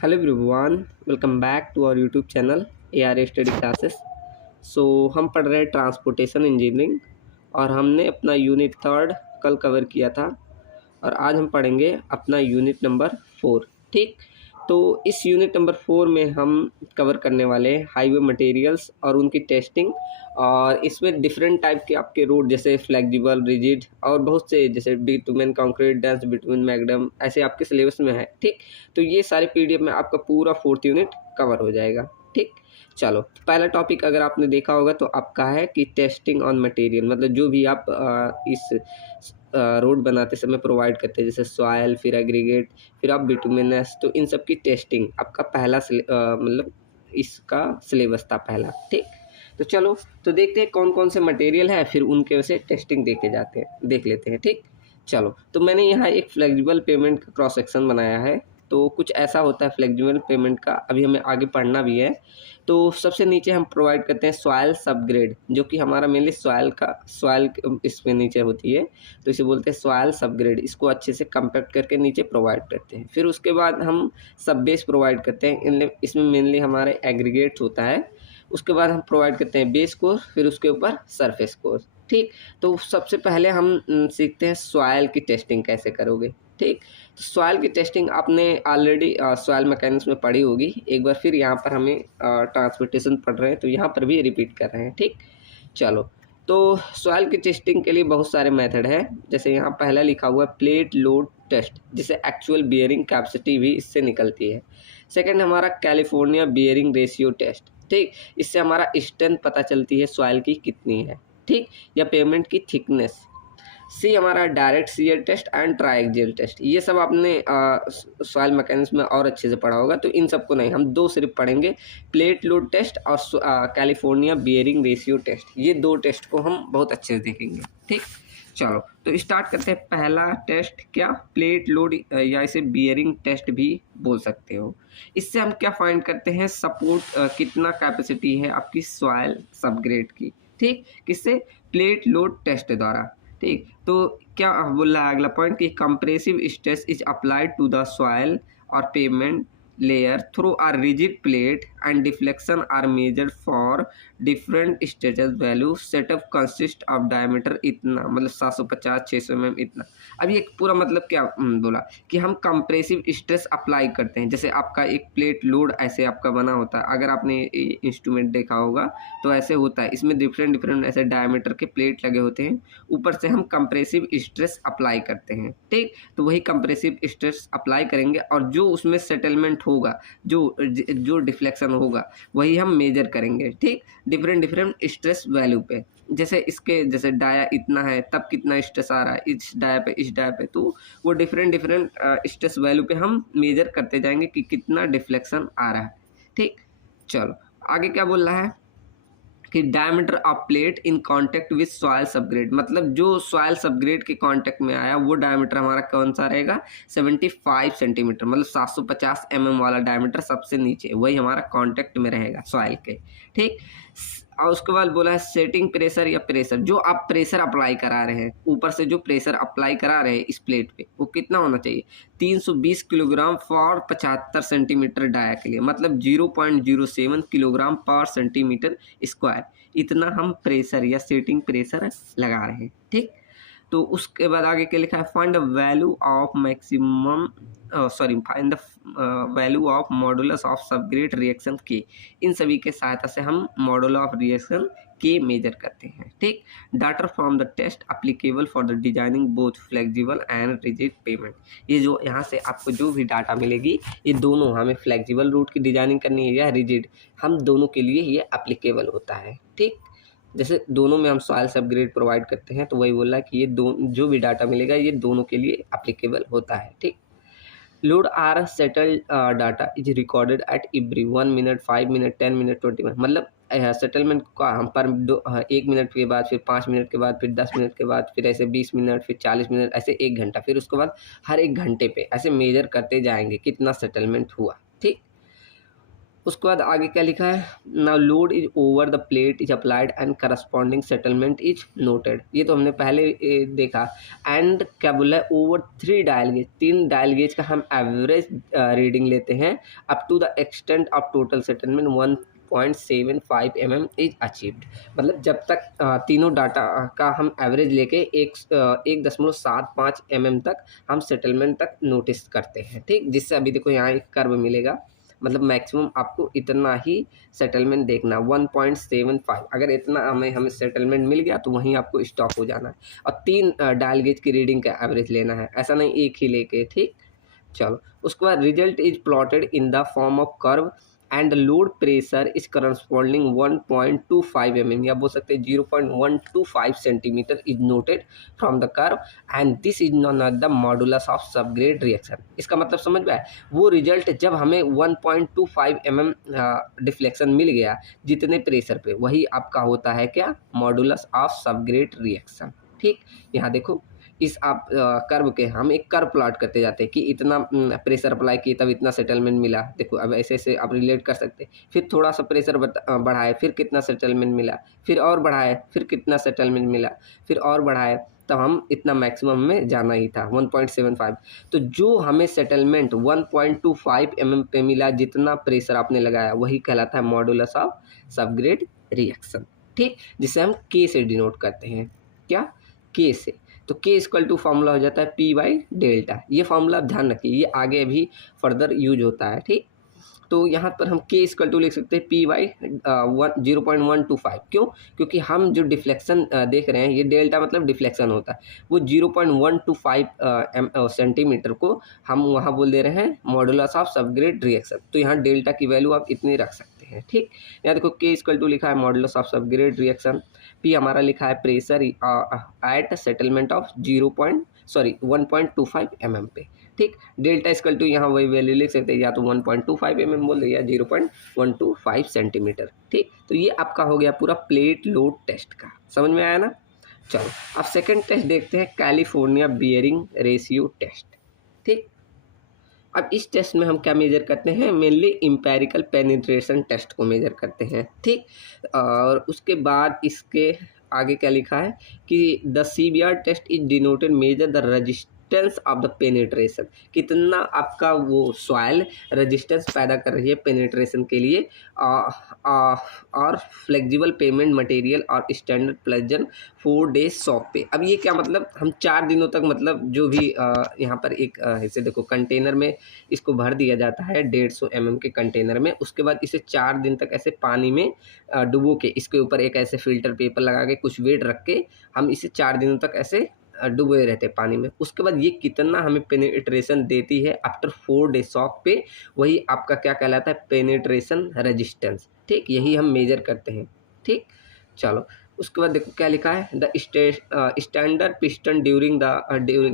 Hello everyone, welcome back to our YouTube channel ARA study classes. So हम पढ़ रहे हैं ट्रांसपोर्टेशन इंजीनियरिंग और हमने अपना यूनिट 3 कल कवर किया था और आज हम पढ़ेंगे अपना यूनिट नंबर 4। ठीक, तो इस यूनिट नंबर 4 में हम कवर करने वाले हैं हाईवे मटेरियल्स और उनकी टेस्टिंग। और इसमें डिफरेंट टाइप के आपके रोड जैसे फ्लेक्सिबल, रिजिड और बहुत से जैसे bitumen, concrete, dense bitumen, macadam ऐसे आपके सिलेबस में है। ठीक, तो ये सारे PDF में आपका पूरा 4th यूनिट कवर हो जाएगा। ठीक, चलो पहला टॉपिक अगर आपने देखा होगा तो आपका है कि टेस्टिंग ऑन मटेरियल, मतलब जो भी आप इस रोड बनाते समय प्रोवाइड करते हैं जैसे सॉयल, फिर एग्रीगेट, फिर आप बिटुमिनस, तो इन सब की टेस्टिंग आपका पहला मतलब इसका सिलेबस था पहला। ठीक, तो चलो तो देखते हैं कौन कौन से मटेरियल है, फिर उनके वैसे टेस्टिंग देख लेते हैं। ठीक, चलो तो मैंने यहाँ एक फ्लेक्सिबल पेमेंट का क्रॉस सेक्शन बनाया है। तो कुछ ऐसा होता है फ्लेक्सिबल पेमेंट का, अभी हमें आगे पढ़ना भी है। तो सबसे नीचे हम प्रोवाइड करते हैं सॉयल सबग्रेड, जो कि हमारा मेनली सॉयल इसमें नीचे होती है, तो इसे बोलते हैं सॉयल सबग्रेड। इसको अच्छे से कंपैक्ट करके नीचे प्रोवाइड करते हैं। फिर उसके बाद हम सब बेस प्रोवाइड करते हैं, इसमें मेनली हमारे एग्रीगेट्स होता है। उसके बाद हम प्रोवाइड करते हैं बेस कोर्स, फिर उसके ऊपर सरफेस कोर्स। ठीक, तो सबसे पहले हम सीखते हैं सॉयल की टेस्टिंग कैसे करोगे। ठीक, तो सॉयल की टेस्टिंग आपने ऑलरेडी सॉयल मैकेनिक्स में पढ़ी होगी। एक बार फिर यहाँ पर हमें ट्रांसपोर्टेशन पढ़ रहे हैं तो यहाँ पर भी रिपीट कर रहे हैं। ठीक, चलो तो सॉयल की टेस्टिंग के लिए बहुत सारे मेथड है। जैसे यहाँ पहला लिखा हुआ है प्लेट लोड टेस्ट, जिसे एक्चुअल बियरिंग कैपेसिटी भी इससे निकलती है। सेकंड हमारा कैलिफोर्निया बियरिंग रेशियो टेस्ट। ठीक, इससे हमारा स्ट्रेंथ पता चलती है सॉयल की कितनी है। ठीक, या पेमेंट की थिकनेस। सी हमारा direct shear test and triaxial test. ये सब आपने सॉइल मैकेनिक्स में और अच्छे से पढ़ा होगा, तो इन सबको नहीं, हम दो सिर्फ पढ़ेंगे, प्लेट लोड टेस्ट और कैलिफोर्निया बियरिंग रेशियो टेस्ट। ये दो टेस्ट को हम बहुत अच्छे से देखेंगे। ठीक, चलो तो स्टार्ट करते हैं। पहला टेस्ट क्या, प्लेट लोड या इसे बियरिंग टेस्ट भी बोल सकते हो। इससे हम क्या फाइंड करते हैं, सपोर्ट कितना कैपेसिटी है आपकी सॉइल सबग्रेड की। ठीक, किससे, प्लेट लोड टेस्ट द्वारा। ठीक, तो क्या बोल रहा है अगला पॉइंट कि compressive stress is applied to the soil और pavement layer through are rigid plate and deflection are measured for different stresses value. Setup consist of diameter इतना, मतलब 750 600 mm इतना। अब ये पूरा मतलब क्या बोला कि हम कंप्रेसिव स्ट्रेस अप्लाई करते हैं। जैसे आपका एक प्लेट लोड ऐसे आपका बना होता है, अगर आपने इंस्ट्रूमेंट देखा होगा तो ऐसे होता है, इसमें डिफरेंट डिफरेंट ऐसे डायमीटर के प्लेट लगे होते हैं, ऊपर से हम कंप्रेसिव स्ट्रेस अप्लाई करते हैं। ठीक, तो वही कंप्रेसिव स्ट्रेस अप्लाई करेंगे और जो उसमें सेटलमेंट होगा, जो डिफ्लेक्शन होगा, वही हम मेजर करेंगे। ठीक, डिफरेंट डिफरेंट स्ट्रेस वैल्यू पे। जैसे इसके जैसे डाया इतना है तब कितना स्ट्रेस आ रहा है इस डाया पे, तो वो डिफरेंट डिफरेंट स्ट्रेस वैल्यू पे हम मेजर करते जाएंगे कि कितना डिफ्लेक्शन आ रहा है। ठीक, चलो आगे क्या बोल रहा है कि diameter of plate in contact with soil subgrade, मतलब जो सॉइल सबग्रेड के कांटेक्ट में आया वो डायमीटर हमारा कौन सा रहेगा, 75 सेंटीमीटर, मतलब 750 mm वाला डायमीटर सबसे नीचे, वही हमारा कांटेक्ट में रहेगा सॉइल के। ठीक, और उसके बाद बोला है सेटिंग प्रेशर या प्रेशर, जो आप प्रेशर अप्लाई करा रहे हैं, ऊपर से जो प्रेशर अप्लाई करा रहे हैं इस प्लेट पे, वो कितना होना चाहिए, 320 किलोग्राम फॉर 75 सेंटीमीटर डाया के लिए, मतलब 0.07 किलोग्राम पर सेंटीमीटर स्क्वायर। इतना हम प्रेशर या सेटिंग प्रेशर लगा रहे हैं। ठीक, तो उसके बाद आगे क्या लिखा है, find the value of maximum find the value of modulus of subgrade reaction के। इन सभी के सहायता से हम मॉडुलस ऑफ रिएक्शन के मेजर करते हैं। ठीक, data from the test applicable for the designing both flexible and rigid pavement. ये जो यहाँ से आपको जो भी डाटा मिलेगी, ये दोनों, हमें फ्लेक्सिबल रूट की डिजाइनिंग करनी है या रिजिड, हम दोनों के लिए ये अप्लीकेबल होता है। ठीक, जैसे दोनों में हम सॉइल सबग्रेड प्रोवाइड करते हैं, तो वही बोल रहा है कि ये जो भी डाटा मिलेगा ये दोनों के लिए एप्लीकेबल होता है। ठीक, load or settled data is recorded at every 1 minute, 5 minute, 10 minute, 20 minute, मतलब सेटलमेंट का हम पर 1 मिनट के बाद, फिर 5 मिनट के बाद, फिर 10 मिनट के बाद, फिर ऐसे 20 मिनट, फिर 40 मिनट, ऐसे 1 घंटा, फिर उसके बाद हर 1 घंटे पे ऐसे मेजर करते जाएंगे कितना सेटलमेंट हुआ। ठीक, उसके बाद आगे क्या लिखा है, now load is over the plate is applied and corresponding settlement is noted. ये तो हमने पहले देखा। एंड क्या बोला है, over 3 dial gauge, 3 dial gauge का हम एवरेज रीडिंग लेते हैं up to the extent of total settlement 1.75 mm is achieved. मतलब जब तक तीनों डाटा का हम एवरेज लेके 1.75 mm तक हम सेटलमेंट तक नोटिस करते हैं, ठीक। जिससे अभी देखो यहाँ एक कर्व मिलेगा, मतलब मैक्सिमम आपको इतना ही सेटलमेंट देखना 1.75। अगर इतना हमें सेटलमेंट मिल गया तो वहीं आपको स्टॉप हो जाना है और 3 डायल गेज की रीडिंग का एवरेज लेना है, ऐसा नहीं एक ही लेके, ठीक। चलो उसके बाद result is plotted in the form of curve and load pressure is corresponding 1.25 mm, या बोल सकते हैं 0.125 centimetre is noted from the curve and this is non at the modulus of subgrade reaction. इसका मतलब समझ में आया, वो रिजल्ट जब हमें 1.25 mm डिफ्लेक्शन मिल गया जितने प्रेशर पे, वही आपका होता है क्या, मॉडुलस ऑफ सबग्रेड रिएक्शन, ठीक। यहाँ देखो इस आप कर्व के हम एक कर्व प्लॉट करते जाते हैं कि इतना प्रेशर अप्लाई किए तब इतना सेटलमेंट मिला। देखो अब ऐसे ऐसे आप रिलेट कर सकते हैं। फिर थोड़ा सा प्रेशर बढ़ाए, फिर कितना सेटलमेंट मिला, फिर और बढ़ाए, फिर कितना सेटलमेंट मिला, फिर और बढ़ाए, तब हम इतना मैक्सिमम में जाना ही था 1.75। तो जो हमें सेटलमेंट 1.25 mm पे मिला, जितना प्रेशर आपने लगाया, वही कहलाता है मॉडुलस ऑफ सबग्रेड रिएक्शन, ठीक। जिसे हम के से डिनोट करते हैं, क्या, के से। तो के इक्वल टू फॉर्मूला हो जाता है पी बाई डेल्टा। ये फॉर्मूला आप ध्यान रखिए, ये आगे भी फर्दर यूज होता है, ठीक। तो यहाँ पर हम के इक्वल टू लिख सकते हैं पी बाई 0.125। क्यों, क्योंकि हम जो डिफ्लेक्शन देख रहे हैं, ये डेल्टा मतलब डिफ्लेक्शन होता है, वो 0.125 सेंटीमीटर को हम वहाँ बोल दे रहे हैं मॉडुलस ऑफ सबग्रेड रिएक्शन। तो यहाँ डेल्टा की वैल्यू आप इतनी रख सकते हैं, ठीक। यहाँ देखो के इक्वल टू लिखा है modulus of subgrade reaction, P हमारा लिखा है pressure at settlement of 1.25 mm पे, ठीक। डेल्टा इक्वल टू यहाँ वही वैल्यू लिख सकते हैं, या तो 1.25 mm बोल दिया, 0.125 सेंटीमीटर, ठीक। तो ये आपका हो गया पूरा प्लेट लोड टेस्ट का, समझ में आया ना। चलो अब सेकंड टेस्ट देखते हैं, कैलिफोर्निया बियरिंग रेशियो टेस्ट, ठीक। अब इस टेस्ट में हम क्या मेजर करते हैं, मेनली इम्पेरिकल पेनिट्रेशन टेस्ट को मेजर करते हैं, ठीक। और उसके बाद इसके आगे क्या लिखा है कि the CBR test is denoted measure the resistance of the penetration. कितना आपका वो सॉइल रेजिस्टेंस पैदा कर रही है पेनिट्रेशन के लिए, और फ्लेक्सिबल पेमेंट मटेरियल और स्टैंडर्ड प्लेजन 4 डेज सॉक पे। अब ये क्या मतलब, हम 4 दिनों तक, मतलब जो भी यहाँ पर एक ऐसे देखो कंटेनर में इसको भर दिया जाता है 150 mm के कंटेनर में, उसके बाद इसे 4 दिन तक ऐसे पानी में डुबो के, इसके ऊपर एक ऐसे फिल्टर पेपर लगा के कुछ वेट रख के हम इसे 4 दिनों तक ऐसे डुबोए रहते हैं पानी में। उसके बाद ये कितना हमें पेनिट्रेशन देती है आफ्टर 4 डे सॉक पे, वही आपका क्या कहलाता है, पेनिट्रेशन रेजिस्टेंस, ठीक। यही हम मेजर करते हैं, ठीक। चलो उसके बाद देखो क्या लिखा है, the standard piston during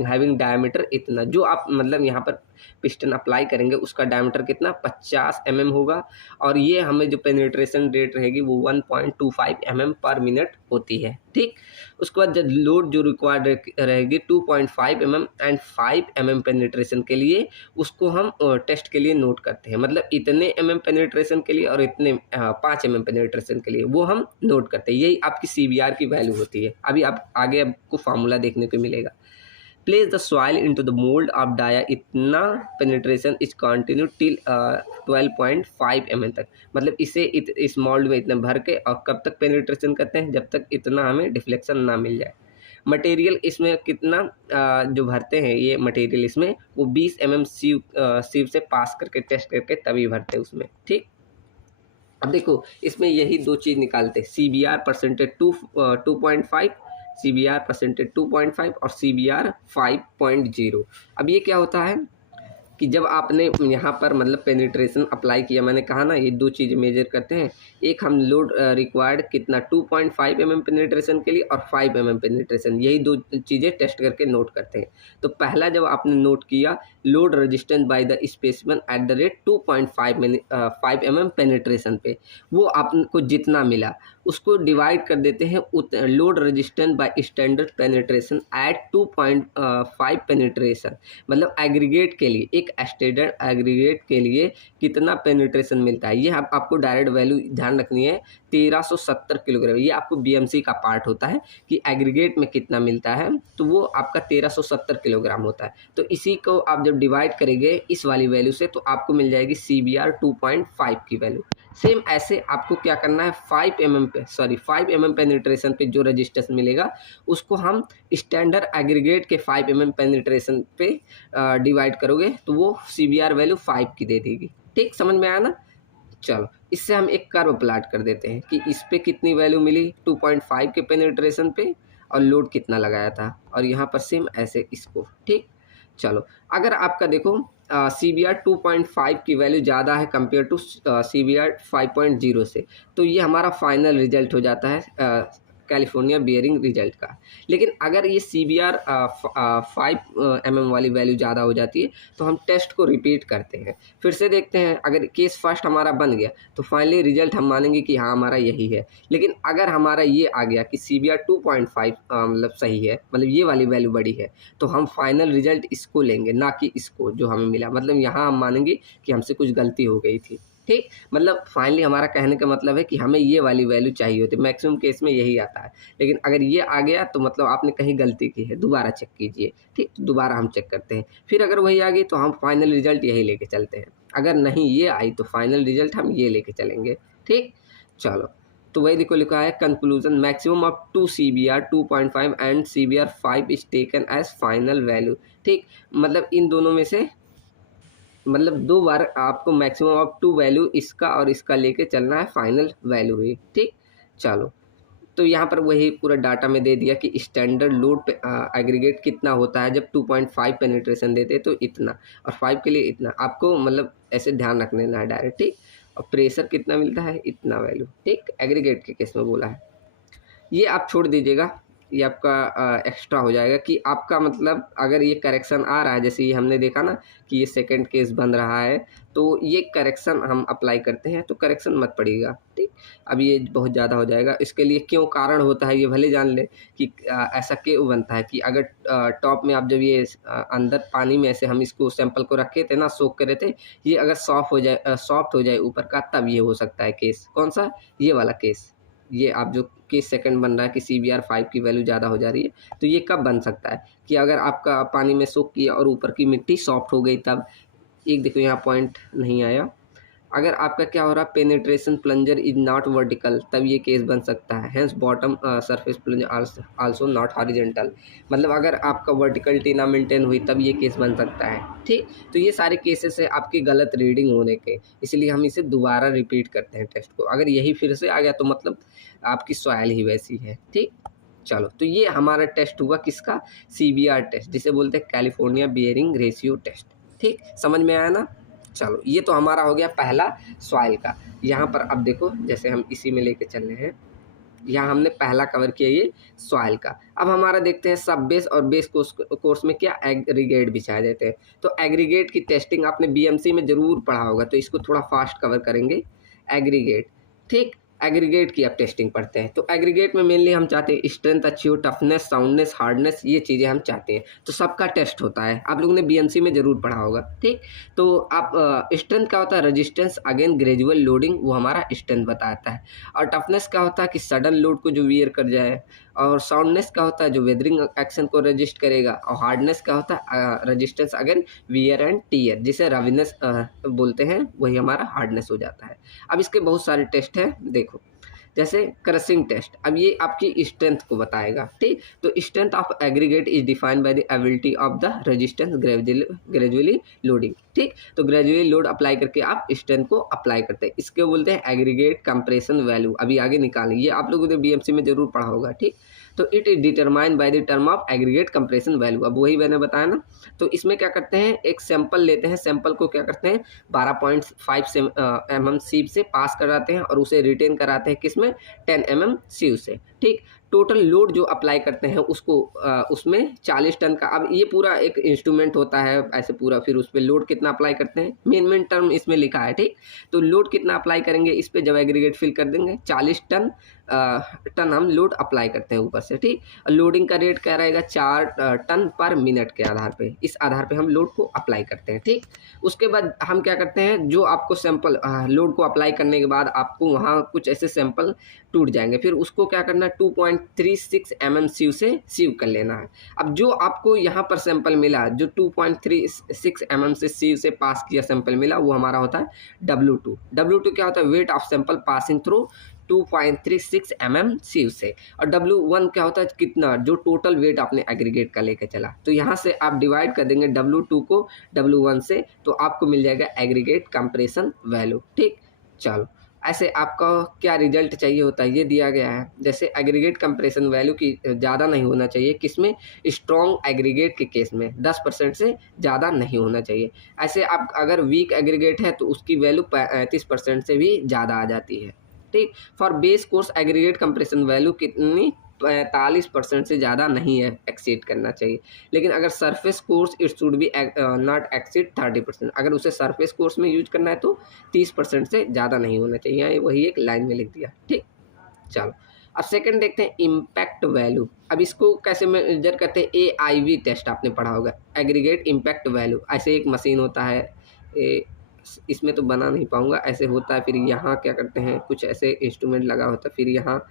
having diameter इतना, जो आप मतलब यहाँ पर पिस्टन अप्लाई करेंगे उसका डायमीटर कितना 50 mm होगा, और ये हमें जो पेनिट्रेशन रेट रहेगी वो 1.25 mm पर मिनट होती है, ठीक। उसके बाद जब लोड जो रिक्वायर्ड रहेगी 2.5 mm एंड 5 mm पेनिट्रेशन के लिए, उसको हम टेस्ट के लिए नोट करते हैं, मतलब इतने mm पेनिट्रेशन के लिए और इतने 5 mm पेनिट्रेशन के लिए वो हम नोट करते हैं। यही आपकी सीबीआर की वैल्यू होती है। अभी आप आगे आपको फार्मूला देखने को मिलेगा। Place the soil into the mould of dia, इतना penetration is continue till 12.5 mm तक, मतलब इसे इस मोल्ड में इतना भर के, और कब तक पेनिट्रेशन करते हैं, जब तक इतना हमें डिफ्लेक्शन ना मिल जाए। मटेरियल इसमें कितना जो भरते हैं ये मटेरियल इसमें, वो 20 mm सीव से पास करके टेस्ट करके तभी भरते हैं उसमें, ठीक। अब देखो इसमें यही 2 चीज़ निकालते हैं, CBR परसेंटेज 2.5, CBR परसेंटेज 2.5 और CBR 5.0। अब ये क्या होता है कि जब आपने यहाँ पर मतलब पेनिट्रेशन अप्लाई किया, मैंने कहा ना ये 2 चीज़ मेजर करते हैं, एक हम लोड रिक्वायर्ड कितना 2.5 mm पेनिट्रेशन के लिए और 5 mm पेनिट्रेशन, यही 2 चीज़ें टेस्ट करके नोट करते हैं। तो पहला जब आपने नोट किया load resistance by the specimen at the rate 2.5 mm penetration पे, वो आपको जितना मिला उसको डिवाइड कर देते हैं load resistance by standard penetration at 2.5 penetration, मतलब एग्रीगेट के लिए, एक स्टैंडर्ड एग्रीगेट के लिए कितना पेनिट्रेशन मिलता है। ये आपको डायरेक्ट वैल्यू ध्यान रखनी है 1370 किलोग्राम। ये आपको बीएमसी का पार्ट होता है कि एग्रीगेट में कितना मिलता है, तो वो आपका 1370 किलोग्राम होता है। तो इसी को आप जब डिवाइड करेंगे इस वाली वैल्यू से तो आपको मिल जाएगी CBR 2.5 की वैल्यू। सेम ऐसे आपको क्या करना है 5 mm पेनिट्रेशन पे जो रजिस्टेंस मिलेगा उसको हम स्टैंडर्ड एग्रीगेट के 5 mm पेनिट्रेशन पे डिवाइड करोगे तो वो CBR वैल्यू 5 की दे देगी। ठीक, समझ में आया ना। चलो इससे हम एक कर्व प्लाट कर देते हैं कि इस पे कितनी वैल्यू मिली 2.5 के पेनिट्रेशन पे और लोड कितना लगाया था, और यहाँ पर सेम ऐसे इसको। ठीक, चलो अगर आपका देखो CBR 2.5 की वैल्यू ज़्यादा है कंपेयर टू CBR 5.0 से, तो ये हमारा फाइनल रिजल्ट हो जाता है कैलिफोर्निया बियरिंग रिजल्ट का। लेकिन अगर ये CBR 5 mm वाली वैल्यू ज़्यादा हो जाती है तो हम टेस्ट को रिपीट करते हैं, फिर से देखते हैं। अगर केस फर्स्ट हमारा बन गया तो फाइनली रिजल्ट हम मानेंगे कि हाँ हमारा यही है। लेकिन अगर हमारा ये आ गया कि CBR 2.5 मतलब सही है, मतलब ये वाली वैल्यू बड़ी है, तो हम फाइनल रिजल्ट इसको लेंगे ना कि इसको जो हमें मिला। मतलब यहाँ हम मानेंगे कि हमसे कुछ गलती हो गई थी। ठीक, मतलब फाइनली हमारा कहने का मतलब है कि हमें ये वाली वैल्यू चाहिए होती है। मैक्सिमम केस में यही आता है, लेकिन अगर ये आ गया तो मतलब आपने कहीं गलती की है, दोबारा चेक कीजिए। ठीक, तो दोबारा हम चेक करते हैं, फिर अगर वही आ गई तो हम फाइनल रिजल्ट यही लेके चलते हैं। अगर नहीं ये आई तो फाइनल रिजल्ट हम ये लेके चलेंगे। ठीक, चलो तो वही देखो लिखा है conclusion maximum of 2 CBR 2.5 and CBR 5 is taken as final value. ठीक, मतलब इन दोनों में से मतलब 2 बार आपको मैक्सिमम ऑफ 2 वैल्यू इसका और इसका लेके चलना है, फाइनल वैल्यू हुई। ठीक, चलो तो यहाँ पर वही पूरा डाटा में दे दिया कि स्टैंडर्ड लोड पे एग्रीगेट कितना होता है जब 2.5 पेनिट्रेशन देते तो इतना, और 5 के लिए इतना। आपको मतलब ऐसे ध्यान रख लेना है डायरेक्ट। ठीक, और प्रेशर कितना मिलता है इतना वैल्यू। ठीक, एग्रीगेट के केस में बोला है। ये आप छोड़ दीजिएगा, ये आपका एक्स्ट्रा हो जाएगा कि आपका मतलब अगर ये करेक्शन आ रहा है, जैसे ये हमने देखा ना कि ये सेकंड केस बन रहा है, तो ये करेक्शन हम अप्लाई करते हैं तो करेक्शन मत पड़ेगा। ठीक, अब ये बहुत ज़्यादा हो जाएगा, इसके लिए क्यों कारण होता है ये भले जान ले कि ऐसा क्यों बनता है कि अगर टॉप में आप जब ये अंदर पानी में ऐसे हम इसको सैंपल को रखे थे ना, सोख करे थे, ये अगर सॉफ्ट हो जाए ऊपर का, तब ये हो सकता है केस। कौन सा? ये वाला केस। ये आप जो केस सेकंड बन रहा है कि CBR 5 की वैल्यू ज़्यादा हो जा रही है, तो ये कब बन सकता है कि अगर आपका पानी में सोख किया और ऊपर की मिट्टी सॉफ्ट हो गई तब। एक देखो यहाँ पॉइंट नहीं आया, अगर आपका क्या हो रहा है penetration plunger is not vertical, तब ये केस बन सकता है। Hence bottom surface plunger also not horizontal, मतलब अगर आपका वर्टिकलिटी ना मेंटेन हुई तब ये केस बन सकता है। ठीक, तो ये सारे केसेस है आपकी गलत रीडिंग होने के, इसलिए हम इसे दोबारा रिपीट करते हैं टेस्ट को। अगर यही फिर से आ गया तो मतलब आपकी सॉइल ही वैसी है। ठीक, चलो तो ये हमारा टेस्ट हुआ किसका? CBR टेस्ट, जिसे बोलते हैं कैलिफोर्निया बियरिंग रेशियो टेस्ट। ठीक, समझ में आया ना। चलो ये तो हमारा हो गया पहला सॉइल का। यहाँ पर अब देखो जैसे हम इसी में लेके चल रहे हैं, यहाँ हमने पहला कवर किया ये सॉइल का। अब हमारा देखते हैं सब बेस और बेस कोर्स में क्या एग्रीगेट बिछाए देते हैं। तो एग्रीगेट की टेस्टिंग आपने BMC में ज़रूर पढ़ा होगा, तो इसको थोड़ा फास्ट कवर करेंगे। एग्रीगेट, ठीक, एग्रीगेट की आप टेस्टिंग पढ़ते हैं। तो एग्रीगेट में मेनली हम चाहते हैं स्ट्रेंथ अच्छी हो, टफनेस, साउंडनेस, हार्डनेस, ये चीज़ें हम चाहते हैं। तो सबका टेस्ट होता है, आप लोगों ने BMC में ज़रूर पढ़ा होगा। ठीक, तो आप स्ट्रेंथ क्या होता है? रेजिस्टेंस अगेन ग्रेजुअल लोडिंग, वो हमारा स्ट्रेंथ बताता है। और टफनेस क्या होता है कि सडन लोड को जो वियर कर जाए। और साउंडनेस क्या होता है? जो वेदरिंग एक्शन को रजिस्ट करेगा। और हार्डनेस क्या होता है? Resistance again wear and tear, जिसे रविनेस बोलते हैं, वही हमारा हार्डनेस हो जाता है। अब इसके बहुत सारे टेस्ट हैं, देखो जैसे क्रशिंग टेस्ट। अब ये आपकी स्ट्रेंथ को बताएगा। ठीक, तो strength of aggregate is defined by the ability of the resistance gradually loading. ठीक, तो ग्रेजुअली लोड अप्लाई करके आप स्ट्रेंथ को अप्लाई करते हैं, इसके बोलते हैं एग्रीगेट कंप्रेशन वैल्यू। अभी आगे निकालेंगे, ये आप लोगों ने BMC में जरूर पढ़ा होगा। ठीक, तो it is determined by the term of aggregate compression value. अब वही मैंने बताया ना, तो इसमें क्या करते हैं, एक सैंपल लेते हैं, सैंपल को क्या करते हैं 12.5 mm सीप से पास कराते हैं और उसे रिटेन कराते हैं किसमें 10 mm सीव से। ठीक। टोटल लोड जो अप्लाई करते हैं उसको उसमें 40 टन का, अब ये पूरा एक इंस्ट्रूमेंट होता है ऐसे पूरा, फिर उस पे लोड कितना अप्लाई करते हैं मेन टर्म इसमें लिखा है, ठीक। तो लोड कितना अप्लाई करेंगे इस पे, जब एग्रीगेट फिल कर देंगे 40 टन टन हम लोड अप्लाई करते हैं ऊपर से, ठीक। लोडिंग का रेट क्या रहेगा 4 टन पर मिनट के आधार पे, इस आधार पे हम लोड को अप्लाई करते हैं, ठीक। उसके बाद हम क्या करते हैं, जो आपको सैंपल लोड को अप्लाई करने के बाद आपको वहाँ कुछ ऐसे सैंपल टूट जाएंगे, फिर उसको क्या करना है 2.36 mm सीव से सीव कर लेना है। अब जो आपको यहाँ पर सैंपल मिला, जो 2.36 mm से सीव से पास किया सैंपल मिला, वो हमारा होता है W2। W2 क्या होता है, weight of sample passing through 2.36 mm सीव से, और W1 क्या होता है, कितना जो टोटल वेट आपने एग्रीगेट का लेके चला। तो यहाँ से आप डिवाइड कर देंगे W2 को W1 से, तो आपको मिल जाएगा एग्रीगेट कंप्रेशन वैल्यू, ठीक। चलो, ऐसे आपका क्या रिजल्ट चाहिए होता है ये दिया गया है। जैसे एग्रीगेट कंप्रेशन वैल्यू की ज़्यादा नहीं होना चाहिए, किसमें, स्ट्रॉन्ग एग्रीगेट के केस में 10% से ज़्यादा नहीं होना चाहिए। ऐसे आप अगर वीक एग्रीगेट है तो उसकी वैल्यू 35% से भी ज़्यादा आ जाती है, ठीक। For base coarse aggregate compression value कितनी, 45% से ज़्यादा नहीं है एक्सीड करना चाहिए। लेकिन अगर surface course it should be not exceed 30%, अगर उसे सरफेस कोर्स में यूज करना है तो 30% से ज़्यादा नहीं होना चाहिए। यहाँ वही एक लाइन में लिख दिया, ठीक। चलो, अब सेकंड देखते हैं इम्पैक्ट वैल्यू। अब इसको कैसे मेजर करते हैं, AIV टेस्ट आपने पढ़ा होगा, एग्रीगेट इम्पैक्ट वैल्यू। ऐसे एक मशीन होता है, इसमें तो बना नहीं पाऊँगा, ऐसे होता है। फिर यहाँ क्या करते हैं, कुछ ऐसे इंस्ट्रूमेंट लगा होता है, फिर यहाँ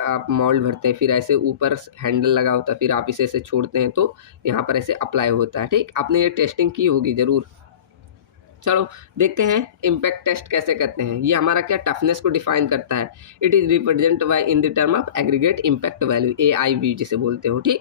आप मोल्ड भरते हैं, फिर ऐसे ऊपर हैंडल लगा होता है, फिर आप इसे ऐसे छोड़ते हैं तो यहाँ पर ऐसे अप्लाई होता है, ठीक। आपने ये टेस्टिंग की होगी ज़रूर। चलो देखते हैं इम्पैक्ट टेस्ट कैसे करते हैं। ये हमारा क्या टफनेस को डिफाइन करता है। It is represent by in the term of aggregate impact value, AIV जिसे बोलते हो, ठीक।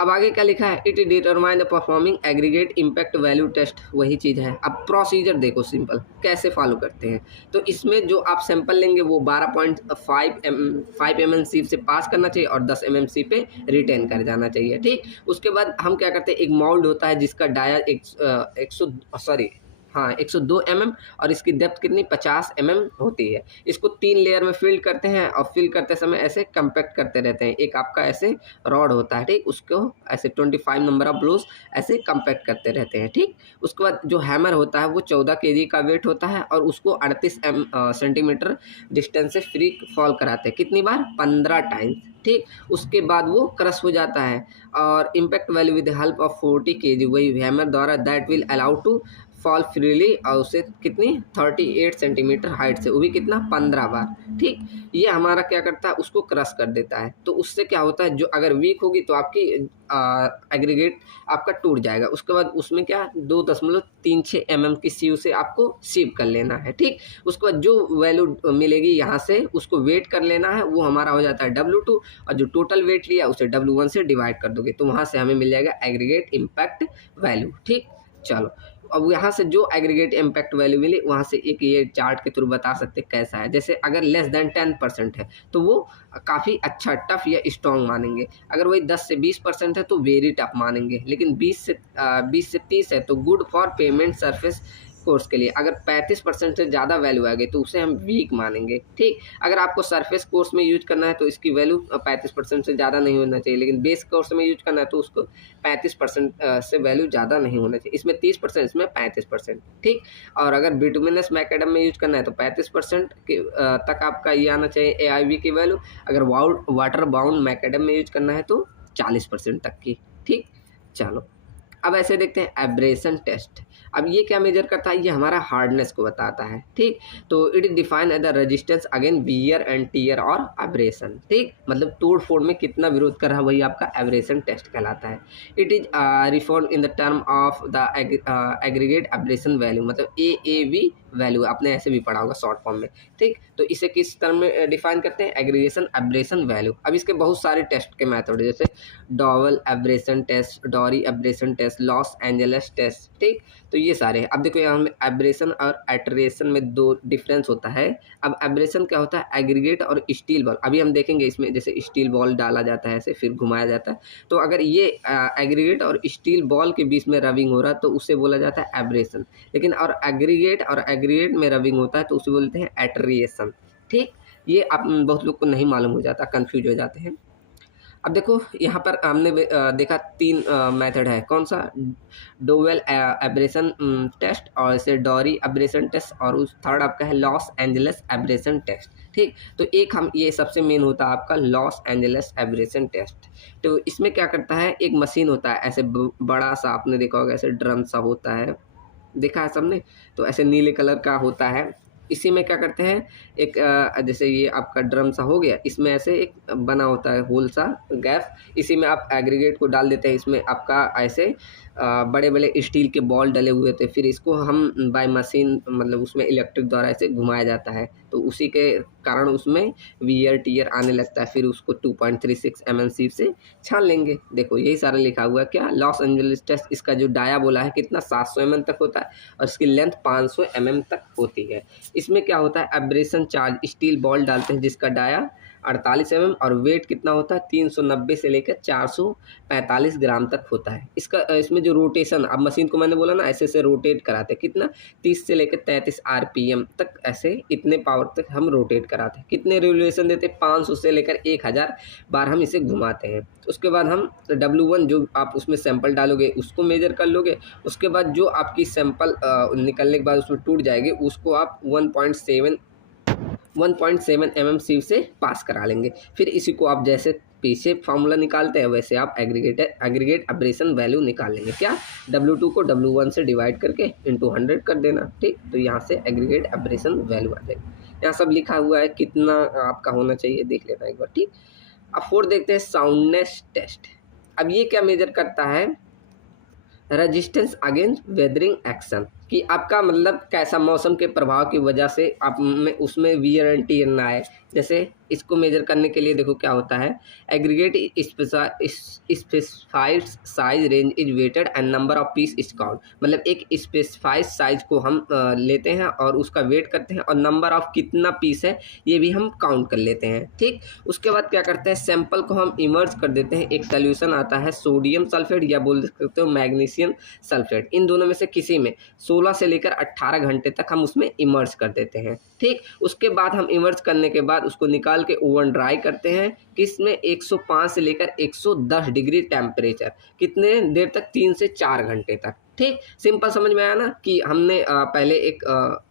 अब आगे क्या लिखा है, it determine the performing aggregate impact value test, वही चीज़ है। अब प्रोसीजर देखो सिंपल कैसे फॉलो करते हैं। तो इसमें जो आप सैंपल लेंगे वो 12.5 mm सीव से पास करना चाहिए और 10 mm सी पे रिटेन कर जाना चाहिए, ठीक। उसके बाद हम क्या करते हैं, एक मोल्ड होता है जिसका डाया 102 mm और इसकी डेप्थ कितनी 50 mm होती है। इसको 3 लेयर में फिल करते हैं और फिल करते समय ऐसे कंपैक्ट करते रहते हैं। एक आपका ऐसे रॉड होता है, ठीक, उसको ऐसे 25 नंबर ऑफ ब्लोस ऐसे कंपैक्ट करते रहते हैं, ठीक। उसके बाद जो हैमर होता है वो 14 kg का वेट होता है और उसको 38 सेंटीमीटर डिस्टेंस से फ्री फॉल कराते हैं। कितनी बार, 15 टाइम्स, ठीक। उसके बाद वो क्रश हो जाता है और impact value with help of 40 kg, वही हैमर द्वारा that will allow to fall freely, और उसे कितनी 38 सेंटीमीटर हाइट से, वो भी कितना 15 बार, ठीक। ये हमारा क्या करता है, उसको क्रश कर देता है। तो उससे क्या होता है, जो अगर वीक होगी तो आपकी एग्रीगेट आपका टूट जाएगा। उसके बाद उसमें क्या 2.36 mm की सीव से आपको सीव कर लेना है, ठीक। उसके बाद जो वैल्यू मिलेगी यहाँ से उसको वेट कर लेना है, वो हमारा हो जाता है W2, और जो टोटल वेट लिया उसे W1 से डिवाइड कर दोगे तो वहाँ से हमें मिल जाएगा एग्रीगेट इम्पैक्ट वैल्यू, ठीक। चलो, अब यहाँ से जो एग्रीगेट इम्पैक्ट वैल्यू मिली वहाँ से एक ये चार्ट के थ्रू बता सकते कैसा है। जैसे अगर लेस देन 10% है तो वो काफ़ी अच्छा टफ या स्ट्रॉन्ग मानेंगे। अगर वही 10 से 20% है तो वेरी टफ मानेंगे। लेकिन 20 से 30 है तो good for payment surface course के लिए। अगर 35% से ज़्यादा वैल्यू आ गई तो उसे हम वीक मानेंगे, ठीक। अगर आपको सरफेस कोर्स में यूज करना है तो इसकी वैल्यू 35% से ज़्यादा नहीं होना चाहिए, लेकिन बेस कोर्स में यूज करना है तो उसको 35% से वैल्यू ज़्यादा नहीं होना चाहिए। इसमें 30%, इसमें 35%, ठीक। और अगर बिटुमिनस मैकेडम में यूज करना है तो 35% तक आपका ये आना चाहिए AIV की वैल्यू। अगर वाटर बाउंड मैकेडम में यूज करना है तो 40% तक की, ठीक। चलो, अब ऐसे देखते हैं एब्रेशन टेस्ट। अब ये क्या मेजर करता है, ये हमारा हार्डनेस को बताता है, ठीक। तो it is define as the resistance again wear and tear और एब्रेशन, ठीक। मतलब तोड़ फोड़ में कितना विरोध कर रहा है वही आपका एब्रेशन टेस्ट कहलाता है। It is reform in the term of the aggregate abrasion value, मतलब AAV वैल्यू, आपने ऐसे भी पढ़ा होगा शॉर्ट फॉर्म में, ठीक। तो इसे किस टर्म में डिफाइन करते हैं, एग्रीगेशन एब्रेशन वैल्यू। अब इसके बहुत सारे टेस्ट के मेथड है, जैसे Deval abrasion test, Dorry abrasion test, Los Angeles test, ठीक। तो ये सारे हैं। अब देखो यहाँ में एब्रेशन और एटरेशन में दो डिफरेंस होता है। अब एब्रेशन क्या होता है, एग्रीगेट और स्टील बॉल। अभी हम देखेंगे इसमें जैसे स्टील बॉल डाला जाता है ऐसे फिर घुमाया जाता है, तो अगर ये एग्रीगेट और स्टील बॉल के बीच में रबिंग हो रहा है तो उसे बोला जाता है एब्रेशन। लेकिन और एग्रीगेट में रबिंग होता है तो उसे बोलते हैं एटरिएशन, ठीक। ये आप बहुत लोग को नहीं मालूम हो जाता, कन्फ्यूज हो जाते हैं। अब देखो यहाँ पर हमने देखा 3 मेथड है, कौन सा, डोवेल एब्रेशन टेस्ट, और इसे डॉरी एब्रेशन टेस्ट, और उस थर्ड आपका है लॉस एंजलिस एब्रेशन टेस्ट। ठीक, तो एक हम ये सबसे मेन होता है आपका लॉस एंजलिस एब्रेशन टेस्ट। तो इसमें क्या करता है, एक मशीन होता है ऐसे बड़ा सा, आपने देखा होगा ऐसे ड्रम सा होता है, देखा है सबने, तो ऐसे नीले कलर का होता है। इसी में क्या करते हैं, एक जैसे ये आपका ड्रम सा हो गया, इसमें ऐसे एक बना होता है होल सा गैप, इसी में आप एग्रीगेट को डाल देते हैं। इसमें आपका ऐसे बड़े बड़े स्टील के बॉल डले हुए थे, फिर इसको हम बाय मशीन मतलब उसमें इलेक्ट्रिक द्वारा ऐसे घुमाया जाता है, तो उसी के कारण उसमें वियर टीयर आने लगता है। फिर उसको 2.36 mm सीप से छान लेंगे। देखो यही सारा लिखा हुआ है, क्या लॉस एंजलिस टेस्ट, इसका जो डाया बोला है कितना 700 mm तक होता है, और इसकी लेंथ 500 mm तक होती है। इसमें क्या होता है, एब्रेशन चार्ज, स्टील बॉल डालते हैं जिसका डाया 48 mm और वेट कितना होता है 390 से लेकर 445 ग्राम तक होता है। इसमें जो रोटेशन, अब मशीन को मैंने बोला ना ऐसे से रोटेट कराते हैं, कितना 30 से लेकर 33 RPM तक, ऐसे इतने पावर तक हम रोटेट कराते हैं। कितने रेवोल्यूशन देते हैं, 500 से लेकर 1000 बार हम इसे घुमाते हैं। उसके बाद हम W1 जो आप उसमें सैंपल डालोगे उसको मेजर कर लोगे। उसके बाद जो आपकी सैंपल निकलने के बाद उसमें टूट जाएगी, उसको आप 1.7 mm सीव से पास करा लेंगे। फिर इसी को आप जैसे पीछे फार्मूला निकालते हैं वैसे आप एग्रीगेट एब्रेशन वैल्यू निकाल लेंगे। क्या, W2 को W1 से डिवाइड करके इंटू 100 कर देना। ठीक, तो यहाँ से एग्रीगेट एब्रेशन वैल्यू आ जाएगी। यहाँ सब लिखा हुआ है, कितना आपका होना चाहिए देख लेना एक बार। ठीक, अब 4 देखते हैं साउंडनेस टेस्ट। अब ये क्या मेजर करता है, रेजिस्टेंस अगेंस्ट वेदरिंग एक्शन, कि आपका मतलब कैसा मौसम के प्रभाव की वजह से आप में उसमें वियर एंड टियर ना आए। जैसे इसको मेजर करने के लिए देखो क्या होता है, aggregate specified size range is weighted and number of piece is count, मतलब एक स्पेसिफाइड साइज को हम लेते हैं और उसका वेट करते हैं, और नंबर ऑफ कितना पीस है ये भी हम काउंट कर लेते हैं। ठीक, उसके बाद क्या करते हैं, सैंपल को हम इमर्ज कर देते हैं। एक सोल्यूशन आता है सोडियम सल्फेट या बोल सकते हो मैग्नीशियम सल्फेट, इन दोनों में से किसी में 16 से लेकर 18 घंटे तक हम उसमें इमर्ज कर देते हैं। ठीक, उसके बाद हम इमर्ज करने के बाद उसको निकाल के ओवन ड्राई करते हैं, किसमें 105 से लेकर 110 डिग्री टेम्परेचर, कितने देर तक, 3 से 4 घंटे तक। ठीक, सिंपल समझ में आया ना, कि हमने पहले एक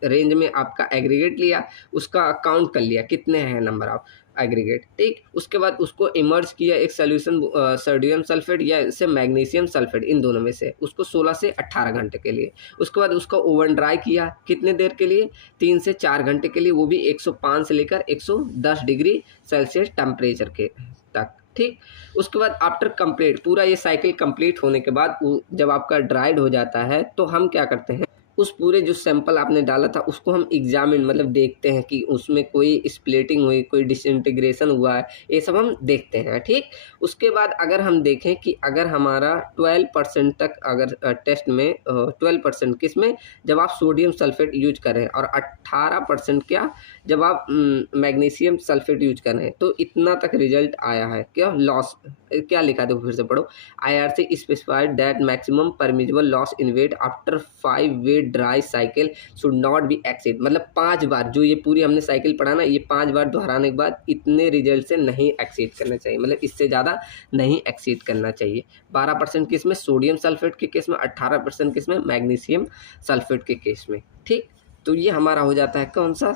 रेंज में आपका एग्रीगेट लिया, उसका काउंट कर लिया कितने हैं नंबर ऑफ एग्रीगेट। ठीक, उसके बाद उसको इमर्ज किया एक सोल्यूशन सोडियम सल्फेट या इसे मैग्नीशियम सल्फेट, इन दोनों में से, उसको 16 से 18 घंटे के लिए। उसके बाद उसका ओवन ड्राई किया, कितने देर के लिए, 3 से 4 घंटे के लिए, वो भी 105 से लेकर 110 डिग्री सेल्सियस टेम्परेचर के तक। ठीक, उसके बाद आफ्टर कंप्लीट, पूरा ये साइकिल कंप्लीट होने के बाद जब आपका ड्राइड हो जाता है तो हम क्या करते हैं, उस पूरे जो सैंपल आपने डाला था उसको हम एग्जामिन मतलब देखते हैं कि उसमें कोई स्प्लिटिंग हुई, कोई डिसइंटीग्रेशन हुआ है, ये सब हम देखते हैं। ठीक, उसके बाद अगर हम देखें कि अगर हमारा 12% तक अगर टेस्ट में 12% किस में, जब आप सोडियम सल्फेट यूज कर रहे हैं, और 18% क्या जब आप मैग्नीशियम सल्फेट यूज कर रहे हैं, तो इतना तक रिजल्ट आया है। क्या लॉस, क्या लिखा देखो फिर से पढ़ो, IRC specified that maximum permissible loss in weight after 5 wet dry cycle should not be exceed, मतलब 5 बार जो ये पूरी हमने साइकिल पढ़ा ना, ये 5 बार दोहराने के बाद इतने रिजल्ट से नहीं एक्सीड करना चाहिए, मतलब इससे ज़्यादा नहीं एक्सीड करना चाहिए। 12% किस में, सोडियम सल्फेट के केस में, 18% किस में, मैग्नीशियम सल्फेट के केस में। ठीक, तो ये हमारा हो जाता है कौन सा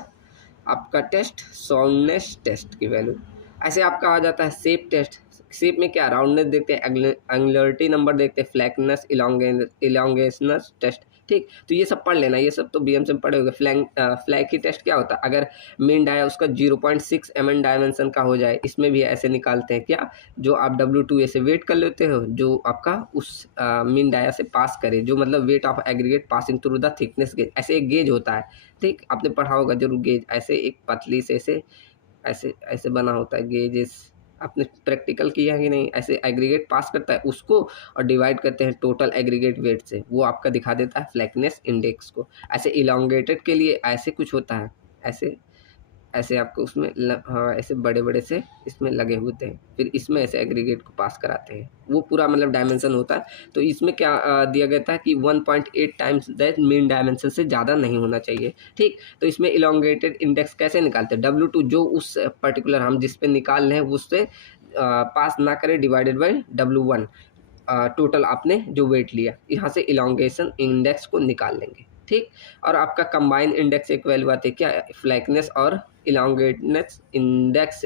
आपका टेस्ट, साउंडनेस टेस्ट की वैल्यू। ऐसे आपका आ जाता है शेप टेस्ट। शेप में क्या, राउंडनेस देखते हैं, एंगुलरिटी नंबर देखते हैं, फ्लैटनेस, इलांगेशनस टेस्ट। ठीक, तो ये सब पढ़ लेना, ये सब तो BM से पढ़े होंगे। फ्लैग की टेस्ट क्या होता है, अगर मेन डाया उसका 0.6 mm डायमेंशन का हो जाए, इसमें भी ऐसे निकालते हैं। क्या, जो आप W2 ऐसे वेट कर लेते हो, जो आपका उस मेन डाया से पास करे, जो मतलब weight of aggregate passing through the thickness gauge, ऐसे एक गेज होता है। ठीक, आपने पढ़ा होगा जरूर गेज, ऐसे एक पतली से ऐसे ऐसे बना होता है गेजेस, आपने प्रैक्टिकल किया कि नहीं, ऐसे एग्रीगेट पास करता है उसको, और डिवाइड करते हैं टोटल एग्रीगेट वेट से, वो आपका दिखा देता है फ्लैटनेस इंडेक्स को। ऐसे इलांगेटेड के लिए ऐसे कुछ होता है, ऐसे ऐसे आपको उसमें हाँ, ऐसे बड़े बड़े से इसमें लगे होते हैं, फिर इसमें ऐसे एग्रीगेट को पास कराते हैं, वो पूरा मतलब डायमेंशन होता है। तो इसमें क्या दिया गया था कि 1.8 टाइम्स दैट मीन डायमेंशन से ज़्यादा नहीं होना चाहिए, ठीक। तो इसमें इलोंगेटेड इंडेक्स कैसे निकालते हैं, W2 जो उस पर्टिकुलर हम जिस पे निकाल रहे हैं उससे पास ना करें, डिवाइडेड बाई W1 टोटल आपने जो वेट लिया, यहाँ से इलोंगेशन इंडेक्स को निकाल लेंगे, ठीक। और आपका कंबाइन इंडेक्स एक वैल्यू आती है क्या, फ्लैकनेस और elongation index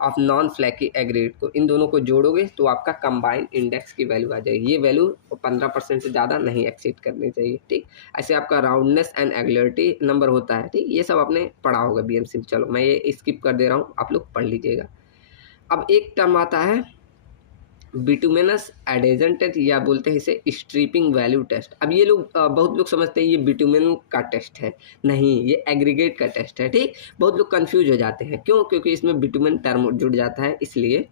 of non flaky aggregate को, इन दोनों को जोड़ोगे तो आपका कंबाइन इंडेक्स की वैल्यू आ जाएगी। ये वैल्यू 15% से ज़्यादा नहीं एक्सीड करनी चाहिए, ठीक। ऐसे आपका राउंडनेस एंड एग्युलरिटी नंबर होता है, ठीक। ये सब आपने पढ़ा होगा BMC में। चलो मैं ये स्किप कर दे रहा हूँ, आप लोग पढ़ लीजिएगा। अब एक टर्म आता है बिटुमिनस एडेजन टेस्ट, या बोलते हैं इसे स्ट्रिपिंग वैल्यू टेस्ट। अब ये लोग बहुत लोग समझते हैं ये बिटुमिन का टेस्ट है, नहीं, ये एग्रीगेट का टेस्ट है, ठीक। बहुत लोग कंफ्यूज हो जाते हैं, क्यों, क्योंकि इसमें बिटुमिन टर्म जुड़ जाता है, इसलिए।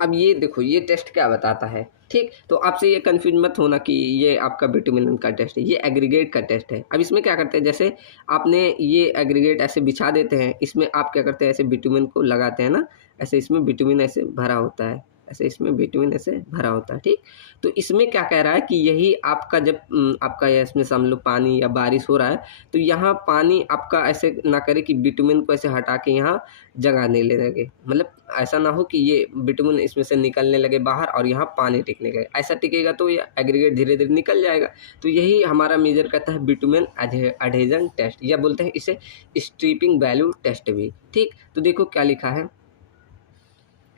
अब ये देखो ये टेस्ट क्या बताता है, ठीक। तो आपसे ये कंफ्यूज मत होना कि ये आपका बिटुमिन का टेस्ट है, ये एग्रीगेट का टेस्ट है। अब इसमें क्या करते हैं, जैसे आपने ये एग्रीगेट ऐसे बिछा देते हैं, इसमें आप क्या करते हैं, ऐसे बिटुमिन को लगाते हैं ना, ऐसे इसमें बिटुमिन ऐसे भरा होता है, ऐसे इसमें बिटुमिन ऐसे भरा होता है, ठीक। तो इसमें क्या कह रहा है कि यही आपका जब आपका इसमें समझ लो पानी या बारिश हो रहा है, तो यहाँ पानी आपका ऐसे ना करे कि बिटुमिन को ऐसे हटा के यहाँ जगह नहीं ले लगे, मतलब ऐसा ना हो कि ये बिटुमिन इसमें से निकलने लगे बाहर और यहाँ पानी टिकने लगे, ऐसा टिकेगा तो ये एग्रीगेट धीरे धीरे निकल जाएगा। तो यही हमारा मेजर करता है बिटुमिन एडहेजन टेस्ट, या बोलते हैं इसे स्ट्रिपिंग वैल्यू टेस्ट भी, ठीक। तो देखो क्या लिखा है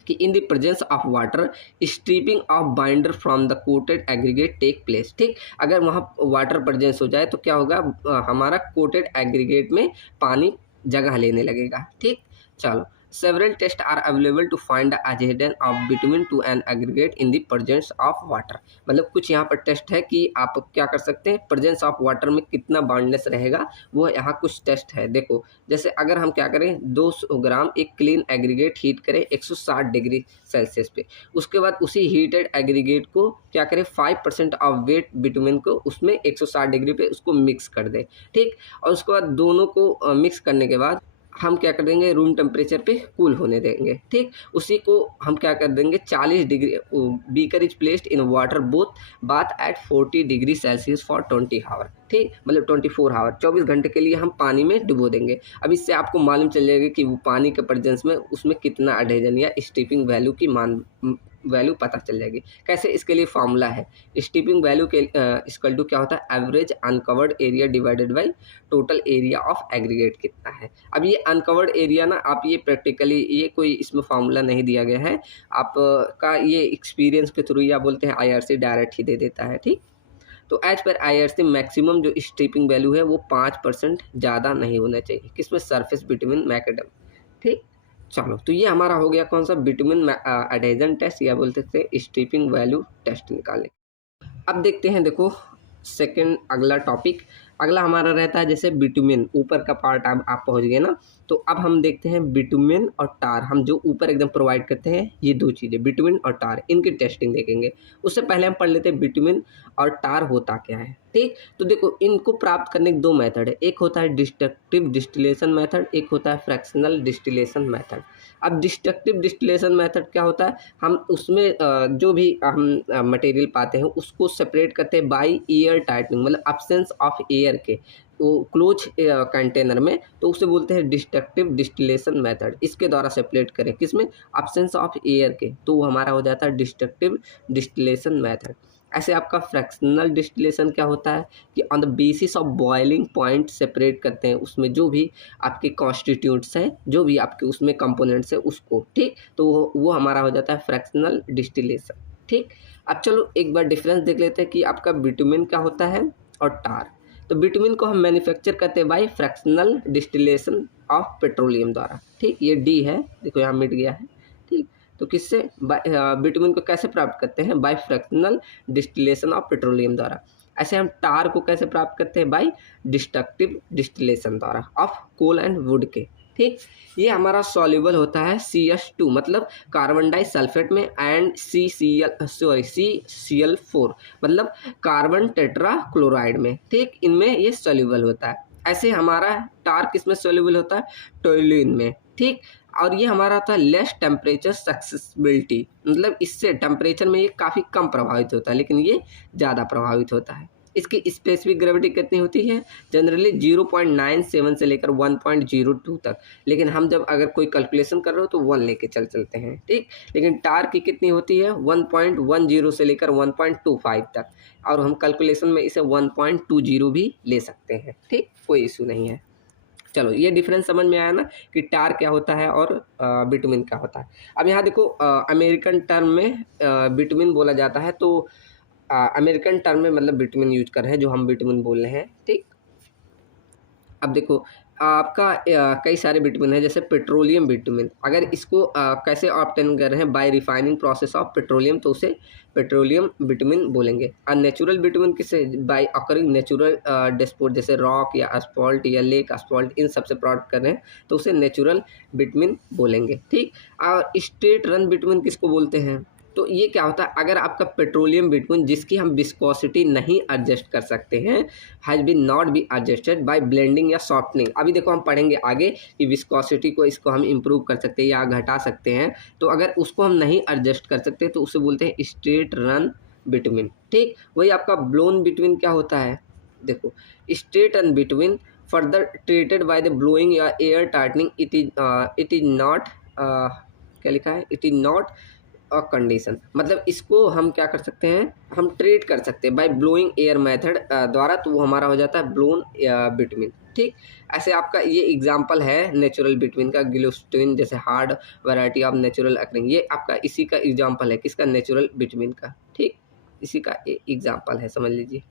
कि in the presence of water stripping of binder from the coated aggregate take place, ठीक। अगर वहाँ वाटर प्रेजेंस हो जाए तो क्या होगा, हमारा कोटेड एग्रीगेट में पानी जगह लेने लगेगा, ठीक। चलो, several test are available to find the adhesion of bitumen to an aggregate in the presence of water. मतलब कुछ यहाँ पर टेस्ट है कि आप क्या कर सकते हैं, प्रेजेंस ऑफ वाटर में कितना बाउंडनेस रहेगा, वो यहाँ कुछ टेस्ट है। देखो, जैसे अगर हम क्या करें, 200 ग्राम एक क्लीन एग्रीगेट हीट करें 160 डिग्री सेल्सियस पे, उसके बाद उसी हीटेड एग्रीगेट को क्या करें, 5% ऑफ वेट बिटुमिन को उसमें 160 डिग्री पे उसको मिक्स कर दें, ठीक। और उसके बाद दोनों को मिक्स करने के बाद हम क्या कर देंगे, रूम टेम्परेचर पे कूल होने देंगे, ठीक। उसी को हम क्या कर देंगे, 40 degree, beaker is placed in water both bath at 40 degree Celsius for 20 hour, ठीक। मतलब 24 आवर, 24 घंटे के लिए हम पानी में डुबो देंगे। अब इससे आपको मालूम चल जाएगा कि वो पानी के प्रेजेंस में उसमें कितना एडहेजन या स्ट्रिपिंग वैल्यू की वैल्यू पता चल जाएगी। कैसे, इसके लिए फॉर्मूला है, स्ट्रिपिंग वैल्यू के इक्वल टू क्या होता है, average uncovered area divided by total area of aggregate कितना है। अब ये अनकवर्ड एरिया ना, आप ये प्रैक्टिकली, ये कोई इसमें फॉर्मूला नहीं दिया गया है, आपका ये एक्सपीरियंस के थ्रू या बोलते हैं IRC डायरेक्ट ही दे देता है, ठीक। तो एज पर IRC मैक्सिमम जो स्ट्रिपिंग वैल्यू है वो 5% ज़्यादा नहीं होना चाहिए, किसमें, सरफेस बिटवीन मैकेडम, ठीक। चलो, तो ये हमारा हो गया कौन सा, बिटुमिन एडहेजन टेस्ट, या बोल सकते हैं स्ट्रिपिंग वैल्यू टेस्ट निकालने। अब देखते हैं, देखो सेकंड अगला टॉपिक, अगला हमारा रहता है जैसे बिटुमिन, ऊपर का पार्ट आप पहुंच गए ना। तो अब हम देखते हैं बिटुमिन और टार, हम जो ऊपर एकदम प्रोवाइड करते हैं, ये दो चीज़ें बिटुमिन और टार, इनकी टेस्टिंग देखेंगे। उससे पहले हम पढ़ लेते हैं बिटुमिन और टार होता क्या है, ठीक। तो देखो, इनको प्राप्त करने के दो मेथड है, एक होता है डिस्ट्रक्टिव डिस्टिलेशन मेथड, एक होता है फ्रैक्शनल डिस्टिलेशन मेथड। अब डिस्ट्रक्टिव डिस्टिलेशन मेथड क्या होता है, हम उसमें जो भी हम मटेरियल पाते हैं उसको सेपरेट करते हैं बाय एयर टाइटनिंग, मतलब अब्सेंस ऑफ एयर के, वो क्लोज कंटेनर में, तो उसे बोलते हैं डिस्ट्रक्टिव डिस्टिलेशन मेथड। इसके द्वारा सेपरेट करें किसमें, अब्सेंस ऑफ एयर के, तो वो हमारा हो जाता है डिस्ट्रक्टिव डिस्टिलेशन मेथड। ऐसे आपका फ्रैक्शनल डिस्टिलेशन क्या होता है कि on the basis of boiling point separate करते हैं, उसमें जो भी आपके कॉन्स्टिट्यूट्स हैं, जो भी आपके उसमें कंपोनेंट्स हैं उसको, ठीक। तो वो हमारा हो जाता है फ्रैक्शनल डिस्टिलेशन, ठीक। अब चलो एक बार डिफरेंस देख लेते हैं कि आपका बिटुमिन क्या होता है और टार। तो बिटुमिन को हम मैन्युफैक्चर करते हैं by fractional distillation of petroleum द्वारा, ठीक। ये डी है, देखो यहाँ मिट गया है, ठीक। तो किससे, बिटुमिन को कैसे प्राप्त करते हैं, by fractional distillation of petroleum द्वारा। ऐसे हम टार को कैसे प्राप्त करते हैं, बाय डिस्ट्रक्टिव डिस्टिलेशन द्वारा ऑफ कोल एंड वुड के, ठीक। ये हमारा सॉल्युबल होता है CS2 मतलब कार्बन डाइसल्फेट में, एंड CCl4 मतलब कार्बन टेट्रा क्लोराइड में, ठीक। इनमें ये सॉल्युबल होता है। ऐसे हमारा टार्क किसमें सोल्यूबल होता है, टोल्यूइन में, ठीक। और ये हमारा था लेस टेम्परेचर सक्सेसिबिलिटी, मतलब इससे टेम्परेचर में ये काफ़ी कम प्रभावित होता है, लेकिन ये ज़्यादा प्रभावित होता है। इसकी स्पेसिफिक ग्रेविटी कितनी होती है, जनरली 0.97 से लेकर 1.02 तक, लेकिन हम जब अगर कोई कैलकुलेशन कर रहे हो तो 1 लेके चलते हैं, ठीक। लेकिन टार्क की कितनी होती है, 1.10 से लेकर 1.25 तक, और हम कैलकुलेशन में इसे 1.20 भी ले सकते हैं, ठीक, कोई इशू नहीं है। चलो ये डिफरेंस समझ में आया ना कि टार क्या होता है और बिटुमिन क्या होता है। अब यहाँ देखो अमेरिकन टर्म में बिटुमिन बोला जाता है, तो अमेरिकन टर्म में मतलब बिटुमिन यूज कर रहे हैं, जो हम बिटुमिन बोल रहे हैं, ठीक। अब देखो आपका कई सारे बिटुमिन है, जैसे पेट्रोलियम बिटुमिन, अगर इसको कैसे ऑब्टेन कर रहे हैं, by refining process of petroleum, तो उसे पेट्रोलियम बिटुमिन बोलेंगे। और नेचुरल बिटुमिन किसे, बाय अकरिंग नेचुरल डिस्पोज, जैसे रॉक या असफॉल्ट या लेक असफॉल्ट, इन सबसे प्रोडक्ट कर रहे हैं तो उसे नेचुरल बिटुमिन बोलेंगे, ठीक। और स्ट्रेट रन बिटुमिन किसको बोलते हैं, तो ये क्या होता है, अगर आपका पेट्रोलियम बिटुमिन जिसकी हम विस्कोसिटी नहीं एडजस्ट कर सकते हैं, has been not be adjusted by blending या सॉफ्टनिंग। अभी देखो हम पढ़ेंगे आगे कि विस्कोसिटी को इसको हम इम्प्रूव कर सकते हैं या घटा सकते हैं, तो अगर उसको हम नहीं एडजस्ट कर सकते तो उसे बोलते हैं स्ट्रेट रन बिटुमिन, ठीक। वही आपका ब्लोन बिटुमिन क्या होता है, देखो straight run bitumen further treated by the blowing या air tightening, it is not क्या लिखा है, it is not a condition, मतलब इसको हम क्या कर सकते हैं, हम ट्रीट कर सकते हैं बाय ब्लोइंग एयर मेथड द्वारा, तो वो हमारा हो जाता है ब्लोन बिटुमिन, ठीक। ऐसे आपका ये एग्जांपल है नेचुरल बिटुमिन का, ग्लिसरीन जैसे hard variety of natural occurring, ये आपका इसी का एग्जांपल है, किसका, नेचुरल बिटुमिन का, ठीक, इसी का एग्जांपल है, समझ लीजिए।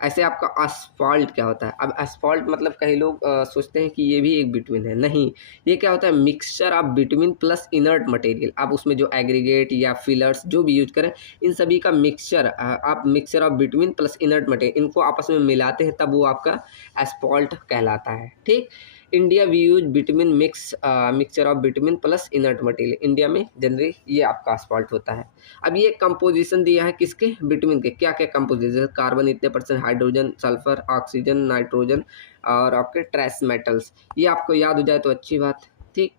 ऐसे आपका asphalt क्या होता है, अब asphalt मतलब कई लोग सोचते हैं कि ये भी एक बिटुमिन है, नहीं, ये क्या होता है, mixture of bitumen plus inert material. आप उसमें जो एग्रीगेट या फिलर्स जो भी यूज करें, इन सभी का मिक्सचर, आप mixture of bitumen plus inert material, इनको आपस में मिलाते हैं, तब वो आपका asphalt कहलाता है, ठीक। India we use bitumen mixture of bitumen plus inert material, India में जनरली ये आपका asphalt होता है। अब ये कंपोजिशन दिया है किसके, बिटुमिन के, क्या क्या कंपोजिशन, कार्बन इतने %, हाइड्रोजन, सल्फर, ऑक्सीजन, नाइट्रोजन और आपके ट्रेस मेटल्स, ये आपको याद हो जाए तो अच्छी बात, ठीक।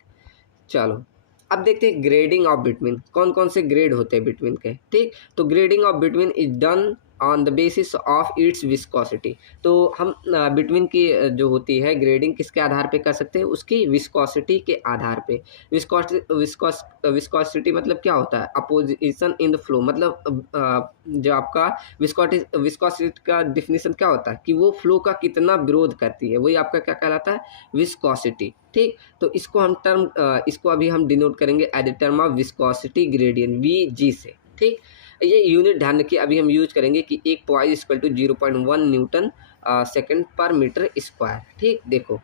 चलो अब देखते हैं ग्रेडिंग ऑफ बिटुमिन, कौन कौन से ग्रेड होते हैं बिटुमिन के, ठीक। तो grading of bitumen is done on the basis of its viscosity, तो हम बिटुमिन की जो होती है ग्रेडिंग किसके आधार पे कर सकते हैं, उसकी विस्कोसिटी के आधार पे। विस्कोसिटी मतलब क्या होता है, अपोजिशन इन द फ्लो, मतलब जो आपका विस्कोसिटी का डिफिनीशन क्या होता है कि वो फ्लो का कितना विरोध करती है, वही आपका क्या कहलाता है, विस्कोसिटी, ठीक। तो इसको हम इसको अभी हम डिनोट करेंगे as a term of viscosity gradient, VG से, ठीक। ये यूनिट ध्यान रखिए, अभी हम यूज करेंगे कि एक poise equal to 0.1 newton second per metre square, ठीक। देखो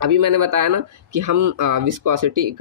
अभी मैंने बताया ना कि हम विस्कोसिटी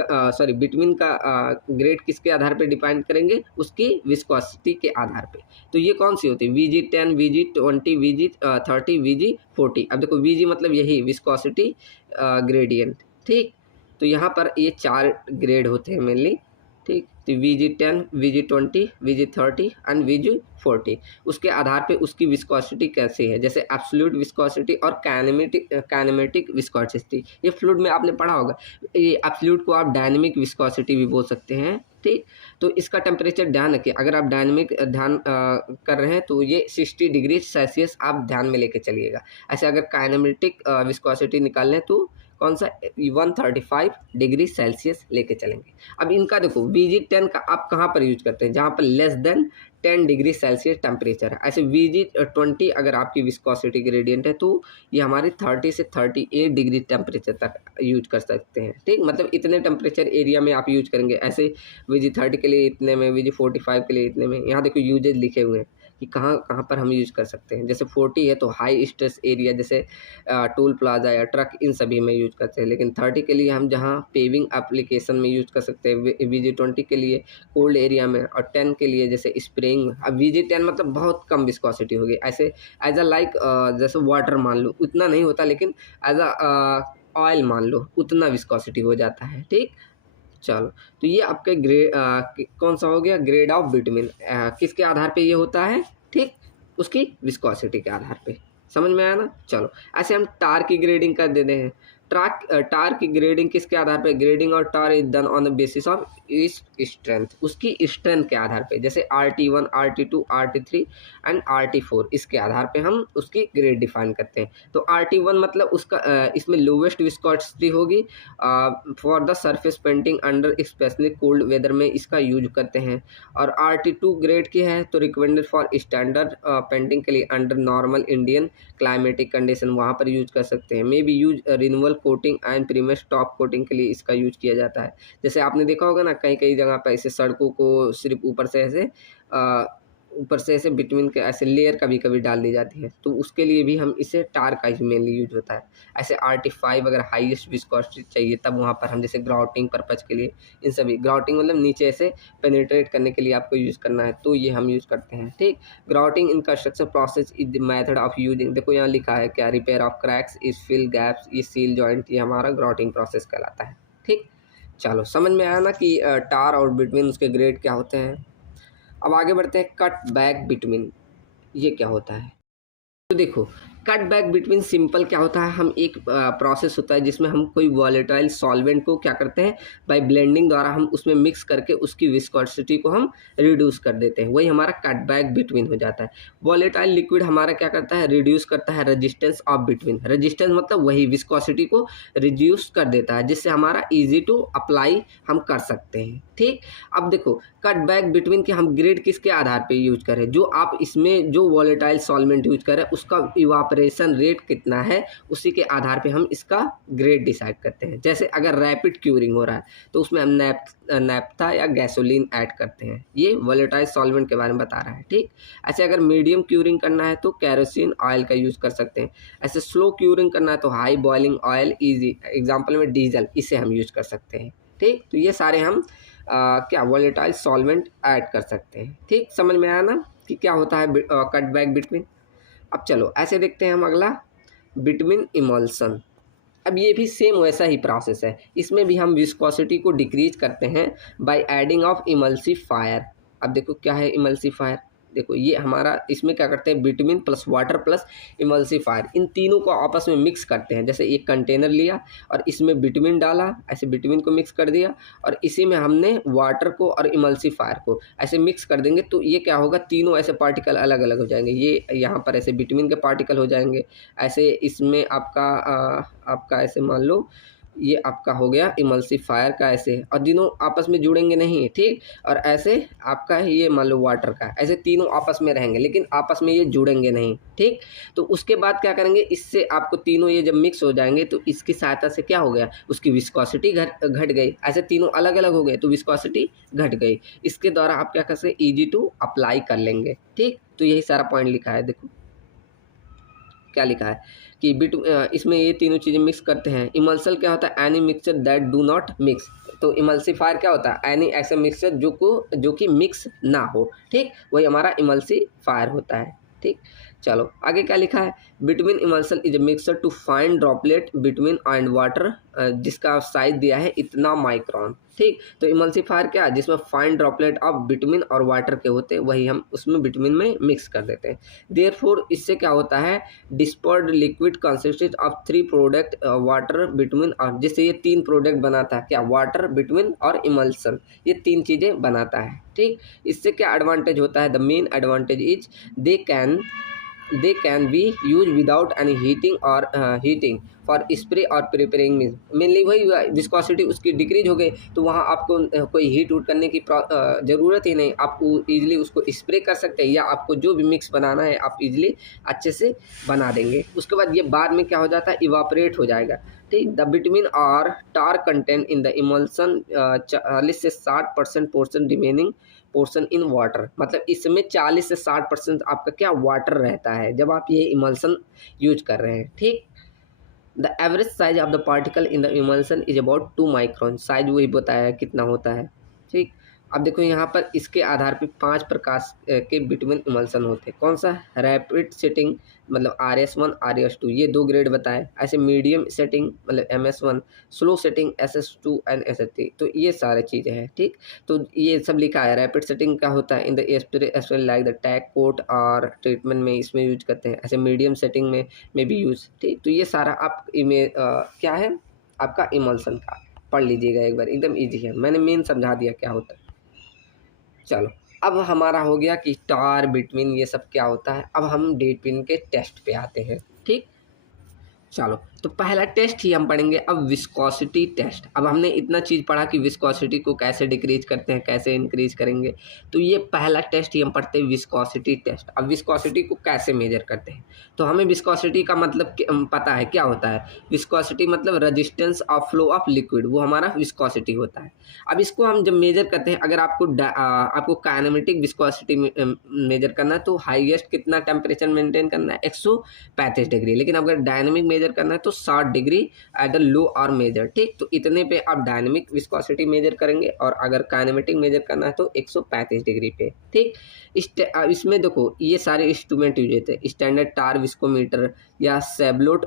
बिटुमिन का ग्रेड किसके आधार पे डिफाइन करेंगे, उसकी विस्कोसिटी के आधार पे। तो ये कौन सी होती है, VG10, VG20, VG30, VG40। अब देखो VG मतलब यही विस्कोसिटी ग्रेडियंट, ठीक। तो यहाँ पर ये 4 ग्रेड होते हैं मेनली, ठीक। तो VG10, VG20, VG30 and VG40, उसके आधार पे उसकी विस्कोसिटी कैसी है, जैसे एब्सोल्यूट विस्कोसिटी और काइनेमेटिक विस्कोसिटी, ये फ्लूइड में आपने पढ़ा होगा। ये एब्सोल्यूट को आप डायनेमिक विस्कोसिटी भी बोल सकते हैं, ठीक। तो इसका टेम्परेचर ध्यान रखिए, अगर आप डायनेमिक ध्यान कर रहे हैं तो ये 60 डिग्री सेल्सियस आप ध्यान में लेके चलिएगा। ऐसे अगर काइनेमेटिक विस्कोसिटी निकाल लें तो कौन सा, 135 डिग्री सेल्सियस लेके चलेंगे। अब इनका देखो VG10 का आप कहाँ पर यूज करते हैं, जहाँ पर less than 10 degree Celsius temperature है। ऐसे VG20 अगर आपकी विस्कोसिटी ग्रेडियंट है तो ये हमारे 30 से 38 डिग्री टेम्परेचर तक यूज कर सकते हैं, ठीक। मतलब इतने टेम्परेचर एरिया में आप यूज करेंगे। ऐसे VG30 के लिए इतने में, VG45 के लिए इतने में। यहाँ देखो यूजेज लिखे हुए हैं कि कहाँ कहाँ पर हम यूज़ कर सकते हैं। जैसे 40 है तो हाई स्ट्रेस एरिया, जैसे टोल प्लाजा या ट्रक, इन सभी में यूज़ करते हैं। लेकिन 30 के लिए हम जहाँ पेविंग एप्लीकेशन में यूज़ कर सकते हैं, VG20 के लिए कोल्ड एरिया में, और 10 के लिए जैसे स्प्रिंग। अब VG10 मतलब बहुत कम विस्कोसिटी होगी, ऐसे एज अ लाइक जैसे वाटर मान लो, उतना नहीं होता, लेकिन एज अ ऑयल मान लो, उतना विस्कोसिटी हो जाता है, ठीक। चलो तो ये आपके ग्रेड कौन सा हो गया, ग्रेड ऑफ बिटुमिन, किसके आधार पे ये होता है, ठीक, उसकी विस्कोसिटी के आधार पे। समझ में आया ना। चलो ऐसे हम टार की ग्रेडिंग कर देते हैं। टार की ग्रेडिंग किसके आधार पे? ग्रेडिंग और tar is done on the basis of इस स्ट्रेंथ, उसकी स्ट्रेंथ के आधार पे। जैसे RT1, RT2, RT3 and RT4, इसके आधार पे हम उसकी ग्रेड डिफाइन करते हैं। तो RT1 मतलब उसका इसमें लोवेस्ट विस्कोसिटी होगी for the surface painting under specially cold weather में इसका यूज करते हैं। और RT2 ग्रेड की है तो रिकमेंडेड फॉर स्टैंडर्ड पेंटिंग के लिए under normal Indian climatic condition, वहाँ पर यूज कर सकते हैं। May be use renewal coating and premix top coating के लिए इसका यूज किया जाता है। जैसे आपने देखा होगा ना, कई कई जगह पर ऐसे सड़कों को सिर्फ ऊपर से ऐसे बिटवीन के ऐसे लेयर कभी कभी डाल दी जाती है, तो उसके लिए भी हम इसे टार का ही मेनली यूज होता है। ऐसे RT5 अगर हाईएस्ट विस्कोसिटी चाहिए तब वहाँ पर हम जैसे ग्राउटिंग पर्पज के लिए, इन सभी ग्राउटिंग मतलब नीचे से पेनिट्रेट करने के लिए आपको यूज़ करना है, तो ये हम यूज़ करते हैं। ठीक, grouting in construction process is the method of using, देखो यहाँ लिखा है क्या, repair of cracks is fill gaps, ये सील जॉइंट, ये हमारा ग्राउटिंग प्रोसेस कहलाता है। ठीक, चलो समझ में आया ना कि टार और बिटवीन उसके ग्रेड क्या होते हैं। अब आगे बढ़ते हैं, कट बैक बिटवीन, ये क्या होता है? तो देखो, कट बैक बिटवीन सिंपल क्या होता है, हम एक प्रोसेस होता है जिसमें हम कोई वॉलेटाइल सॉल्वेंट को क्या करते हैं, बाय ब्लेंडिंग द्वारा हम उसमें मिक्स करके उसकी विस्कोसिटी को हम रिड्यूस कर देते हैं, वही हमारा कट बैक बिटवीन हो जाता है। वॉलेटाइल लिक्विड हमारा क्या करता है, रिड्यूस करता है रेजिस्टेंस ऑफ बिटवीन, रेजिस्टेंस मतलब वही विस्कोसिटी को रिड्यूस कर देता है, जिससे हमारा ईजी टू अप्लाई हम कर सकते हैं। ठीक, अब देखो कट बैक बिटवीन के हम ग्रेड किसके आधार पे यूज करें, जो आप इसमें जो वॉलेटाइल सॉल्वेंट यूज करें उसका इवापोरेशन रेट कितना है, उसी के आधार पे हम इसका ग्रेड डिसाइड करते हैं। जैसे अगर रैपिड क्यूरिंग हो रहा है तो उसमें हम नैप्था या गैसोलीन ऐड करते हैं, ये वॉलेटाइल सॉल्वेंट के बारे में बता रहा है। ठीक, ऐसे अगर मीडियम क्यूरिंग करना है तो केरोसिन ऑयल का यूज़ कर सकते हैं। ऐसे स्लो क्यूरिंग करना है तो high boiling oil, easy example में डीजल, इसे हम यूज कर सकते हैं। ठीक, तो ये सारे हम क्या वॉलेटाइल सॉल्वेंट ऐड कर सकते हैं। ठीक, समझ में आया ना कि क्या होता है कट बैक बिटवीन। अब चलो ऐसे देखते हैं हम अगला, बिटवीन इमल्सन। अब ये भी सेम वैसा ही प्रोसेस है, इसमें भी हम विस्कोसिटी को डिक्रीज करते हैं बाय एडिंग ऑफ इमल्सिफायर। अब देखो क्या है इमल्सिफायर, देखो ये हमारा इसमें क्या करते हैं, bitumen plus water plus emulsifier, इन तीनों को आपस में मिक्स करते हैं। जैसे एक कंटेनर लिया और इसमें बिटवीन डाला, ऐसे बिटवीन को मिक्स कर दिया और इसी में हमने वाटर को और इमल्सिफायर को ऐसे मिक्स कर देंगे, तो ये क्या होगा, तीनों ऐसे पार्टिकल अलग अलग हो जाएंगे। ये यहाँ पर ऐसे बिटवीन के पार्टिकल हो जाएंगे, ऐसे इसमें आपका ऐसे मान लो ये आपका हो गया इमल्सिफायर का ऐसे, और तीनों आपस में जुड़ेंगे नहीं। ठीक, और ऐसे आपका ये मान लो वाटर का, ऐसे तीनों आपस में रहेंगे लेकिन आपस में ये जुड़ेंगे नहीं। ठीक, तो उसके बाद क्या करेंगे, इससे आपको तीनों ये जब मिक्स हो जाएंगे तो इसकी सहायता से क्या हो गया, उसकी विस्कोसिटी घट गई। ऐसे तीनों अलग अलग हो गए तो विस्कोसिटी घट गई, इसके द्वारा आप क्या कर सकते, ईजी टू अप्लाई कर लेंगे। ठीक, तो यही सारा पॉइंट लिखा है। देखो क्या लिखा है कि इसमें ये तीनों चीज़ें मिक्स करते हैं। इमल्सल क्या होता है, any mixture that do not mix, तो इमल्सीफायर क्या होता है, एनी ऐसा मिक्सचर जो कि मिक्स ना हो। ठीक, वही हमारा इमल्सीफायर होता है। ठीक, चलो आगे क्या लिखा है, bitumen emulsion is a mixture to fine droplet bitumen and water, जिसका साइज दिया है इतना माइक्रोन। ठीक, तो इमल्सीफायर क्या है, जिसमें फाइन ड्रॉपलेट ऑफ बिटवीन और वाटर के होते हैं, वही हम उसमें बिटवीन में मिक्स कर देते हैं। देयरफॉर इससे क्या होता है, dispersed liquid consistent of 3 product, water between, और जिससे ये 3 प्रोडक्ट बनाता है, क्या, वाटर बिटवीन और इमल्सन, ये 3 चीज़ें बनाता है। ठीक, इससे क्या एडवांटेज होता है, the main advantage is they can be use without any heating for spray और प्रिपेयरिंग मीन्स, मेनली वही विस्कोसिटी उसकी डिक्रीज हो गई तो वहाँ आपको कोई हीट उट करने की ज़रूरत ही नहीं, आप ईजिली उसको स्प्रे कर सकते हैं, या आपको जो भी मिक्स बनाना है आप इजीली अच्छे से बना देंगे। उसके बाद ये बाद में क्या हो जाता है, इवापोरेट हो जाएगा। ठीक, द बिटवीन और टार कंटेंट इन द इमल्सन 40 से 60% portion remaining portion in water, मतलब इसमें 40 से 60% आपका क्या वाटर रहता है जब आप ये इमल्सन यूज कर रहे हैं। ठीक, the average size of the particle in the emulsion is about 2 micron, size वही बताया कितना होता है। ठीक, अब देखो यहाँ पर इसके आधार पे 5 प्रकार के बिटवीन इमल्सन होते हैं। कौन सा? रैपिड सेटिंग मतलब RS1 RS2 ये 2 ग्रेड बताए। ऐसे मीडियम सेटिंग मतलब MS1, slow setting SS2 and SS3। तो ये सारी चीज़ें हैं, ठीक। तो ये सब लिखा है। रैपिड सेटिंग क्या होता है? In the as well like the tack coat और ट्रीटमेंट में इसमें यूज करते हैं। ऐसे मीडियम सेटिंग में भी यूज, ठीक। तो ये सारा आप क्या है आपका इमल्सन का पढ़ लीजिएगा एक बार, एकदम ईजी है। मैंने मेन समझा दिया क्या होता है। चलो अब हमारा हो गया कि टार बिटवीन ये सब क्या होता है। अब हम डेट पिन के टेस्ट पे आते हैं, ठीक। चलो तो पहला टेस्ट ही हम पढ़ेंगे अब विस्कोसिटी टेस्ट। अब हमने इतना चीज़ पढ़ा कि विस्कोसिटी को कैसे डिक्रीज करते हैं, कैसे इंक्रीज करेंगे। तो ये पहला टेस्ट ही हम पढ़ते हैं विस्कोसिटी टेस्ट। अब विस्कोसिटी को कैसे मेजर करते हैं, तो हमें विस्कोसिटी का मतलब पता है क्या होता है। विस्कोसिटी मतलब resistance of flow of liquid, वो हमारा विस्कोसिटी होता है। अब इसको हम जब मेजर करते हैं, अगर आपको काइनेमेटिक विस्कोसिटी मेजर करना है तो हाईएस्ट कितना टेम्परेचर मेंटेन करना है 135 डिग्री। लेकिन अगर डायनेमिक मेजर करना है तो 60 डिग्री एट द लो और मेजर, ठीक। तो इतने पे आप डायनेमिक विस्कोसिटी मेजर करेंगे और अगर काइनेमेटिक मेजर करना है तो 135 डिग्री पे, ठीक। इसमें देखो ये सारे इंस्ट्रूमेंट यूज होते हैं। स्टैंडर्ड टार विस्कोमीटर या सेबलोट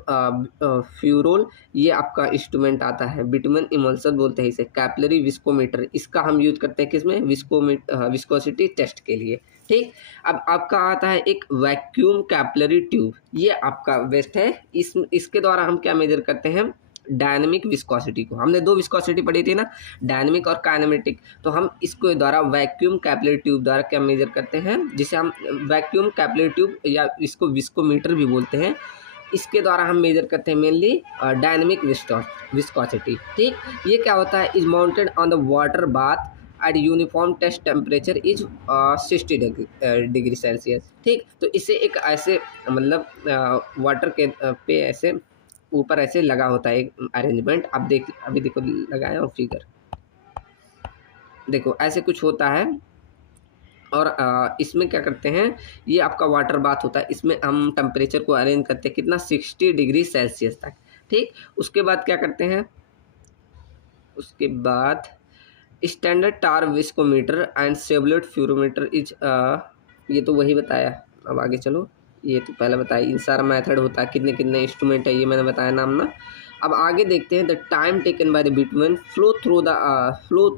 फ्यूरोल ये आपका इंस्ट्रूमेंट आता है। बिटुमेन इमल्सन बोलते हैं इसे। कैपिलरी विस्कोमीटर इसका हम यूज करते हैं किसमें? विस्कोसिटी टेस्ट के लिए, ठीक। अब आपका आता है एक वैक्यूम कैपिलरी ट्यूब, ये आपका बेस्ट है। इसके द्वारा हम क्या मेजर करते हैं? डायनेमिक विस्कोसिटी को। हमने 2 विस्कोसिटी पढ़ी थी ना, डायनेमिक और काइनेमेटिक। तो हम इसको द्वारा वैक्यूम कैपिलरी ट्यूब द्वारा क्या मेजर करते हैं, जिसे हम वैक्यूम कैपिलरी ट्यूब या इसको विस्कोमीटर भी बोलते हैं। इसके द्वारा हम मेजर करते हैं मेनली डायनेमिक विस्कोसिटी, ठीक। ये क्या होता है? Is mounted on the water bath at uniform test temperature is 60 degree Celsius, ठीक। तो इसे एक ऐसे मतलब वाटर के पे ऐसे ऊपर ऐसे लगा होता है एक अरेंजमेंट। अब अभी देखो लगाया हूँ फिगर, देखो ऐसे कुछ होता है। और इसमें क्या करते हैं, ये आपका वाटर बाथ होता है। इसमें हम टेम्परेचर को अरेंज करते हैं कितना? 60 डिग्री सेल्सियस तक, ठीक। उसके बाद क्या करते हैं? उसके बाद standard tar viscometer and Saybolt furolmeter is ये तो वही बताया। अब आगे चलो, ये तो पहले बताया। इन सारा मेथड होता है, कितने कितने इंस्ट्रूमेंट है ये मैंने बताया नाम ना। अब आगे देखते हैं the time taken by the bitumen flow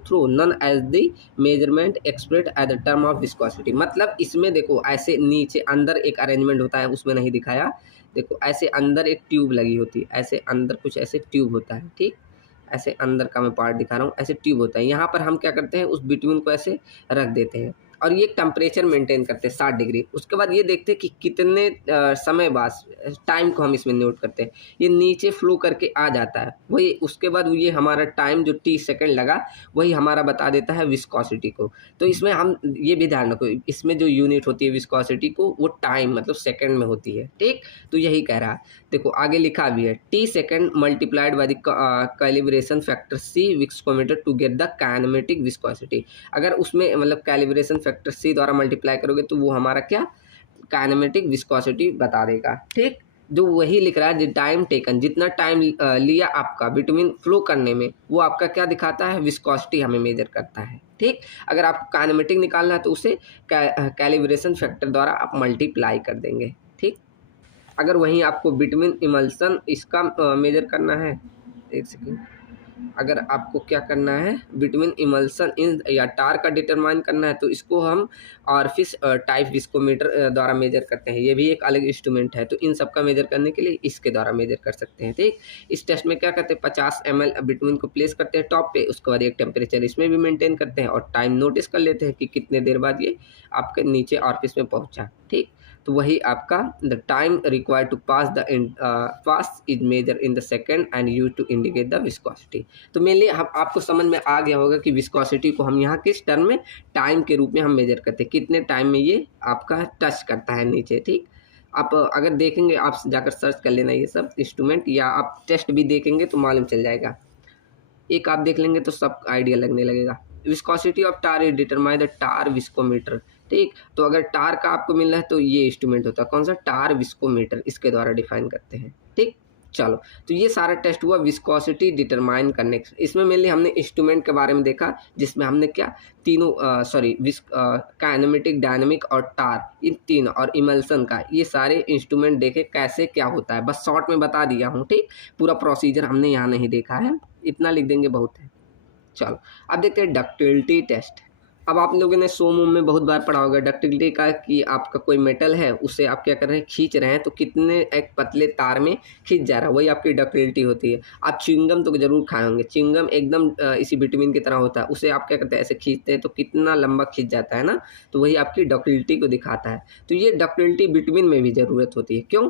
through none as the measurement express at the term of viscosity. मतलब इसमें देखो ऐसे नीचे अंदर एक अरेंजमेंट होता है, उसमें नहीं दिखाया। देखो ऐसे अंदर एक ट्यूब लगी होती है, ऐसे अंदर कुछ ऐसे ट्यूब होता है, ठीक। ऐसे अंदर का मैं पार्ट दिखा रहा हूँ, ऐसे ट्यूब होता है। यहाँ पर हम क्या करते हैं? उस बिटवीन को ऐसे रख देते हैं और ये टेम्परेचर मेंटेन करते हैं 60 डिग्री। उसके बाद ये देखते हैं कि कितने समय बाद, टाइम को हम इसमें नोट करते हैं। ये नीचे फ्लो करके आ जाता है, वही उसके बाद ये हमारा टाइम जो 30 सेकेंड लगा वही हमारा बता देता है विस्कोसिटी को। तो इसमें हम ये भी ध्यान रखो, इसमें जो यूनिट होती है विस्कोसिटी को वो टाइम मतलब सेकेंड में होती है, ठीक। तो यही कह रहा है। देखो आगे लिखा भी है T second multiplied by the calibration factor C viscometer to get the kinematic viscosity. अगर उसमें मतलब कैलिब्रेशन फैक्टर C द्वारा मल्टीप्लाई करोगे तो वो हमारा क्या? काइनेमेटिक विस्कोसिटी बता देगा, ठीक। जो वही लिख रहा है टाइम टेकन, जितना टाइम लिया आपका बिटवीन फ्लो करने में, वो आपका क्या दिखाता है? विस्कोसिटी हमें मेजर करता है, ठीक। अगर आपको काइनेमेटिक निकालना है तो उसे कैलिब्रेशन फैक्टर द्वारा आप मल्टीप्लाई कर देंगे, ठीक। अगर वहीं आपको बिटवीन इमल्सन इसका मेजर करना है, एक सेकेंड, अगर आपको क्या करना है बिटवीन इमल्सन इन या टार का डिटरमाइन करना है तो इसको हम ऑरफिस टाइप विस्कोमीटर द्वारा मेजर करते हैं। ये भी एक अलग इंस्ट्रूमेंट है। तो इन सब का मेजर करने के लिए इसके द्वारा मेजर कर सकते हैं, ठीक। इस टेस्ट में क्या करते हैं? 50 ml बिटवीन को प्लेस करते हैं टॉप पे, उसके बाद एक टेम्परेचर इसमें भी मेंटेन करते हैं और टाइम नोटिस कर लेते हैं कि कितने देर बाद ये आपके नीचे ऑरफिस में पहुंचा, ठीक। तो वही आपका the time required to pass is measure in the second and use to indicate the viscosity. तो मेनली हम आपको समझ में आ गया होगा कि विस्कोसिटी को हम यहाँ किस टर्म में, टाइम के रूप में हम मेजर करते हैं, कितने टाइम में ये आपका टच करता है नीचे, ठीक। आप अगर देखेंगे, आप जाकर सर्च कर लेना ये सब इंस्ट्रूमेंट, या आप टेस्ट भी देखेंगे तो मालूम चल जाएगा। एक आप देख लेंगे तो सब आइडिया लगने लगेगा। Viscosity of tar is determine the tar viscometer, ठीक। तो अगर टार का आपको मिल रहा है तो ये इंस्ट्रूमेंट होता है कौन सा? टार विस्कोमीटर, इसके द्वारा डिफाइन करते हैं, ठीक। चलो, तो ये सारा टेस्ट हुआ विस्कोसिटी डिटरमाइन करने का। इसमें मेनली हमने इंस्ट्रूमेंट के बारे में देखा, जिसमें हमने क्या तीनों काइनेमेटिक, डायनामिक और टार, इन तीन और इमल्सन का ये सारे इंस्ट्रूमेंट देखे कैसे क्या होता है, बस शॉर्ट में बता दिया हूँ। ठीक, पूरा प्रोसीजर हमने यहाँ नहीं देखा है, इतना लिख देंगे बहुत है। चलो, अब देखते हैं डक्टिलिटी टेस्ट। अब आप लोगों ने सोम में बहुत बार पढ़ा होगा डक्टिलिटी का, कि आपका कोई मेटल है उसे आप क्या कर रहे हैं, खींच रहे हैं, तो कितने एक पतले तार में खींच जा रहा है, वही आपकी डक्टिलिटी होती है। आप च्युइंगम तो जरूर खाए होंगे, च्युइंगम एकदम इसी विटामिन की तरह होता है, उसे आप क्या करते हैं, ऐसे खींचते हैं तो कितना लंबा खींच जाता है ना, तो वही आपकी डक्टिलिटी को दिखाता है। तो ये डक्टिलिटी विटामिन में भी ज़रूरत होती है। क्यों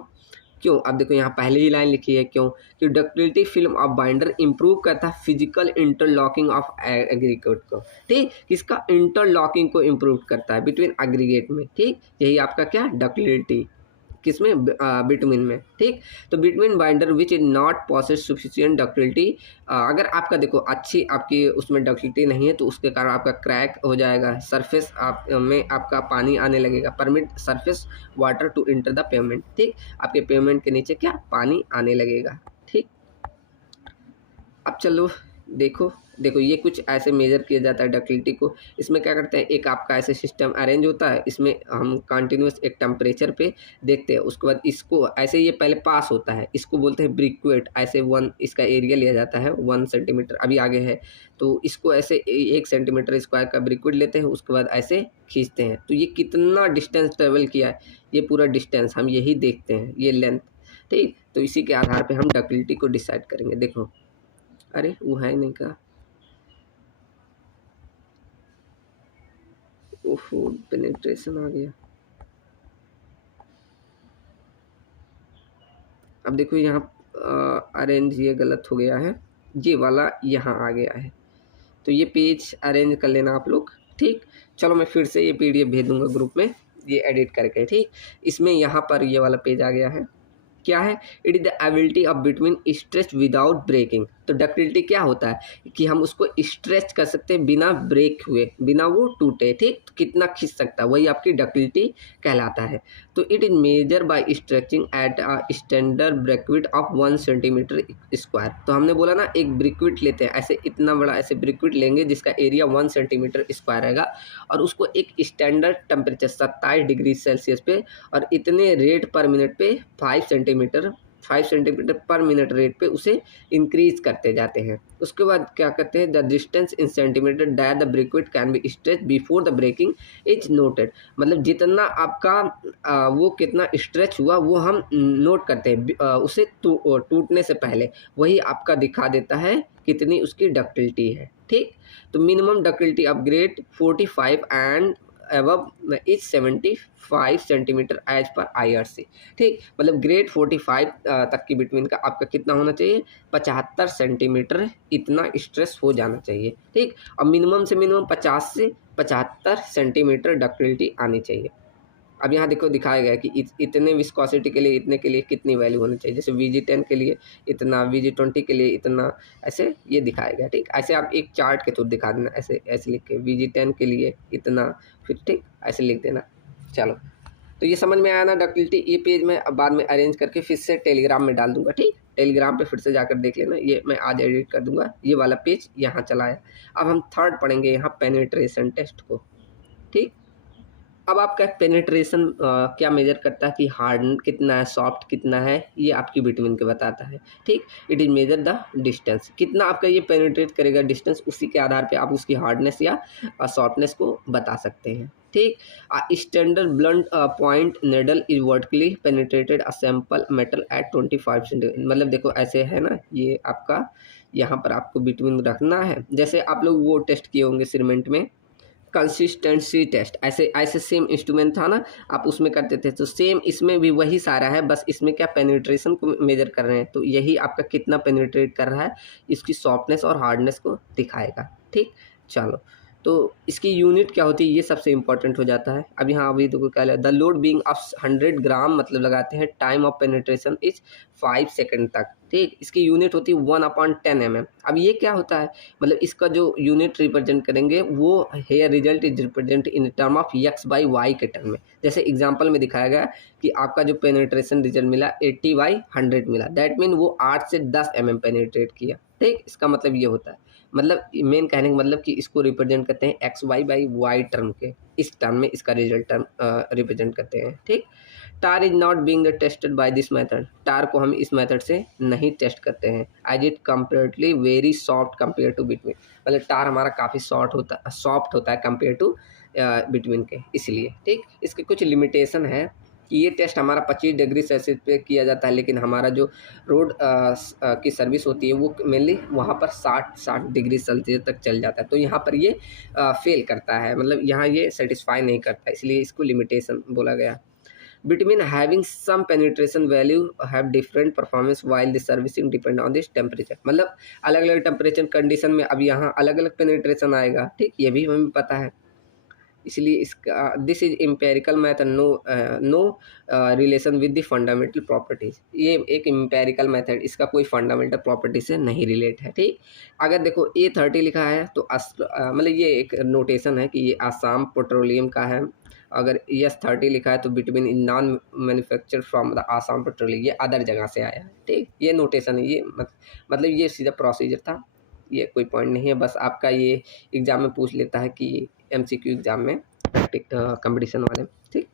अब देखो यहाँ पहले ही लाइन लिखी है, क्यों कि ductility film of binder improve करता है फिजिकल इंटरलॉकिंग ऑफ एग्रीगेट को। ठीक, किसका इंटरलॉकिंग को इंप्रूव करता है बिटवीन एग्रीगेट में। ठीक, यही आपका क्या डक्टिलिटी किसमें, बिटवीन में। ठीक, तो between binder which is not possesses sufficient ductility, अगर आपका देखो अच्छी आपकी उसमें डक्टिलिटी नहीं है तो उसके कारण आपका क्रैक हो जाएगा, सरफेस आप में आपका पानी आने लगेगा, permit surface water to enter the pavement. ठीक, आपके पेमेंट के नीचे क्या पानी आने लगेगा। ठीक, अब चलो देखो ये कुछ ऐसे मेजर किया जाता है डक्टिलिटी को। इसमें क्या करते हैं, एक आपका ऐसे सिस्टम अरेंज होता है, इसमें हम कंटिन्यूस एक टेम्परेचर पे देखते हैं, उसके बाद इसको ऐसे ये पहले पास होता है, इसको बोलते हैं ब्रिक्वेट। ऐसे इसका एरिया लिया जाता है 1 सेंटीमीटर, अभी आगे है तो इसको ऐसे 1 सेंटीमीटर स्क्वायर का ब्रिक्वेट लेते हैं, उसके बाद ऐसे खींचते हैं, तो ये कितना डिस्टेंस ट्रेवल किया है, ये पूरा डिस्टेंस हम यही देखते हैं, ये लेंथ। ठीक, तो इसी के आधार पर हम डक्टिलिटी को डिसाइड करेंगे। देखो, अरे वो है नहीं का, ओहो पेनिट्रेशन आ गया। अब देखो यहाँ अरेंज ये गलत हो गया है, ये वाला यहाँ आ गया है, तो ये पेज अरेंज कर लेना आप लोग। ठीक, चलो मैं फिर से ये PDF भेज दूंगा ग्रुप में, ये एडिट करके। ठीक, इसमें यहाँ पर ये वाला पेज आ गया है, क्या है, it is the ability of bitumen stretch without breaking. तो डक्टिलिटी क्या होता है कि हम उसको स्ट्रेच कर सकते हैं बिना ब्रेक हुए, बिना वो टूटे। ठीक, तो कितना खींच सकता है, वही आपकी डक्टिलिटी कहलाता है। तो it is measure by stretching at a standard briquette of 1 centimetre square. तो हमने बोला ना, एक ब्रिक्विट लेते हैं, ऐसे इतना बड़ा ऐसे ब्रिक्विट लेंगे जिसका एरिया 1 सेंटीमीटर स्क्वायर रहेगा, और उसको एक स्टैंडर्ड टेम्परेचर 27 डिग्री सेल्सियस पे और इतने रेट पर मिनट पे 5 सेंटीमीटर पर मिनट रेट पे उसे इंक्रीज करते जाते हैं। उसके बाद क्या करते हैं, the distance in centimetre that the briquette can be stretch before the breaking is noted. मतलब जितना आपका वो कितना स्ट्रेच हुआ वो हम नोट करते हैं, उसे टूटने से पहले, वही आपका दिखा देता है कितनी उसकी डक्टिलिटी है। ठीक, तो minimum ductility upgrade 45 and above is 75 centimetre as per IRC। ठीक, मतलब ग्रेड 45 तक की बिटवीन का आपका कितना होना चाहिए, 75 सेंटीमीटर इतना स्ट्रेस हो जाना चाहिए। ठीक, और मिनिमम से मिनिमम 50 से 75 सेंटीमीटर डक्टिलिटी आनी चाहिए। अब यहाँ देखो दिखाया गया है कि इतने विस्कोसिटी के लिए, इतने के लिए कितनी वैल्यू होनी चाहिए, जैसे VG10 के लिए इतना, VG20 के लिए इतना, ऐसे ये दिखाया गया। ठीक, ऐसे आप एक चार्ट के थ्रू दिखा देना, ऐसे ऐसे लिख के VG10 के लिए इतना, फिर ठीक ऐसे लिख देना। चलो, तो ये समझ में आया ना डक्टिलिटी। ये पेज मैं अब बाद में अरेंज करके फिर से टेलीग्राम में डाल दूंगा। ठीक, टेलीग्राम पे फिर से जाकर देख लेना, ये मैं आज एडिट कर दूंगा, ये वाला पेज यहाँ चलाया। अब हम थर्ड पढ़ेंगे यहाँ पेनिट्रेशन टेस्ट को। ठीक, अब आपका पेनिट्रेशन क्या मेजर करता है कि हार्ड कितना है, सॉफ्ट कितना है, ये आपकी विटामिन के बताता है। ठीक, it is measure the distance, कितना आपका ये पेनिट्रेट करेगा डिस्टेंस, उसी के आधार पे आप उसकी हार्डनेस या सॉफ्टनेस को बता सकते हैं। ठीक, standard blunt point needle is vertically penetrated a sample metal at 25 centimetre. मतलब देखो ऐसे है ना, ये आपका यहाँ पर आपको विटामिन रखना है, जैसे आप लोग वो टेस्ट किए होंगे सीमेंट में, कंसिस्टेंसी टेस्ट, ऐसे सेम इंस्ट्रूमेंट था ना, आप उसमें करते थे, तो सेम इसमें भी वही सारा है, बस इसमें क्या पेनिट्रेशन को मेजर कर रहे हैं, तो यही आपका कितना पेनिट्रेट कर रहा है, इसकी सॉफ्टनेस और हार्डनेस को दिखाएगा। ठीक, चलो, तो इसकी यूनिट क्या होती है, ये सबसे इंपॉर्टेंट हो जाता है। अब यहाँ अभी देखो क्या है, द लोड बीइंग ऑफ 100 ग्राम, मतलब लगाते हैं time of penetration is 5 second तक। ठीक। इसकी यूनिट होती है 1/10 mm। अब ये क्या होता है, मतलब इसका जो यूनिट रिप्रेजेंट करेंगे वो here result is represent in term of x/y के टर्म में। जैसे एग्जांपल में दिखाया गया कि आपका जो पेनिट्रेशन रिजल्ट मिला 80/100 मिला, दैट मीन वो 8 से 10 mm पेनिट्रेट किया। ठीक, इसका मतलब ये होता है, मतलब मेन कहने का मतलब कि इसको रिप्रेजेंट करते हैं x/y टर्म के, इस टर्म में इसका रिजल्ट टर्म रिप्रेजेंट करते हैं। ठीक। Tar is not being tested by this method, tar को हम इस मेथड से नहीं टेस्ट करते हैं, as it comparatively very soft compare to bitumen, मतलब टार हमारा काफ़ी सॉफ्ट होता है कंपेयर टू बिटवीन के, इसलिए। ठीक। इसके कुछ लिमिटेशन है कि ये टेस्ट हमारा 25 डिग्री सेल्सियस पे किया जाता है, लेकिन हमारा जो रोड की सर्विस होती है वो मेनली वहाँ पर 60 डिग्री सेल्सियस तक चल जाता है, तो यहाँ पर ये फेल करता है, मतलब यहाँ ये सेटिस्फाई नहीं करता, इसलिए इसको लिमिटेशन बोला गया। Between having some penetration value have different performance while the servicing depend on this temperature, मतलब अलग अलग टेम्परेचर कंडीशन में अब यहाँ अलग अलग पेनिट्रेशन आएगा। ठीक, ये भी हमें पता है, इसलिए इसका this is empirical method, no relation with the fundamental properties, ये एक एम्पेरिकल मेथड, इसका कोई फंडामेंटल प्रॉपर्टी से नहीं रिलेट है। ठीक। अगर देखो A30 लिखा है तो मतलब ये एक नोटेशन है कि ये आसाम पेट्रोलियम का है, अगर S30 लिखा है तो between in non manufacture from the Assam petroleum, ये अदर जगह से आया है। ठीक, ये नोटेशन है, ये मतलब ये सीधा प्रोसीजर था, ये कोई पॉइंट नहीं है, बस आपका ये एग्जाम में पूछ लेता है कि MCQ एग्जाम में कंपटीशन वाले। ठीक,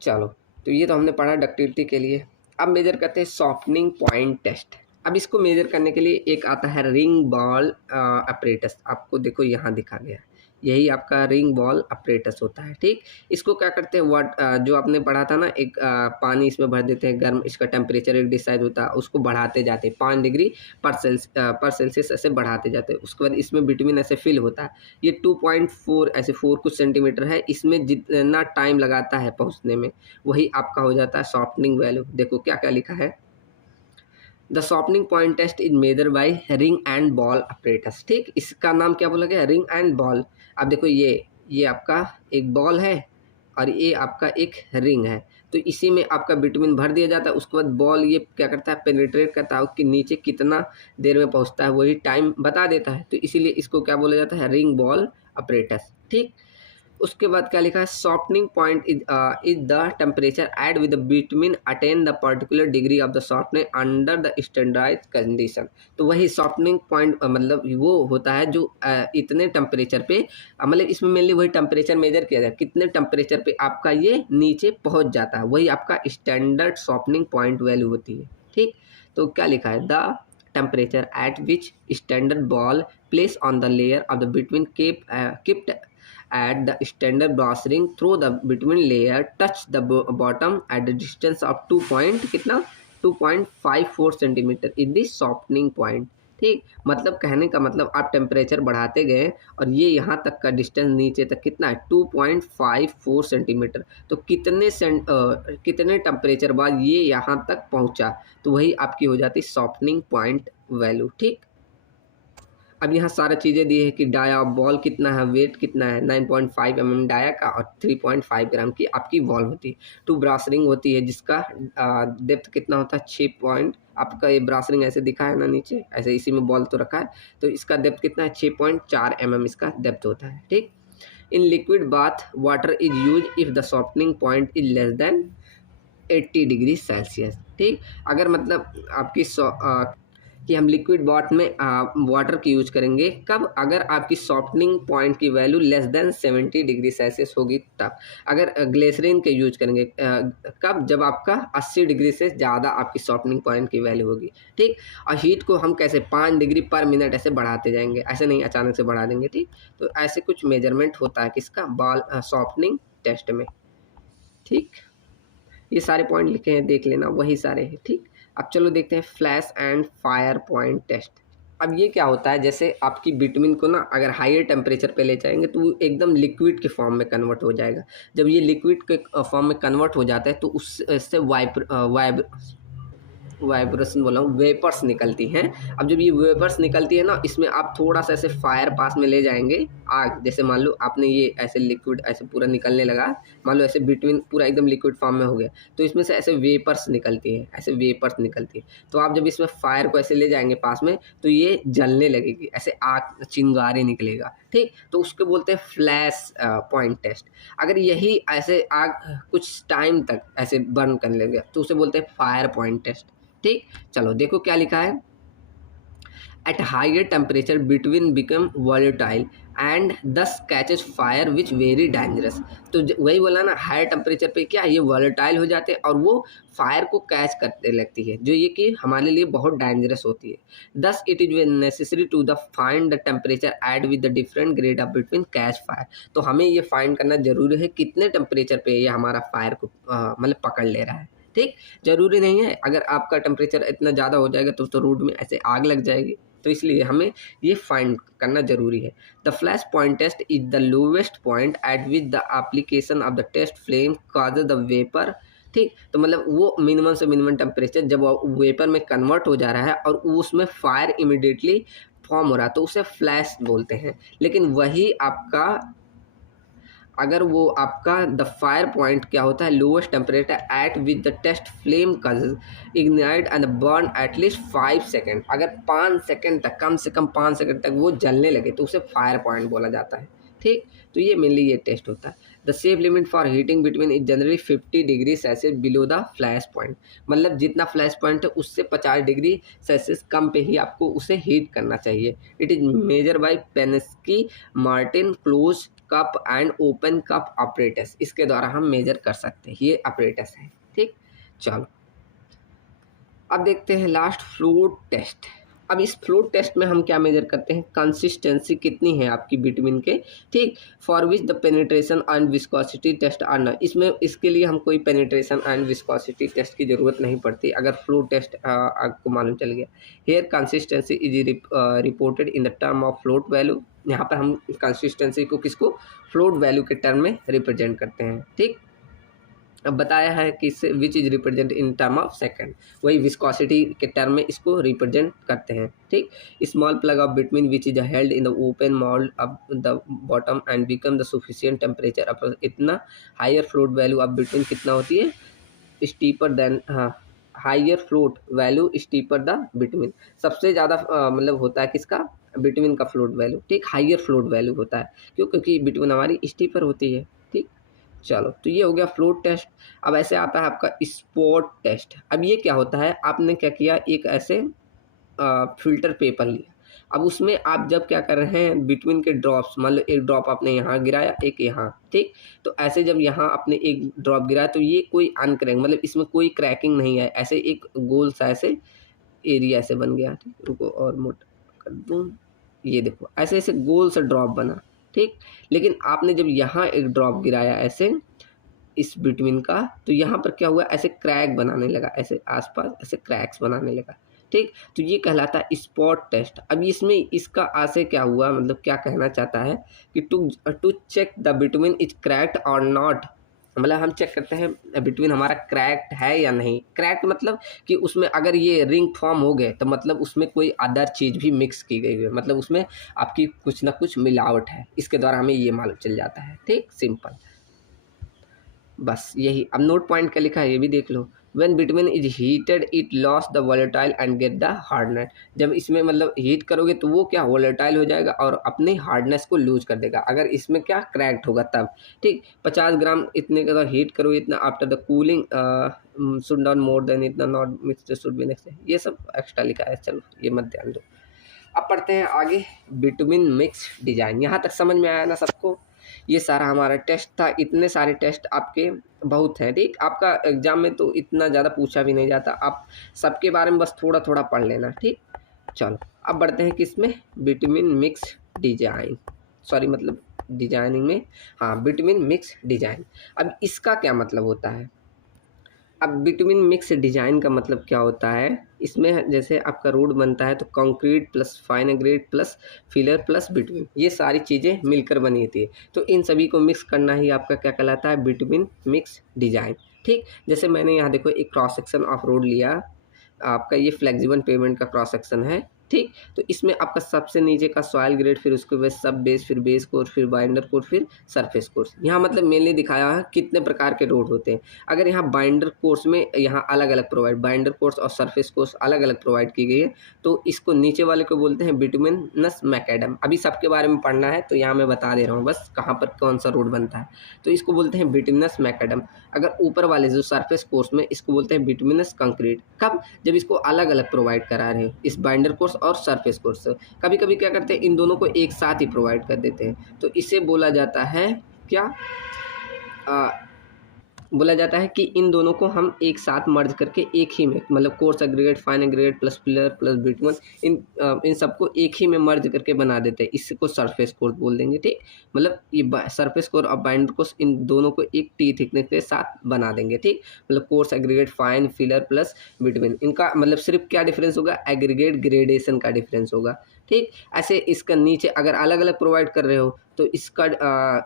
चलो, तो ये तो हमने पढ़ा डक्टिलिटी के लिए। अब मेजर करते हैं सॉफ्टनिंग पॉइंट टेस्ट। अब इसको मेजर करने के लिए एक आता है रिंग बॉल अपरेटस, आपको देखो यहाँ दिखा गया है, यही आपका रिंग बॉल अपरेटस होता है। ठीक, इसको क्या करते हैं, जो आपने पढ़ा था ना, एक पानी इसमें भर देते हैं गर्म, इसका टेम्परेचर एक डिसाइड होता है, उसको बढ़ाते जाते हैं 5 डिग्री पर सेल्सियस ऐसे बढ़ाते जाते हैं, उसके बाद इसमें विटामिन ऐसे फिल होता है, ये 2.4 ऐसे 4 कुछ सेंटीमीटर है, इसमें जितना टाइम लगाता है पहुँचने में वही आपका हो जाता है सॉफ्टनिंग वैल्यू। देखो क्या क्या लिखा है, the softening point test is measure by ring and ball apparatus. ठीक, इसका नाम क्या बोला गया, रिंग एंड बॉल। अब देखो ये आपका एक बॉल है और ये आपका एक रिंग है, तो इसी में आपका विटामिन भर दिया जाता है, उसके बाद बॉल ये क्या करता है, पेनिट्रेट करता है कि नीचे कितना देर में पहुंचता है, वही टाइम बता देता है, तो इसीलिए इसको क्या बोला जाता है, रिंग बॉल अपरेटस। ठीक, उसके बाद क्या लिखा है, softening point is the temperature at with bitumen attain the particular degree of the softness under the standardise condition. तो वही सॉफ्टनिंग पॉइंट मतलब वो होता है जो इतने टेम्परेचर पे, मतलब इसमें मेनली वही टेम्परेचर मेजर किया जाए, कितने टेम्परेचर पे आपका ये नीचे पहुंच जाता है, वही आपका स्टैंडर्ड सॉफ्टनिंग पॉइंट वैल्यू होती है। ठीक, तो क्या लिखा है, the temperature at which standard ball placed on the layer of the between kept at the standard brass ring through the between layer touch the bottom at the distance of 2.54 centimetre is the softening point. ठीक, मतलब कहने का मतलब आप temperature बढ़ाते गए और ये यहाँ तक का डिस्टेंस नीचे तक कितना है, 2.54 सेंटीमीटर, तो कितने टेम्परेचर बाद ये यहाँ तक पहुँचा, तो वही आपकी हो जाती सॉफ्टनिंग पॉइंट वैल्यू। ठीक, अब यहाँ सारा चीज़ें दी है कि डाया बॉल कितना है, वेट कितना है, 9.5 mm डाया का और 3.5 ग्राम की आपकी बॉल होती है। 2 ब्रास रिंग होती है जिसका डेप्थ कितना होता है, 6 पॉइंट, आपका ये ब्रास रिंग ऐसे दिखा है ना नीचे, ऐसे इसी में बॉल तो रखा है, तो इसका डेप्थ कितना है, 6.4 mm इसका डेप्थ होता है। ठीक, in liquid bath water is use if the softening point is less than 80 degree Celsius. ठीक, अगर मतलब आपकी कि हम लिक्विड बॉट में वाटर की यूज करेंगे कब, अगर आपकी सॉफ्टनिंग पॉइंट की value less than 70 degree Celsius होगी तब। अगर ग्लिसरीन के यूज करेंगे कब, जब आपका 80 डिग्री से ज़्यादा आपकी सॉफ्टनिंग पॉइंट की वैल्यू होगी। ठीक, और हीट को हम कैसे 5 डिग्री पर मिनट ऐसे बढ़ाते जाएंगे, ऐसे नहीं अचानक से बढ़ा देंगे। ठीक, तो ऐसे कुछ मेजरमेंट होता है किसका, बॉल सॉफ्टनिंग टेस्ट में। ठीक, ये सारे पॉइंट लिखे हैं, देख लेना, वही सारे हैं। ठीक, अब चलो देखते हैं flash and fire point test. अब ये क्या होता है, जैसे आपकी विटामिन को ना अगर हायर टेम्परेचर पे ले जाएंगे तो वो एकदम लिक्विड के फॉर्म में कन्वर्ट हो जाएगा। जब ये लिक्विड के फॉर्म में कन्वर्ट हो जाता है तो उससे वाइब्रेशन बोला हूँ, वेपर्स निकलती हैं। अब जब ये वेपर्स निकलती है ना, इसमें आप थोड़ा सा ऐसे फायर पास में ले जाएंगे आग, जैसे मान लो आपने ये ऐसे लिक्विड ऐसे पूरा निकलने लगा, मान लो ऐसे बिटवीन पूरा एकदम लिक्विड फॉर्म में हो गया, तो इसमें से ऐसे वेपर्स निकलती है, ऐसे वेपर्स निकलती है। तो आप जब इसमें फायर को ऐसे ले जाएंगे पास में, तो ये जलने लगेगी, ऐसे आग चिंगारी निकलेगा, ठीक। तो उसको बोलते हैं फ्लैश पॉइंट टेस्ट। अगर यही ऐसे आग कुछ टाइम तक ऐसे बर्न करने लगे तो उसे बोलते हैं फायर पॉइंट टेस्ट, ठीक। चलो देखो क्या लिखा है, at higher temperature between become volatile and thus catches fire which very dangerous। तो वही बोला ना, हायर टेम्परेचर पे क्या ये वॉलेटाइल हो जाते हैं और वो फायर को कैच करने लगती है, जो ये कि हमारे लिए बहुत डेंजरस होती है। Thus it is necessary to the find the temperature at with the different grade of bitumen catch fire. तो हमें ये फाइंड करना जरूरी है कितने टेम्परेचर पे ये हमारा फायर को मतलब पकड़ ले रहा है, ठीक। जरूरी नहीं है, अगर आपका टेम्परेचर इतना ज़्यादा हो जाएगा तो रोड में ऐसे आग लग जाएगी, तो इसलिए हमें ये फाइंड करना जरूरी है। The flash point test is the lowest point at which the application of the test flame causes the vapour, ठीक। तो मतलब वो मिनिमम से मिनिमम टेम्परेचर जब वेपर में कन्वर्ट हो जा रहा है और उसमें फायर इमिडिएटली फॉर्म हो रहा है तो उसे फ्लैश बोलते हैं। लेकिन वही आपका अगर वो आपका द फायर पॉइंट क्या होता है, lowest temperature at with the test flame cause ignite and burn at least 5 second. अगर 5 सेकेंड तक, कम से कम 5 सेकेंड तक वो जलने लगे तो उसे फायर पॉइंट बोला जाता है, ठीक। तो ये मेनली ये टेस्ट होता है। The safe limit for heating between is generally 50 degree Celsius below the flash point. मतलब जितना फ्लैश पॉइंट है उससे 50 डिग्री सेल्सियस कम पे ही आपको उसे हीट करना चाहिए। It is measure by Pensky Martin close cup and open cup apparatus. इसके द्वारा हम मेजर कर सकते हैं, ये ऑपरेटस है, ठीक। चलो अब देखते हैं लास्ट फ्लोट टेस्ट। अब इस फ्लोट टेस्ट में हम क्या मेजर करते हैं, कंसिस्टेंसी कितनी है आपकी बिटवीन के, ठीक। For which the penetration and viscosity test are not. इसमें इसके लिए हम कोई पेनिट्रेशन एंड विस्कोसिटी टेस्ट की जरूरत नहीं पड़ती अगर फ्लोट टेस्ट आपको मालूम चल गया। Here consistency is reported in the term of float value. यहाँ पर हम कंसिस्टेंसी को किसको फ्लोट वैल्यू के टर्म में रिप्रेजेंट करते हैं, ठीक। अब बताया है कि which is represent in term of second, वही विस्कोसिटी के टर्म में इसको रिप्रेजेंट करते हैं, ठीक। Small plug of bitumen which is held in the open mould of the bottom end become the sufficient temperature up इतना higher float value of bitumen कितना होती है, स्टीपर देन, हाँ, higher float value steeper the bitumen. सबसे ज़्यादा मतलब होता है किसका, बिटवीन का फ्लोट वैल्यू, ठीक। हायर फ्लोट वैल्यू होता है क्योंकि बिटवीन हमारी स्टीपर होती है, ठीक। चलो तो ये हो गया फ्लोट टेस्ट। अब ऐसे आता है आपका स्पॉट टेस्ट। अब ये क्या होता है, आपने क्या किया, एक ऐसे फिल्टर पेपर लिया। अब उसमें आप जब क्या कर रहे हैं, बिटवीन के ड्रॉप्स, मान लो एक ड्रॉप आपने यहाँ गिराया, एक यहाँ, ठीक। तो ऐसे जब यहाँ आपने एक ड्रॉप गिराया तो ये कोई अनक्रैक, मतलब इसमें कोई क्रैकिंग नहीं है, ऐसे एक गोल सा ऐसे एरिया ऐसे बन गया, ठीक। रुको और मोटा कर दूँ, ये देखो ऐसे ऐसे गोल सा ड्रॉप बना, ठीक। लेकिन आपने जब यहाँ एक ड्रॉप गिराया ऐसे इस बिटवीन का, तो यहाँ पर क्या हुआ, ऐसे क्रैक बनाने लगा, ऐसे आसपास ऐसे क्रैक्स बनाने लगा, ठीक। तो ये कहलाता है स्पॉट टेस्ट। अब इसमें इसका आशय क्या हुआ, मतलब क्या कहना चाहता है कि to check the bitumen is cracked और नॉट। मतलब हम चेक करते हैं बिटवीन हमारा क्रैक्ड है या नहीं। क्रैक्ड मतलब कि उसमें अगर ये रिंग फॉर्म हो गए तो मतलब उसमें कोई अदर चीज़ भी मिक्स की गई है, मतलब उसमें आपकी कुछ ना कुछ मिलावट है। इसके द्वारा हमें ये मालूम चल जाता है, ठीक, सिंपल, बस यही। अब नोट पॉइंट क्या लिखा है ये भी देख लो। When bitumen is heated it loses the volatile and get the hardness. जब इसमें मतलब हीट करोगे तो वो क्या वॉलेटाइल हो जाएगा और अपने हार्डनेस को लूज कर देगा, अगर इसमें क्या क्रैक्ड होगा तब, ठीक। 50 ग्राम इतने का हीट करोगे इतना, after the cooling should not more than इतना, not mixture should be next, ये सब एक्स्ट्रा लिखा है, चलो ये मत ध्यान दो। अब पढ़ते हैं आगे बिटवीन मिक्स डिजाइन। यहाँ तक समझ में आया ना सबको। ये सारा हमारा टेस्ट था। इतने सारे टेस्ट आपके बहुत हैं, ठीक। आपका एग्जाम में तो इतना ज़्यादा पूछा भी नहीं जाता, आप सबके बारे में बस थोड़ा थोड़ा पढ़ लेना, ठीक। चलो अब बढ़ते हैं किसमें, बिटवीन मिक्स डिजाइन, सॉरी मतलब डिजाइनिंग में, हाँ, बिटवीन मिक्स डिजाइन। अब इसका क्या मतलब होता है, अब बिटवीन मिक्स डिजाइन का मतलब क्या होता है, इसमें जैसे आपका रोड बनता है तो concrete plus fine grade plus filler plus between, ये सारी चीज़ें मिलकर बनी होती है। तो इन सभी को मिक्स करना ही आपका क्या कहलाता है, बिटवीन मिक्स डिजाइन, ठीक। जैसे मैंने यहाँ देखो एक क्रॉस सेक्शन ऑफ रोड लिया, आपका ये फ्लेक्सिबल पेमेंट का क्रॉस सेक्शन है, ठीक। तो इसमें आपका सबसे नीचे का सॉइल ग्रेड, फिर उसके बाद सब बेस, फिर बेस कोर्स, फिर बाइंडर कोर्स, फिर सरफेस कोर्स। यहाँ मतलब मेनली दिखाया है कितने प्रकार के रोड होते हैं। अगर यहाँ बाइंडर कोर्स में यहाँ अलग अलग प्रोवाइड, बाइंडर कोर्स और सरफेस कोर्स अलग अलग प्रोवाइड की गई है, तो इसको नीचे वाले को बोलते हैं बिटुमिनस मैकेडम। अभी सबके बारे में पढ़ना है तो यहाँ मैं बता दे रहा हूँ बस कहाँ पर कौन सा रोड बनता है। तो इसको बोलते हैं बिटुमिनस मैकेडम। अगर ऊपर वाले जो सरफेस कोर्स में, इसको बोलते हैं बिटुमिनस कंक्रीट। कब? जब इसको अलग अलग प्रोवाइड करा रहे हैं, इस बाइंडर कोर्स और सरफेस कोर्स। कभी कभी क्या करते हैं, इन दोनों को एक साथ ही प्रोवाइड कर देते हैं, तो इसे बोला जाता है क्या, बोला जाता है कि इन दोनों को हम एक साथ मर्ज करके एक ही में, मतलब coarse aggregate, fine aggregate plus filler plus bitumen, इन सबको एक ही में मर्ज करके बना देते हैं। इसको सरफेस कोर्स बोल देंगे, ठीक। मतलब ये सरफेस कोर्स और बाइंडर कोर्स, इन दोनों को एक टी थिकनेस के साथ बना देंगे, ठीक। मतलब coarse aggregate, fine, filler plus bitumen, इनका मतलब सिर्फ क्या डिफरेंस होगा, एग्रीगेट ग्रेडेशन का डिफरेंस होगा, ठीक। ऐसे इसका नीचे अगर अलग अलग प्रोवाइड कर रहे हो तो इसका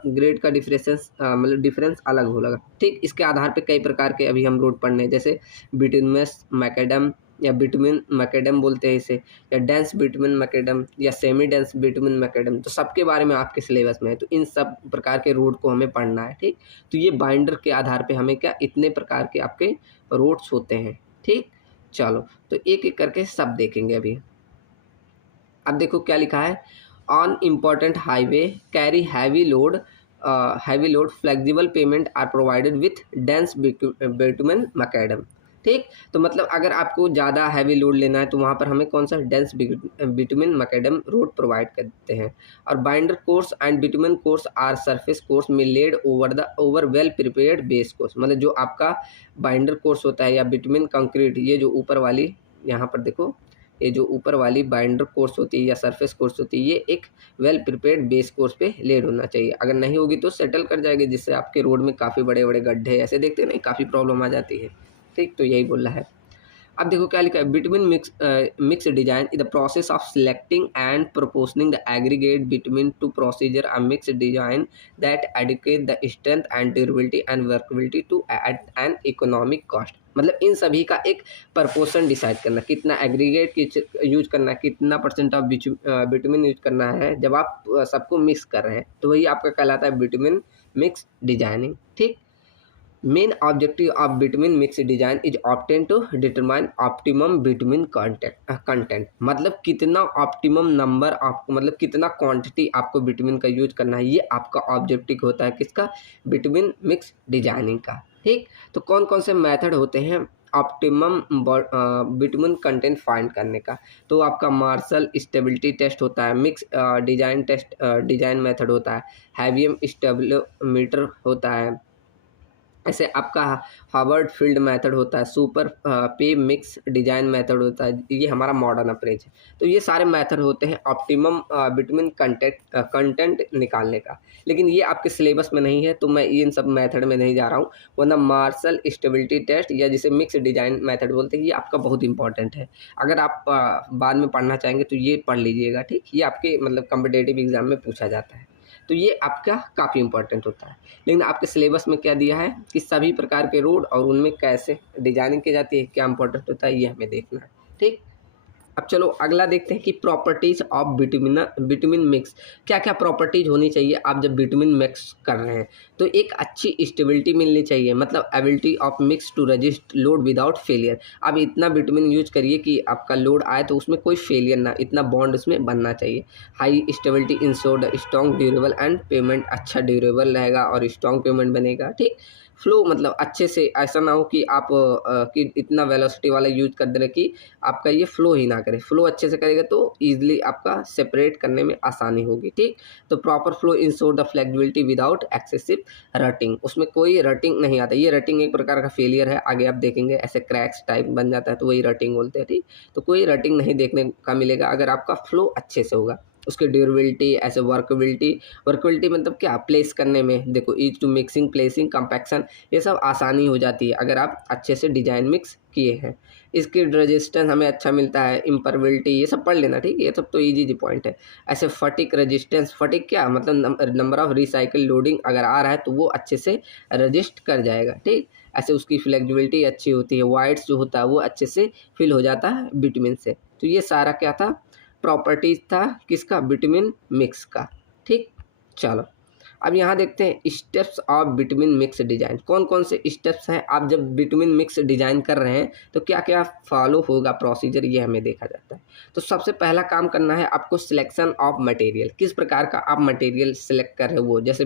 ग्रेड का मतलब डिफरेंस अलग होगा, ठीक। इसके आधार पे कई प्रकार के अभी हम रोड पढ़ने हैं, जैसे बिटुमिनस मैकेडम या बिटुमिन मैकेडम बोलते हैं इसे, या डेंस बिटुमिन मैकेडम या सेमी डेंस बिटुमिन मैकेडम। तो सबके बारे में आपके सिलेबस में है, तो इन सब प्रकार के रोड को हमें पढ़ना है, ठीक। तो ये बाइंडर के आधार पर हमें क्या, इतने प्रकार के आपके रोड्स होते हैं, ठीक। चलो तो एक एक करके सब देखेंगे अभी। अब देखो क्या लिखा है, on important highway carry heavy load flexible pavement are provided with dense bitumen macadam, ठीक। तो मतलब अगर आपको ज़्यादा हैवी लोड लेना है तो वहाँ पर हमें कौन सा dense bitumen macadam road provide करते हैं। और binder course and bitumen course or surface course में laid over well prepared base course. मतलब जो आपका बाइंडर कोर्स होता है या बिटुमेन कंक्रीट, ये जो ऊपर वाली यहाँ पर देखो, ये जो ऊपर वाली बाइंडर कोर्स होती है या सरफेस कोर्स होती है, ये एक वेल प्रिपेयर्ड बेस कोर्स पे लेड होना चाहिए। अगर नहीं होगी तो सेटल कर जाएगी, जिससे आपके रोड में काफ़ी बड़े बड़े गड्ढे ऐसे देखते हैं नहीं, काफ़ी प्रॉब्लम आ जाती है, ठीक। तो यही बोल रहा है। अब देखो क्या लिखा है, bitumen mix design in the process of selecting and proportioning the aggregate bitumen to procedure a mix design that adequate the strength and durability and workability to at an economic cost. मतलब इन सभी का एक proportion decide करना, कितना aggregate की use करना है, कितना परसेंट ऑफ बिटवीन यूज करना है जब आप सबको मिक्स कर रहे हैं, तो वही आपका कहलाता है बिटवीन मिक्स डिजाइनिंग, ठीक। Main objective of bitumen mix design is obtain to determine optimum bitumen content. मतलब कितना ऑप्टिमम नंबर आपको, मतलब कितना क्वांटिटी आपको बिटवीन का यूज करना है, ये आपका ऑब्जेक्टिव होता है किसका, बिटवीन मिक्स डिजाइनिंग का, ठीक। तो कौन कौन से मेथड होते हैं ऑप्टिमम बिटवीन कंटेंट फाइंड करने का, तो आपका मार्शल स्टेबिलिटी टेस्ट होता है, mix design test design method होता है, हैवियम स्टेबिलोमीटर होता है, ऐसे आपका हार्वर्ड फील्ड मेथड होता है, सुपर पे मिक्स डिजाइन मेथड होता है, ये हमारा मॉडर्न अप्रोच है। तो ये सारे मेथड होते हैं ऑप्टिमम बिटवीन कंटेंट निकालने का, लेकिन ये आपके सिलेबस में नहीं है तो मैं इन सब मेथड में नहीं जा रहा हूँ। वरना मार्शल स्टेबिलिटी टेस्ट या जिसे मिक्स डिजाइन मेथड बोलते हैं, ये आपका बहुत इंपॉर्टेंट है। अगर आप बाद में पढ़ना चाहेंगे तो ये पढ़ लीजिएगा, ठीक। ये आपके मतलब कॉम्पिटिटिव एग्जाम में पूछा जाता है, तो ये आपका काफ़ी इंपॉर्टेंट होता है। लेकिन आपके सिलेबस में क्या दिया है कि सभी प्रकार के रोड और उनमें कैसे डिजाइनिंग की जाती है, क्या इंपॉर्टेंट होता है, ये हमें देखना है, ठीक। अब चलो अगला देखते हैं कि प्रॉपर्टीज़ ऑफ बिटुमिन मिक्स, क्या क्या प्रॉपर्टीज़ होनी चाहिए आप जब बिटुमिन मिक्स कर रहे हैं। तो एक अच्छी स्टेबिलिटी मिलनी चाहिए, मतलब ability of mix to resist load without failure. आप इतना बिटुमिन यूज करिए कि आपका लोड आए तो उसमें कोई फेलियर ना, इतना बॉन्ड उसमें बनना चाहिए। High stability insured strong durable and payment, अच्छा ड्यूरेबल रहेगा और स्ट्रॉन्ग पेमेंट बनेगा, ठीक। फ्लो मतलब अच्छे से, ऐसा ना हो कि आप कि इतना वेलोसिटी वाला यूज कर दे रहे कि आपका ये फ्लो ही ना करे। फ्लो अच्छे से करेगा तो ईजिली आपका सेपरेट करने में आसानी होगी, ठीक। तो proper flow ensure the flexibility without excessive rutting, उसमें कोई रटिंग नहीं आता। ये रटिंग एक प्रकार का फेलियर है, आगे आप देखेंगे ऐसे क्रैक्स टाइप बन जाता है तो वही रटिंग बोलते हैं, ठीक। तो कोई रटिंग नहीं देखने का मिलेगा अगर आपका फ्लो अच्छे से होगा। उसकी ड्यूरेबिलिटी, ऐसे वर्कबिलिटी मतलब क्या, प्लेस करने में देखो, ease to mixing, placing, compaction, ये सब आसानी हो जाती है अगर आप अच्छे से डिजाइन मिक्स किए हैं। इसकी रेजिस्टेंस हमें अच्छा मिलता है, इम्परबिलिटी, ये सब पढ़ लेना, ठीक है, ये सब तो इजी पॉइंट है। ऐसे फटिक रेजिस्टेंस, फटिक क्या मतलब नंबर ऑफ रिसाइकिल लोडिंग अगर आ रहा है तो वो अच्छे से रजिस्ट कर जाएगा, ठीक। ऐसे उसकी फ्लेक्सिबिलिटी अच्छी होती है, वाइड्स जो होता है वो अच्छे से फिल हो जाता है बिटवीन से। तो ये सारा क्या था, प्रॉपर्टीज था किसका, बिटवीन मिक्स का। ठीक, चलो अब यहाँ देखते हैं steps of bitumen mix design. कौन कौन से स्टेप्स हैं, आप जब बिटवीन मिक्स डिजाइन कर रहे हैं तो क्या क्या फॉलो होगा प्रोसीजर, ये हमें देखा जाता है। तो सबसे पहला काम करना है आपको सिलेक्शन ऑफ मटेरियल, किस प्रकार का आप मटेरियल सेलेक्ट कर रहे हो, वो जैसे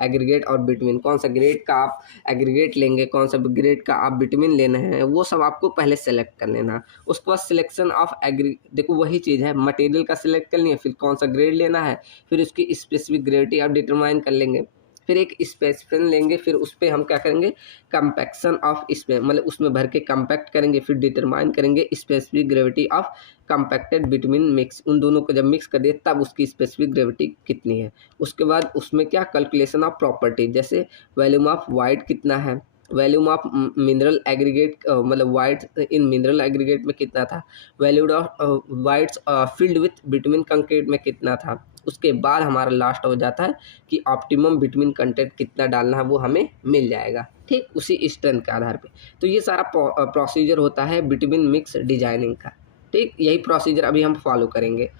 एग्रीगेट और बिटवीन, कौन सा ग्रेड का आप एग्रीगेट लेंगे, कौन सा ग्रेड का आप बिटवीन लेना है, वो सब आपको पहले सेलेक्ट कर लेना। उसके बाद सिलेक्शन ऑफ देखो वही चीज़ है, मटेरियल का सिलेक्ट कर लिया, फिर कौन सा ग्रेड लेना है, फिर उसकी स्पेसिफिक ग्रेविटी आप डिटरमाइन कर लेंगे, फिर एक स्पेसिफिन लेंगे, फिर उस पर हम क्या करेंगे, कंपैक्शन ऑफ स्पेस, मतलब उसमें भर के कंपैक्ट करेंगे, फिर डिटरमाइन करेंगे specific gravity of compacted between mix. उन दोनों को जब मिक्स कर दिए तब उसकी स्पेसिफिक ग्रेविटी कितनी है। उसके बाद उसमें क्या, कैलकुलेशन ऑफ प्रॉपर्टी, जैसे वॉल्यूम ऑफ वाइट कितना है, वॉल्यूम ऑफ मिनरल एग्रीगेट, मतलब वाइट इन मिनरल एग्रीगेट में कितना था, valued of whites filled width between concrete में कितना था। उसके बाद हमारा लास्ट हो जाता है कि ऑप्टिमम बिटवीन कंटेंट कितना डालना है, वो हमें मिल जाएगा। ठीक, उसी स्ट्रेंथ के आधार पे। तो ये सारा प्रोसीजर होता है बिटवीन मिक्स डिजाइनिंग का। ठीक, यही प्रोसीजर अभी हम फॉलो करेंगे।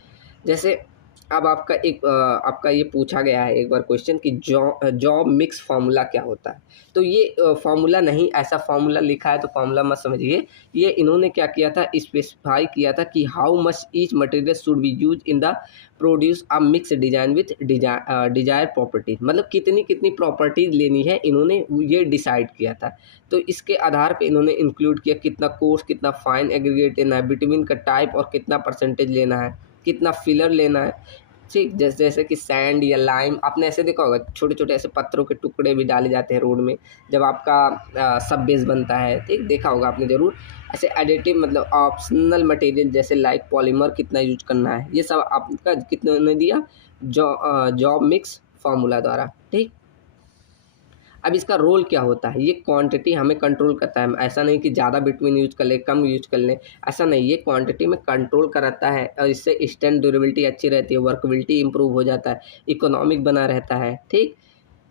जैसे अब आपका ये पूछा गया है एक बार क्वेश्चन कि जॉब मिक्स फार्मूला क्या होता है। तो ये फार्मूला नहीं, ऐसा फार्मूला लिखा है तो फार्मूला मत समझिए। ये इन्होंने क्या किया था, स्पेसिफाई किया था कि how much each material should be use in the produce a mix design with desire properties, मतलब कितनी कितनी प्रॉपर्टीज लेनी है, इन्होंने ये डिसाइड किया था। तो इसके आधार पे इन्होंने इंक्लूड किया कितना कोर्स, कितना फाइन एग्रीगेट लेना है, बिटवीन का टाइप और कितना परसेंटेज लेना है, कितना फिलर लेना है। ठीक, जैसे कि सैंड या लाइम, आपने ऐसे देखा होगा छोटे छोटे ऐसे पत्थरों के टुकड़े भी डाले जाते हैं रोड में जब आपका सब बेस बनता है। ठीक, देखा होगा आपने ज़रूर। ऐसे एडिटिव मतलब ऑप्शनल मटेरियल जैसे लाइक पॉलीमर कितना यूज करना है, ये सब आपका कितने ने दिया, जॉब मिक्स फार्मूला द्वारा। ठीक, अब इसका रोल क्या होता है, ये क्वांटिटी हमें कंट्रोल करता है। ऐसा नहीं कि ज़्यादा बिटवीन यूज कर ले, कम यूज कर ले, ऐसा नहीं, ये क्वांटिटी में कंट्रोल कराता है और इससे स्टैंड ड्यूरेबिलिटी अच्छी रहती है, वर्कबिलिटी इंप्रूव हो जाता है, इकोनॉमिक बना रहता है। ठीक,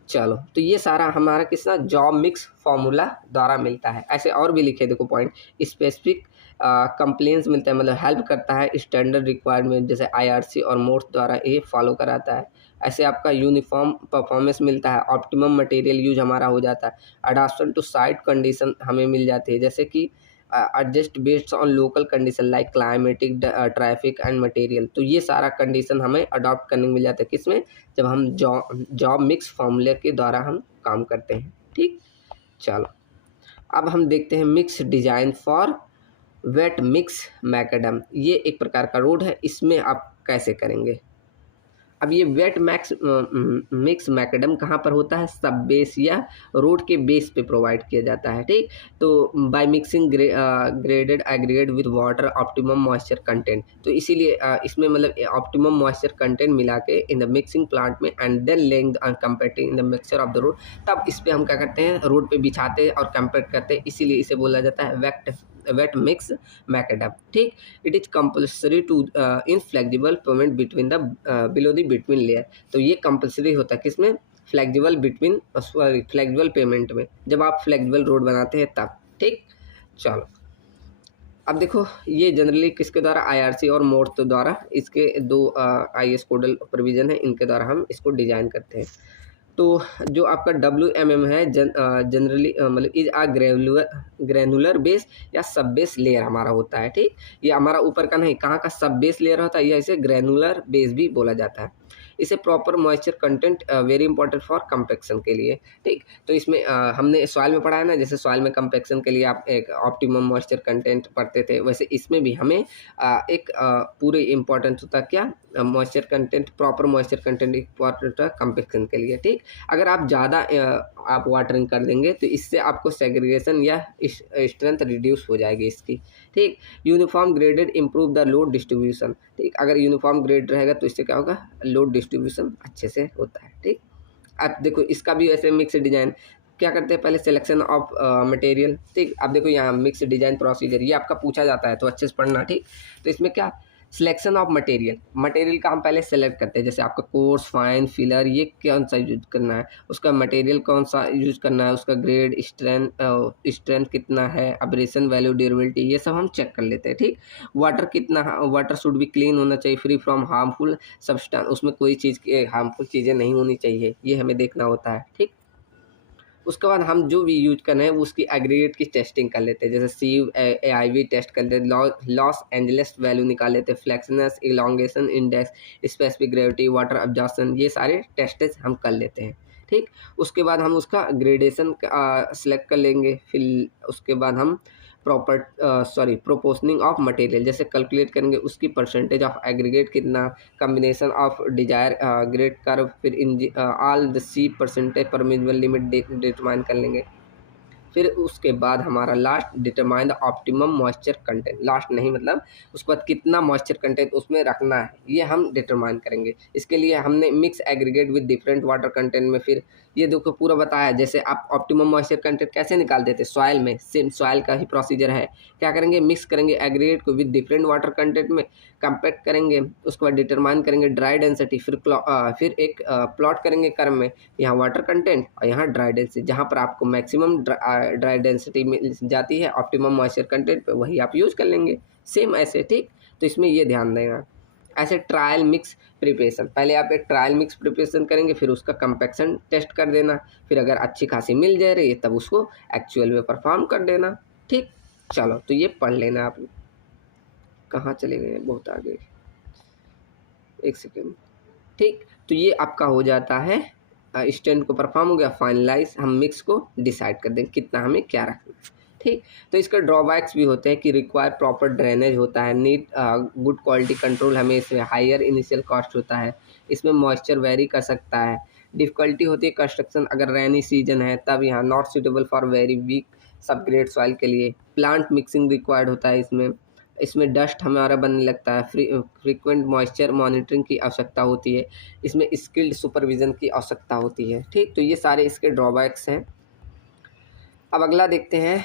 चलो तो ये सारा हमारा किसना, जॉब मिक्स फार्मूला द्वारा मिलता है। ऐसे और भी लिखे देखो पॉइंट, स्पेसिफिक कंप्लेंट्स मिलता है, मतलब हेल्प करता है स्टैंडर्ड रिक्वायरमेंट जैसे IRC और मोर्स द्वारा ये फॉलो कराता है। ऐसे आपका यूनिफॉर्म परफॉर्मेंस मिलता है, ऑप्टिमम मटेरियल यूज हमारा हो जाता है, अडाप्शन टू साइट कंडीशन हमें मिल जाती है, जैसे कि adjust based on local condition like climatic, traffic and material. तो ये सारा कंडीशन हमें अडॉप्ट करने को मिल जाता है, किसमें, जब हम जॉब मिक्स फार्मूले के द्वारा हम काम करते हैं। ठीक, चलो अब हम देखते हैं mix design for wait mix macadam. ये एक प्रकार का रोड है, इसमें आप कैसे करेंगे। अब ये वेट मिक्स मैकेडम कहाँ पर होता है, सब बेस या रोड के बेस पे प्रोवाइड किया जाता है। ठीक, तो by mixing graded aggregate with water optimum moisture content. तो इसीलिए इसमें मतलब ऑप्टिमम मॉइस्चर कंटेंट मिला के इन द मिक्सिंग प्लांट में and then laying and compacting in the mixture of the road. तब इस पर हम क्या करते हैं, रोड पे बिछाते हैं और कंपैक्ट करते हैं, इसीलिए इसे बोला जाता है वेट मिक्स मैकेडम। ठीक, it is compulsory to in flexible pavement bitumen the below the bitumen layer. तो ये कंपल्सरी होता है किसमें, फ्लेक्सिबल बिटवीन फ्लेक्सिबल पेमेंट में, जब आप फ्लेक्सिबल रोड बनाते हैं तब। ठीक, चलो अब देखो ये जनरली किसके द्वारा, IRC और मोर्स द्वारा, इसके दो IS कोडल प्रोविज़न है, इनके द्वारा हम इसको डिज़ाइन करते हैं। तो जो आपका WMM है जनरली मतलब इज आ ग्रेनुलर बेस या सब बेस लेयर हमारा होता है। ठीक, ये हमारा ऊपर का नहीं, कहाँ का सब बेस लेयर होता है, या इसे ग्रेनुलर बेस भी बोला जाता है। इसे proper moisture content very important for compaction के लिए। ठीक, तो इसमें हमने सॉइल में पढ़ा है ना, जैसे सॉइल में कंपैक्शन के लिए आप एक ऑप्टिमम मॉइस्चर कंटेंट पढ़ते थे, वैसे इसमें भी हमें एक पूरे इंपॉर्टेंट होता क्या, moisture content, proper moisture content important है कंपैक्शन के लिए। ठीक, अगर आप ज़्यादा आप वाटरिंग कर देंगे तो इससे आपको सेग्रीगेशन या स्ट्रेंथ रिड्यूस हो जाएगी इसकी। ठीक, uniform graded improve the load distribution. ठीक, अगर यूनिफॉर्म ग्रेड रहेगा तो इससे क्या होगा, लोड डिस्ट्रीब्यूशन अच्छे से होता है। ठीक, अब देखो इसका भी ऐसे मिक्स डिजाइन क्या करते हैं, पहले सिलेक्शन ऑफ मटेरियल। ठीक, अब देखो यहाँ मिक्स डिजाइन प्रोसीजर ये आपका पूछा जाता है तो अच्छे से पढ़ना। ठीक, तो इसमें क्या सिलेक्शन ऑफ मटेरियल, मटेरियल का हम पहले सेलेक्ट करते हैं, जैसे आपका कोर्स, फाइन, फिलर, ये कौन सा यूज करना है, उसका मटेरियल कौन सा यूज करना है, उसका ग्रेड, स्ट्रेंथ कितना है, अब्रेशन वैल्यू, ड्यूरेबिलिटी, ये सब हम चेक कर लेते हैं। ठीक, वाटर कितना, वाटर शुड भी क्लीन होना चाहिए, फ्री फ्रॉम हार्मफुल सब्सटेंस, उसमें कोई चीज़ की हार्मफुल चीज़ें नहीं होनी चाहिए, ये हमें देखना होता है। ठीक, उसके बाद हम जो भी यूज कर रहे हैं वो उसकी एग्रीगेट की टेस्टिंग कर लेते हैं, जैसे सीव AIV टेस्ट कर लेते हैं, लॉस एंजलिस वैल्यू निकाल लेते हैं, flakiness, elongation index, specific gravity, water absorption, ये सारे टेस्ट हम कर लेते हैं। ठीक, उसके बाद हम उसका ग्रेडेशन सेलेक्ट कर लेंगे, फिर उसके बाद हम प्रोपोर्शनिंग ऑफ मटेरियल, जैसे कैलकुलेट करेंगे उसकी परसेंटेज ऑफ एग्रीगेट कितना, combination of desired grade curve, फिर इन ऑल द सी परसेंटेज परमिजिबल लिमिट डिटरमाइन कर लेंगे। फिर उसके बाद हमारा last determine the optimum moisture content, last नहीं मतलब उसके बाद कितना मॉइस्चर कंटेंट उसमें रखना है ये हम डिटरमाइन करेंगे। इसके लिए हमने mix aggregate with different water content में, फिर ये देखो पूरा बताया, जैसे आप ऑप्टिमम मॉइस्चर कंटेंट कैसे निकालते थे सॉइल में, सेम सॉइल का ही प्रोसीजर है। क्या करेंगे, मिक्स करेंगे एग्रीगेट को विद डिफरेंट वाटर कंटेंट में, कंपेक्ट करेंगे, उसके बाद डिटरमाइन करेंगे ड्राई डेंसिटी, फिर एक प्लॉट करेंगे कर्व में, यहाँ वाटर कंटेंट और यहाँ ड्राई डेंसिटी, जहाँ पर आपको मैक्सिमम ड्राई डेंसिटी मिल जाती है ऑप्टिमम मॉइस्चर कंटेंट पे, वही आप यूज़ कर लेंगे सेम ऐसे। ठीक, तो इसमें ये ध्यान देना। ऐसे ट्रायल मिक्स प्रिपरेशन, पहले आप एक ट्रायल मिक्स प्रिपरेशन करेंगे, फिर उसका कंपैक्शन टेस्ट कर देना, फिर अगर अच्छी खासी मिल जा रही है तब उसको एक्चुअल में परफॉर्म कर देना। ठीक, चलो तो ये पढ़ लेना आप। कहाँ चले गए, बहुत आगे, एक सेकेंड। ठीक, तो ये आपका हो जाता है स्टैंड को परफॉर्म हो गया, फाइनलाइज, हम मिक्स को डिसाइड कर देंगे कितना हमें क्या रखना है। ठीक, तो इसका ड्रॉबैक्स भी होते हैं कि रिक्वायर प्रॉपर ड्रेनेज होता है, नीट गुड क्वालिटी कंट्रोल, हमें इसमें हायर इनिशियल कॉस्ट होता है, इसमें मॉइस्चर वेरी कर सकता है, डिफ़िकल्टी होती है कंस्ट्रक्शन अगर रेनी सीजन है तब, यहाँ not suitable for very weak सब ग्रेड सॉइल के लिए, प्लांट मिक्सिंग रिक्वायर्ड होता है इसमें, इसमें डस्ट हमारा बनने लगता है, फ्रीक्वेंट मॉइस्चर मॉनिटरिंग की आवश्यकता होती है, इसमें स्किल्ड सुपरविज़न की आवश्यकता होती है। ठीक, तो ये सारे इसके ड्रॉबैक्स हैं। अब अगला देखते हैं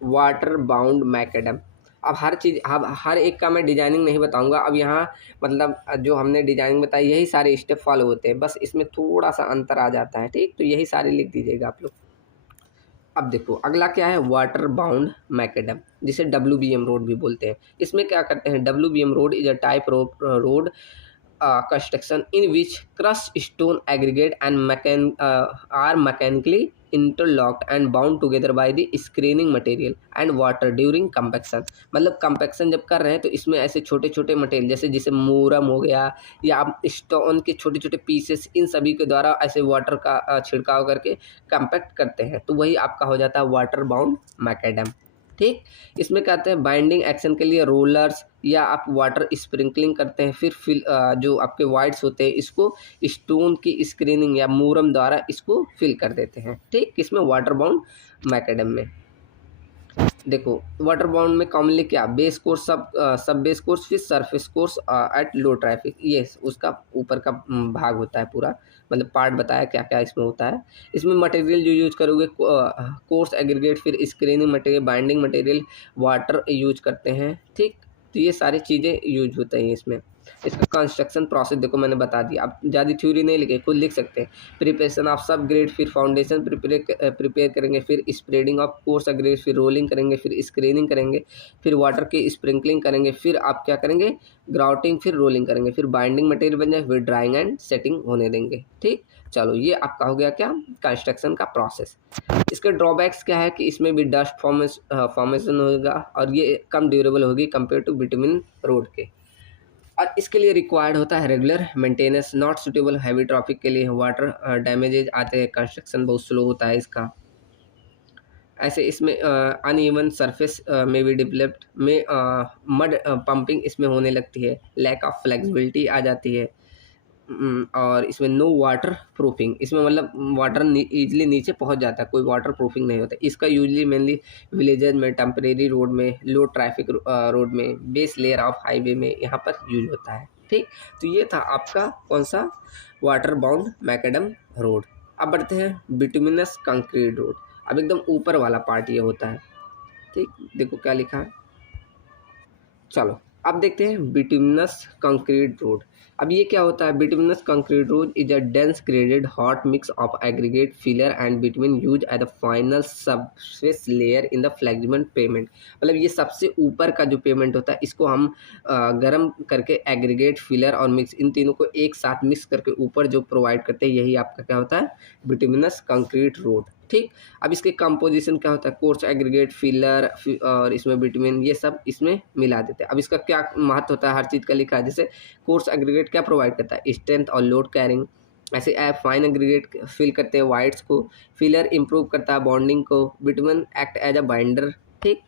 वाटर बाउंड मैकेडम। अब हर चीज़, अब हर एक का मैं डिजाइनिंग नहीं बताऊंगा, अब यहाँ मतलब जो हमने डिजाइनिंग बताई यही सारे स्टेप फॉलो होते हैं, बस इसमें थोड़ा सा अंतर आ जाता है। ठीक, तो यही सारे लिख दीजिएगा आप लोग। अब देखो अगला क्या है, वाटर बाउंड मैकेडम, जिसे WBM रोड भी बोलते हैं। इसमें क्या करते हैं, WBM road is a type road construction in which crushed stone aggregate and are mechanically interlocked and bound together by the screening material and water during compaction। मतलब compaction जब कर रहे हैं तो इसमें ऐसे छोटे छोटे मटेरियल, जैसे जिसे मोरम हो गया या आप स्टोन के छोटे छोटे पीसेस, इन सभी के द्वारा ऐसे वाटर का छिड़काव करके कंपैक्ट करते हैं, तो वही आपका हो जाता है वाटर बाउंड मैकेडम। ठीक, इसमें कहते हैं बाइंडिंग एक्शन के लिए रोलर्स या आप वाटर स्प्रिंकलिंग करते हैं, फिर जो आपके वाइड्स होते हैं इसको स्टोन की स्क्रीनिंग या मूरम द्वारा इसको फिल कर देते हैं। ठीक, किसमें, वाटर बाउंड मैकेडम में। देखो वाटर बाउंड में कॉमनली क्या, बेस कोर्स, सब बेस कोर्स, फिर surface course at low traffic, ये उसका ऊपर का भाग होता है पूरा, मतलब पार्ट बताया क्या क्या इसमें होता है। इसमें मटेरियल जो यूज करोगे, कोर्स एग्रीगेट, फिर screening material, binding material, water use करते हैं। ठीक, तो ये सारी चीज़ें यूज होते हैं इसमें। इसका कंस्ट्रक्शन प्रोसेस देखो मैंने बता दिया, आप ज़्यादा थ्योरी नहीं लिखे, खुद लिख सकते हैं। प्रिपरेशन ऑफ सब ग्रेड, फिर फाउंडेशन प्रिपेयर करेंगे, फिर स्प्रेडिंग ऑफ कोर्स ग्रेड, फिर रोलिंग करेंगे, फिर स्क्रीनिंग करेंगे, फिर वाटर की स्प्रिंकलिंग करेंगे, फिर आप क्या करेंगे, ग्राउटिंग, फिर रोलिंग करेंगे, फिर बाइंडिंग मटेरियल बन जाए, फिर ड्राइंग एंड सेटिंग होने देंगे। ठीक, चलो ये आपका हो गया क्या, कंस्ट्रक्शन का प्रोसेस। इसके ड्रॉबैक्स क्या है कि इसमें भी डस्ट फॉर्मेशन होगा और ये कम ड्यूरेबल होगी कंपेयर टू बिटुमिन रोड के, और इसके लिए रिक्वायर्ड होता है regular maintenance, not suitable heavy traffic के लिए, वाटर डैमेजेज आते हैं, कंस्ट्रक्शन बहुत स्लो होता है इसका। ऐसे इसमें अनइवन सरफेस में भी डेवलप्ड में मड पंपिंग इसमें होने लगती है, लैक ऑफ फ्लेक्सिबिलिटी आ जाती है। और इसमें नो वाटर प्रूफिंग, इसमें मतलब वाटर ईजिली नीचे पहुंच जाता है, कोई वाटर प्रूफिंग नहीं होता। इसका यूजली मेनली विलेजेस में, टेम्परेरी रोड में, लो ट्रैफिक रोड में, बेस लेयर ऑफ हाईवे में यहाँ पर यूज होता है। ठीक, तो ये था आपका कौन सा, वाटर बाउंड मैकेडम रोड। अब बढ़ते हैं बिटुमिनस कंक्रीट रोड। अब एकदम ऊपर वाला पार्ट ये होता है। ठीक, देखो क्या लिखा है, चलो अब देखते हैं बिटुमिनस कंक्रीट रोड। अब ये क्या होता है? Bituminous concrete road is a dense graded hot mix of aggregate filler and bitumen use at the final surface layer in the flexible pavement. मतलब ये सबसे ऊपर का जो पेमेंट होता है इसको हम गर्म करके एग्रीगेट फिलर और मिक्स इन तीनों को एक साथ मिक्स करके ऊपर जो प्रोवाइड करते हैं यही आपका क्या होता है? Bituminous concrete road. ठीक, अब इसके कंपोजिशन क्या होता है? कोर्स एग्रीगेट फिलर और इसमें बिटुमिन ये सब इसमें मिला देते हैं। अब इसका क्या महत्व होता है? हर चीज़ का लिखा है। जैसे कोर्स एग्रीगेट क्या प्रोवाइड करता है? स्ट्रेंथ और लोड कैरिंग। ऐसे ऐप फाइन एग्रीगेट फिल करते हैं वाइट्स को। फिलर इंप्रूव करता है बॉन्डिंग को। Bitumen act as a binder. ठीक,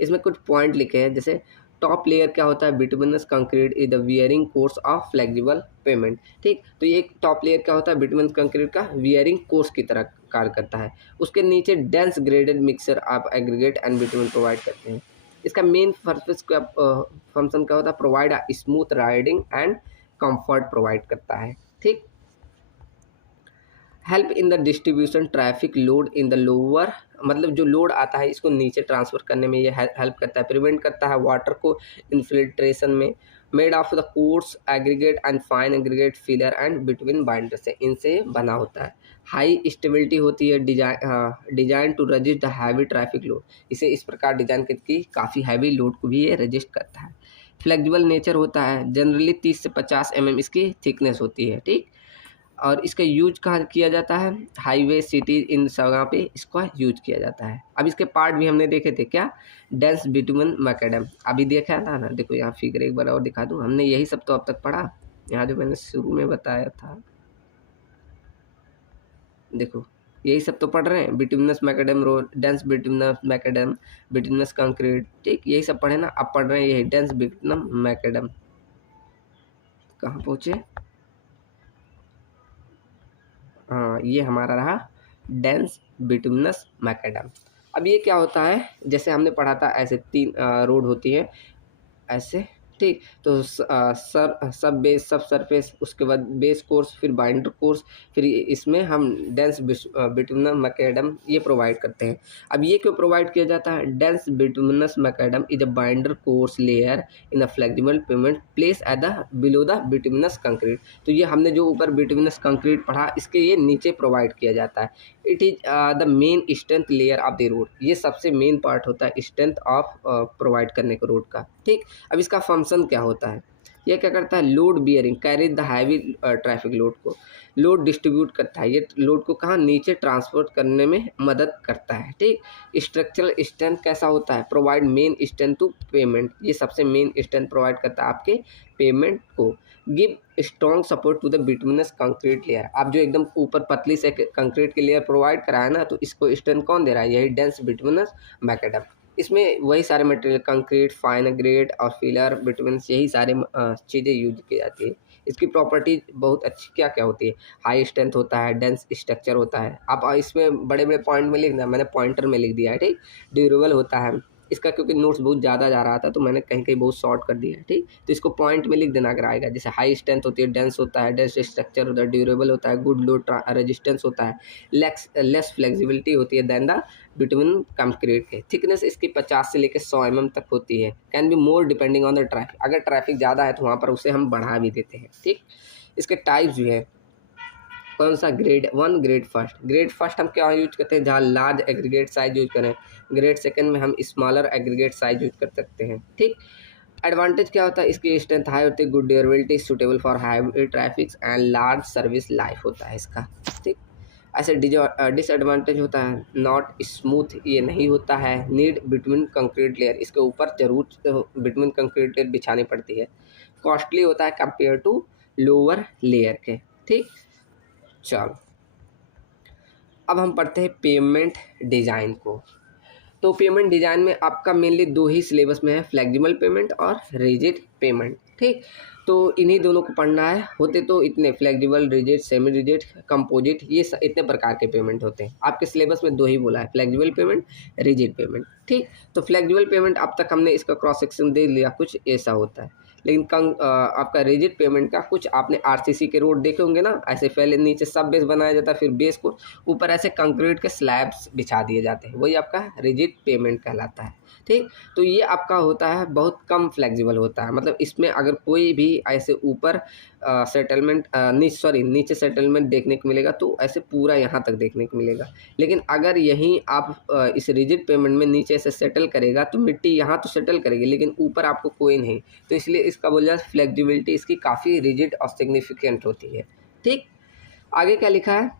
इसमें कुछ पॉइंट लिखे हैं। जैसे टॉप लेयर क्या होता है? Bituminous concrete is the wearing course of flexible payment. ठीक, तो ये टॉप लेयर क्या होता है? बिटुमिनस कंक्रीट का वियरिंग कोर्स की तरह कार्य करता है। उसके नीचे dense graded mixer of aggregate and bitumen provide करते हैं। इसका मेन पर्पस का फंक्शन क्या होता है? Provide a smooth riding and comfort provide करता है। ठीक, help in the distribution traffic load in the lower, मतलब जो लोड आता है इसको नीचे ट्रांसफ़र करने में ये हेल्प करता है। प्रिवेंट करता है वाटर को इन्फिल्ट्रेशन में। Made of the coarse aggregate and fine aggregate filler and bitumen binder से इनसे बना होता है। हाई स्टेबिलिटी होती है। Design to resist the heavy traffic load. इसे इस प्रकार डिजाइन करके काफ़ी हैवी लोड को भी ये रजिस्ट करता है। फ्लेक्सिबल नेचर होता है। जनरली 30 से 50 mm इसकी थिकनेस होती है। ठीक, और इसका यूज कहाँ किया जाता है? हाईवे सिटीज इन जगह पे इसका यूज किया जाता है। अब इसके पार्ट भी हमने देखे थे। क्या? डेंस बिटुमिन मैकेडम अभी देखा था ना। देखो यहाँ फिगर एक बार और दिखा दूँ। हमने यही सब तो अब तक पढ़ा। यहाँ जो मैंने शुरू में बताया था, देखो यही सब तो पढ़ रहे हैं। Bituminous macadam road, dense bituminous macadam, bituminous concrete. ठीक, यही सब पढ़े ना। अब पढ़ रहे हैं यही डेंस बिटुमिनस मैकेडम। कहाँ पहुँचे? हाँ, ये हमारा रहा डेंस बिटुमिनस मैकेडम। अब ये क्या होता है? जैसे हमने पढ़ा था ऐसे 3 रोड होती है ऐसे। ठीक, तो सब बेस सब सरफेस, उसके बाद बेस कोर्स, फिर बाइंडर कोर्स, फिर इसमें हम डेंस बिटुमिनस मैकेडम ये प्रोवाइड करते हैं। अब ये क्यों प्रोवाइड किया जाता है? Dense bituminous macadam is a binder course layer in a flexible pavement place at the below the bituminous concrete. तो ये हमने जो ऊपर बिटुमिनस कंक्रीट पढ़ा इसके ये नीचे प्रोवाइड किया जाता है। It is the main strength layer of the road. ये सबसे मेन पार्ट होता है स्ट्रेंथ ऑफ प्रोवाइड करने को रोड का। ठीक, अब इसका फंक्शन क्या होता है? ये क्या करता है? Load bearing carry the heavy traffic load को लोड डिस्ट्रीब्यूट करता है। ये लोड को कहाँ? नीचे ट्रांसपोर्ट करने में मदद करता है। ठीक, स्ट्रक्चरल स्ट्रेंथ कैसा होता है? Provide main strength to pavement. ये सबसे मेन स्ट्रेंथ प्रोवाइड करता है आपके पेमेंट को। Give strong support to the bituminous concrete layer. आप जो एकदम ऊपर पतली से कंक्रीट की लेयर प्रोवाइड कराया ना, तो इसको स्ट्रेंथ कौन दे रहा है? यही डेंस बिटुमिनस मैकेडम। इसमें वही सारे मटेरियल कंक्रीट, फाइन ग्रेड और फिलर, बिटुमिन यही सारे चीज़ें यूज की जाती है। इसकी प्रॉपर्टीज बहुत अच्छी क्या क्या होती है? हाई स्ट्रेंथ होता है, डेंस स्ट्रक्चर होता है। आप इसमें बड़े बड़े पॉइंट में लिखना, मैंने पॉइंटर में लिख दिया है। ठीक, ड्यूरेबल होता है। इसका क्योंकि नोट्स बहुत ज़्यादा जा रहा था तो मैंने कहीं कहीं बहुत शॉर्ट कर दिया है। ठीक, तो इसको पॉइंट में लिख देना अगर आएगा। जैसे हाई स्ट्रेंथ होती है, डेंस होता है, डेंस स्ट्रक्चर होता है, ड्यूरेबल होता है, गुड लोड रेजिस्टेंस होता है, लेस फ्लेक्सिबिलिटी होती है देन द बिटवीन कंक्रीट के। थिकनेस इसकी 50 से लेकर 100 mm तक होती है। Can be more depending on the traffic. अगर ट्रैफिक ज़्यादा है तो वहाँ पर उसे हम बढ़ा भी देते हैं। ठीक, इसके टाइप्स भी है। कौन सा? Grade 1, grade first. Grade first हम क्या यूज करते हैं? जहाँ लार्ज एग्रीगेट साइज यूज करें। ग्रेड सेकंड में हम स्मॉलर एग्रीगेट साइज यूज कर सकते हैं। ठीक, एडवांटेज क्या होता है? इसकी स्ट्रेंथ हाई होती है, good durability, suitable for high traffic and large service life होता है इसका। ठीक, ऐसे डिसएडवांटेज होता है, नॉट स्मूथ, ये नहीं होता है। नीड बिटवीन कंक्रीट लेयर, इसके ऊपर जरूर बिटवीन कंक्रीट लेयर बिछानी पड़ती है। कॉस्टली होता है कंपेयर टू लोअर लेयर के। ठीक, चलो अब हम पढ़ते हैं पेमेंट डिज़ाइन को। तो पेमेंट डिज़ाइन में आपका मेनली 2 ही सिलेबस में है, फ्लेक्सिबल पेमेंट और रिजिड पेमेंट। ठीक, तो इन्हीं दोनों को पढ़ना है। होते तो इतने flexible, rigid, semi rigid, composite, ये इतने प्रकार के पेमेंट होते हैं। आपके सिलेबस में 2 ही बोला है, फ्लेक्सिबल पेमेंट, रिजिड पेमेंट। ठीक, तो फ्लेक्सिबल पेमेंट अब तक हमने इसका क्रॉस सेक्शन दे लिया, कुछ ऐसा होता है। लेकिन आपका रिजिड पेमेंट का कुछ आपने आरसीसी के रोड देखे होंगे ना, ऐसे पहले नीचे सब बेस बनाया जाता है, फिर बेस को ऊपर ऐसे कंक्रीट के स्लैब्स बिछा दिए जाते हैं, वही आपका रिजिड पेमेंट कहलाता है। ठीक। तो ये आपका होता है बहुत कम फ्लेक्सिबल होता है, मतलब इसमें अगर कोई भी ऐसे ऊपर सेटलमेंट नीचे सेटलमेंट देखने को मिलेगा तो ऐसे पूरा यहाँ तक देखने को मिलेगा। लेकिन अगर यहीं आप इस रिजिड पेमेंट में नीचे से सेटल करेगा तो मिट्टी यहाँ तो सेटल करेगी लेकिन ऊपर आपको कोई नहीं, तो इसलिए इसका बोल जाए फ्लेक्सिबिलिटी इसकी काफ़ी रिजिड और सिग्निफिकेंट होती है। ठीक। आगे क्या लिखा है,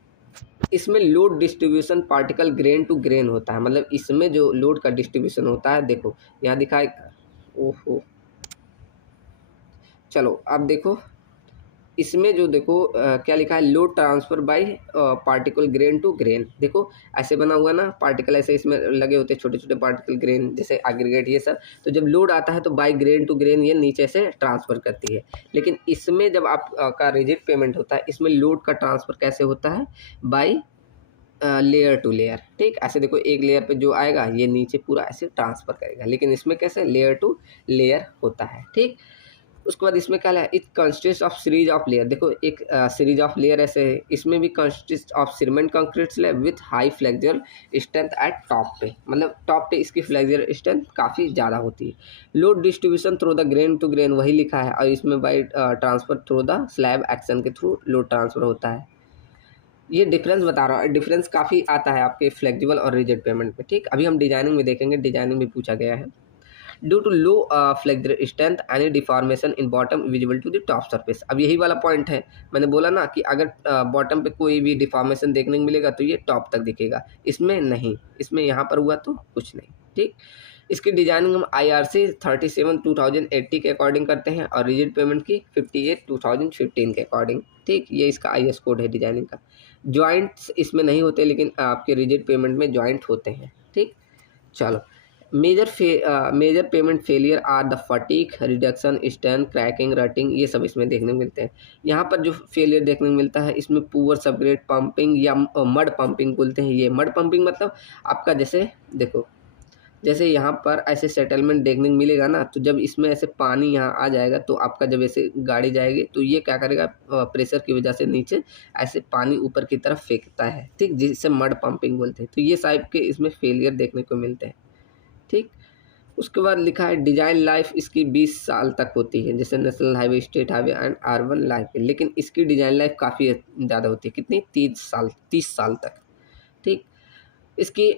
इसमें load distribution particle grain to grain होता है, मतलब इसमें जो लोड का डिस्ट्रीब्यूशन होता है, देखो यहाँ दिखा है, ओहो चलो अब देखो इसमें जो देखो क्या लिखा है, load transfer by particle grain to grain. देखो ऐसे बना हुआ ना, पार्टिकल ऐसे इसमें लगे होते हैं, छोटे छोटे पार्टिकल ग्रेन जैसे एग्रीगेट ये सब। तो जब लोड आता है तो बाय ग्रेन टू ग्रेन ये नीचे से ट्रांसफ़र करती है। लेकिन इसमें जब आपका रिजिड पेमेंट होता है, इसमें लोड का ट्रांसफ़र कैसे होता है, बाय लेयर टू लेयर। ठीक, ऐसे देखो एक लेयर पे जो आएगा ये नीचे पूरा ऐसे ट्रांसफ़र करेगा, लेकिन इसमें कैसे लेयर टू लेयर होता है। ठीक। उसके बाद इसमें क्या है, it consist of series of layer. देखो एक सीरीज ऑफ लेयर ऐसे है, इसमें भी consist of cement concrete slab with high flexural strength eight top पे, मतलब टॉप पे इसकी फ्लेक्सुरल स्ट्रेंथ काफ़ी ज़्यादा होती है। Load distribution through the grain to grain वही लिखा है, और इसमें by transfer through the slab action के थ्रू लोड ट्रांसफर होता है। ये डिफरेंस बता रहा हूँ, डिफरेंस काफ़ी आता है आपके फ्लेक्सिबल और रिजिड पेमेंट में। ठीक, अभी हम डिजाइनिंग में देखेंगे, डिजाइनिंग में पूछा गया है। Due to low flexural strength any deformation in bottom visible to the top surface. अब यही वाला पॉइंट है, मैंने बोला ना कि अगर बॉटम पे कोई भी डिफॉर्मेशन देखने को मिलेगा तो ये टॉप तक दिखेगा, इसमें नहीं, इसमें यहाँ पर हुआ तो कुछ नहीं। ठीक, इसकी डिजाइनिंग हम IRC 37/2080 के अकॉर्डिंग करते हैं और रिजिड पेमेंट की 58/2015 के अकॉर्डिंग। ठीक, ये इसका IS कोड है डिजाइनिंग का। जॉइंट्स इसमें नहीं होते, लेकिन आपके रिजिड पेमेंट में जॉइंट होते हैं। ठीक, चलो major pavement failure are the fatigue, reduction, strain, cracking, rutting, ये सब इसमें देखने को मिलते हैं। यहाँ पर जो फेलियर देखने को मिलता है, इसमें पुअर सबग्रेड पंपिंग या मड पंपिंग बोलते हैं। ये मड पंपिंग मतलब आपका जैसे देखो, जैसे यहाँ पर ऐसे सेटलमेंट देखने को मिलेगा ना, तो जब इसमें ऐसे पानी यहाँ आ जाएगा तो आपका जब ऐसे गाड़ी जाएगी तो ये क्या करेगा, प्रेशर की वजह से नीचे ऐसे पानी ऊपर की तरफ फेंकता है। ठीक, जिसे मड पंपिंग बोलते हैं। तो ये टाइप के इसमें फेलियर देखने को मिलते हैं। ठीक, उसके बाद लिखा है डिजाइन लाइफ इसकी 20 साल तक होती है, जैसे national highway, state highway and urban life, लेकिन इसकी डिजाइन लाइफ काफ़ी ज़्यादा होती है। कितनी, 30 साल तक। ठीक, इसकी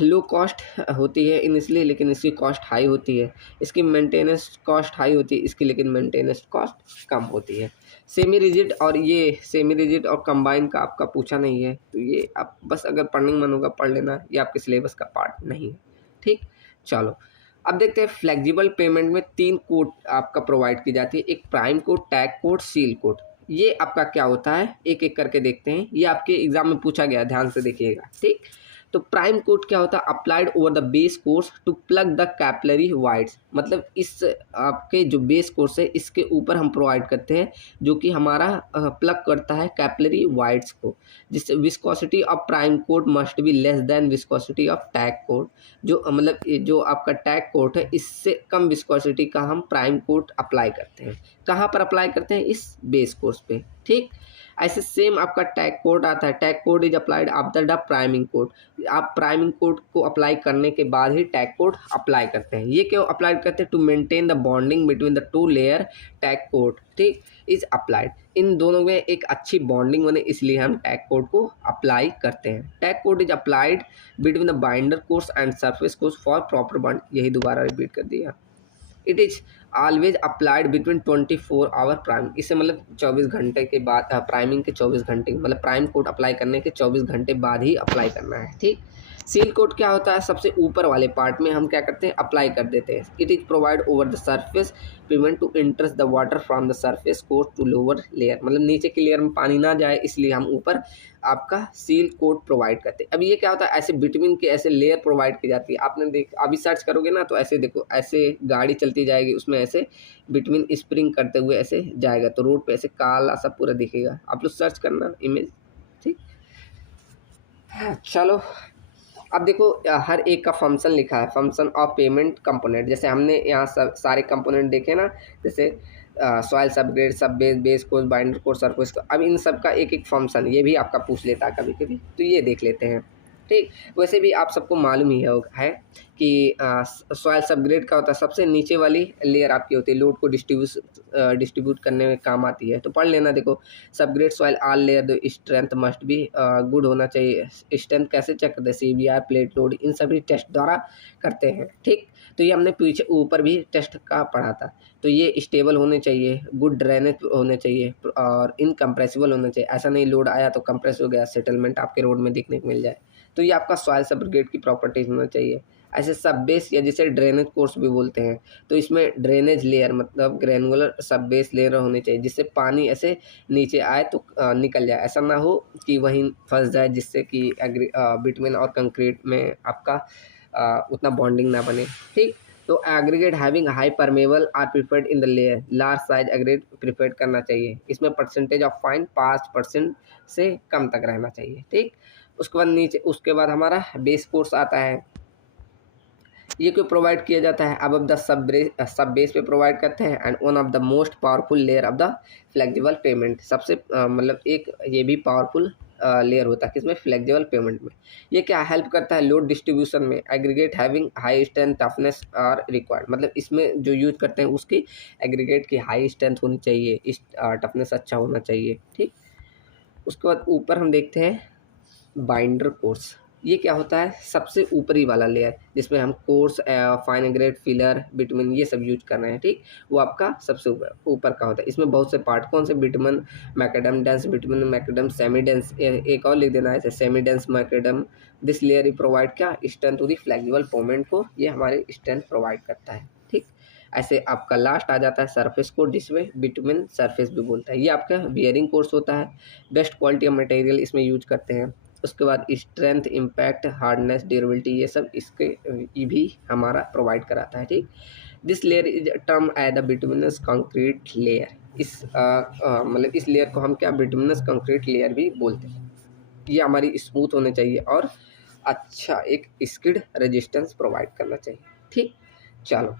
लो कॉस्ट होती है इनिशियली, लेकिन इसकी कॉस्ट हाई होती है। इसकी मेंटेनेंस कॉस्ट हाई होती है इसकी, लेकिन मेंटेनेंस कॉस्ट कम होती है। सेमी रिजिड और ये सेमी रिजिड और कंबाइन का आपका पूछा नहीं है, तो ये आप बस अगर पढ़ने मन होगा पढ़ लेना, ये आपके सिलेबस का पार्ट नहीं है। ठीक, चलो अब देखते हैं फ्लेक्सिबल पेमेंट में 3 कोड आपका प्रोवाइड की जाती है, एक prime code, tag code, seal code. ये आपका क्या होता है, एक एक करके देखते हैं। ये आपके एग्जाम में पूछा गया, ध्यान से देखिएगा। ठीक, तो प्राइम कोड क्या होता है, applied over the base course to plug the capillary voids, मतलब इस आपके जो बेस कोर्स है इसके ऊपर हम प्रोवाइड करते हैं, जो कि हमारा प्लग करता है कैपिलरी वाइड्स को, जिससे viscosity of prime code must be less than viscosity of tag code. जो मतलब जो आपका टैग कोड है इससे कम विस्कोसिटी का हम प्राइम कोड अप्लाई करते हैं। कहाँ पर अप्लाई करते हैं, इस बेस कोर्स पे। ठीक, ऐसे सेम आपका टैग कोड आता है, tag coat is applied after the priming code. आप प्राइमिंग कोड को अप्लाई करने के बाद ही टैग कोड अप्लाई करते हैं। ये क्यों अप्लाई करते हैं, to maintain the bonding between the 2 layer tack coat. ठीक, इज अप्लाइड, इन दोनों में एक अच्छी बॉन्डिंग बने, इसलिए हम टैग कोड को अप्लाई करते हैं। Tack coat is applied between the binder course and surface course for proper bond, यही दोबारा रिपीट कर दिया। It is always applied between 24 hour prime, इससे मतलब 24 घंटे के बाद, प्राइमिंग के 24 घंटे, मतलब प्राइम कोड अप्लाई करने के 24 घंटे बाद ही अप्लाई करना है। ठीक, सील कोड क्या होता है, सबसे ऊपर वाले पार्ट में हम क्या करते हैं, अप्लाई कर देते हैं। It is provide over the surface prevent to enters the water from the surface course to lower layer, मतलब नीचे की लेयर में पानी ना जाए, इसलिए हम ऊपर आपका सील कोड प्रोवाइड करते हैं। अब ये क्या होता है, ऐसे बिटवीन के ऐसे लेयर प्रोवाइड की जाती है। आपने देख, अभी सर्च करोगे ना तो ऐसे देखो, ऐसे गाड़ी चलती जाएगी, उसमें ऐसे बिटवीन स्प्रिंग करते हुए ऐसे जाएगा, तो रोड पे ऐसे काला सा पूरा दिखेगा। आप लोग सर्च करना इमेज। ठीक, चलो अब देखो हर एक का फंक्शन लिखा है, फंक्शन ऑफ पेमेंट कंपोनेंट। जैसे हमने यहाँ सब सारे कंपोनेंट देखे ना, जैसे सॉइल सबग्रेड, सब base course, binder course, surface. अब इन सब का एक एक फंक्शन ये भी आपका पूछ लेता है कभी कभी, तो ये देख लेते हैं। ठीक। वैसे भी आप सबको मालूम ही है कि सॉइल सबग्रेड क्या होता है, सबसे नीचे वाली लेयर आपकी होती है, लोड को डिस्ट्रीब्यूट करने में काम आती है। तो पढ़ लेना, देखो subgrade soil all layer the strength must be good होना चाहिए। स्ट्रेंथ कैसे चेक करते हैं, CBR, प्लेट लोड, इन सभी टेस्ट द्वारा करते हैं। ठीक, तो ये हमने पीछे ऊपर भी टेस्ट का पढ़ा था। तो ये स्टेबल होने चाहिए, गुड ड्रेनेज होने चाहिए और इनकम्प्रेसिबल होना चाहिए। ऐसा नहीं लोड आया तो कंप्रेस हो गया, सेटलमेंट आपके रोड में देखने को मिल जाए। तो ये आपका सॉइल सबग्रेड की प्रॉपर्टीज होना चाहिए। ऐसे सब बेस या जिसे ड्रेनेज कोर्स भी बोलते हैं, तो इसमें ड्रेनेज लेयर मतलब ग्रेनुलर सब बेस लेयर होनी चाहिए, जिससे पानी ऐसे नीचे आए तो निकल जाए। ऐसा ना हो कि वहीं फंस जाए, जिससे कि बिटवीन और कंक्रीट में आपका उतना बॉन्डिंग ना बने। ठीक, तो aggregate having high permeable are preferred in the layer, large size aggregate preferred करना चाहिए। इसमें परसेंटेज ऑफ फाइन 5% से कम तक रहना चाहिए। ठीक, उसके बाद नीचे, उसके बाद हमारा बेस कोर्स आता है। ये क्यों प्रोवाइड किया जाता है, अब द सब बेस पे प्रोवाइड करते हैं। And one of the most powerful layer of the flexible pavement, सबसे मतलब एक ये भी पावरफुल लेयर होता है किसमें, फ्लेक्सिबल पेमेंट में। ये क्या हेल्प करता है, लोड डिस्ट्रीब्यूशन में। Aggregate having high strength toughness are required, मतलब इसमें जो यूज करते हैं उसकी एग्रीगेट की हाई स्ट्रेंथ होनी चाहिए, इस टफनेस अच्छा होना चाहिए। ठीक, उसके बाद ऊपर हम देखते हैं बाइंडर कोर्स। ये क्या होता है, सबसे ऊपरी वाला लेयर जिसमें हम कोर्स, फाइन ग्रेड, फिलर, बिटमन ये सब यूज कर रहे हैं। ठीक, वो आपका सबसे ऊपर का होता है। इसमें बहुत से पार्ट, कौन से, bitumen, macadam, dense bitumen, macadam, semi dense, एक और लिख देना है semi dense macadam. This layer ही प्रोवाइड क्या, strength to the flexible pavement को, ये हमारे स्ट्रेंथ प्रोवाइड करता है। ठीक, ऐसे आपका लास्ट आ जाता है सरफेस कोर्स, जिसमें बिटुमिन सरफेस भी बोलता है। ये आपका बियरिंग कोर्स होता है, बेस्ट क्वालिटी ऑफ मटेरियल इसमें यूज करते हैं। उसके बाद स्ट्रेंथ, इम्पैक्ट, हार्डनेस, ड्यूरेबिलिटी, ये सब इसके ये भी हमारा प्रोवाइड कराता है। ठीक, this layer is term as the bituminous concrete layer. इस मतलब इस लेयर को हम क्या, बिटुमिनस कंक्रीट लेयर भी बोलते हैं। ये हमारी स्मूथ होने चाहिए और अच्छा एक स्किड रेजिस्टेंस प्रोवाइड करना चाहिए। ठीक, चलो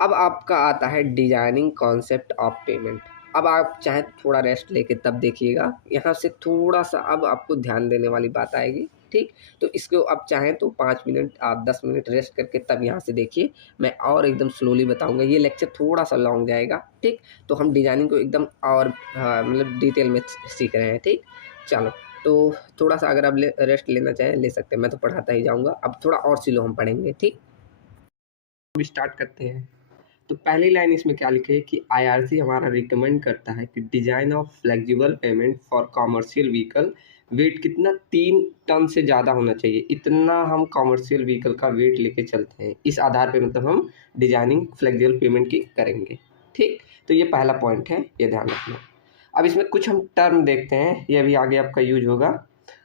अब आपका आता है डिजाइनिंग कॉन्सेप्ट ऑफ पेमेंट। अब आप चाहे थोड़ा रेस्ट लेके तब देखिएगा, यहाँ से थोड़ा सा अब आपको ध्यान देने वाली बात आएगी। ठीक, तो इसको आप चाहें तो 5 मिनट, आप 10 मिनट रेस्ट करके तब यहाँ से देखिए। मैं और एकदम स्लोली बताऊंगा, ये लेक्चर थोड़ा सा लॉन्ग जाएगा। ठीक, तो हम डिजाइनिंग को एकदम और मतलब डिटेल में सीख रहे हैं। ठीक, चलो तो थोड़ा सा अगर आप रेस्ट लेना चाहें ले सकते हैं, मैं तो पढ़ाता ही जाऊँगा। अब थोड़ा और स्लो हम पढ़ेंगे। ठीक, अब स्टार्ट करते हैं। तो पहली लाइन इसमें क्या लिखे कि IRC हमारा रिकमेंड करता है कि design of flexible pavement for commercial vehicle, weight कितना, 3 टन से ज़्यादा होना चाहिए। इतना हम कॉमर्शियल व्हीकल का वेट लेके चलते हैं, इस आधार पे मतलब हम डिजाइनिंग फ्लेक्सिबल पेमेंट की करेंगे। ठीक, तो ये पहला पॉइंट है, ये ध्यान रखना। अब इसमें कुछ हम टर्म देखते हैं, ये अभी आगे आपका यूज होगा।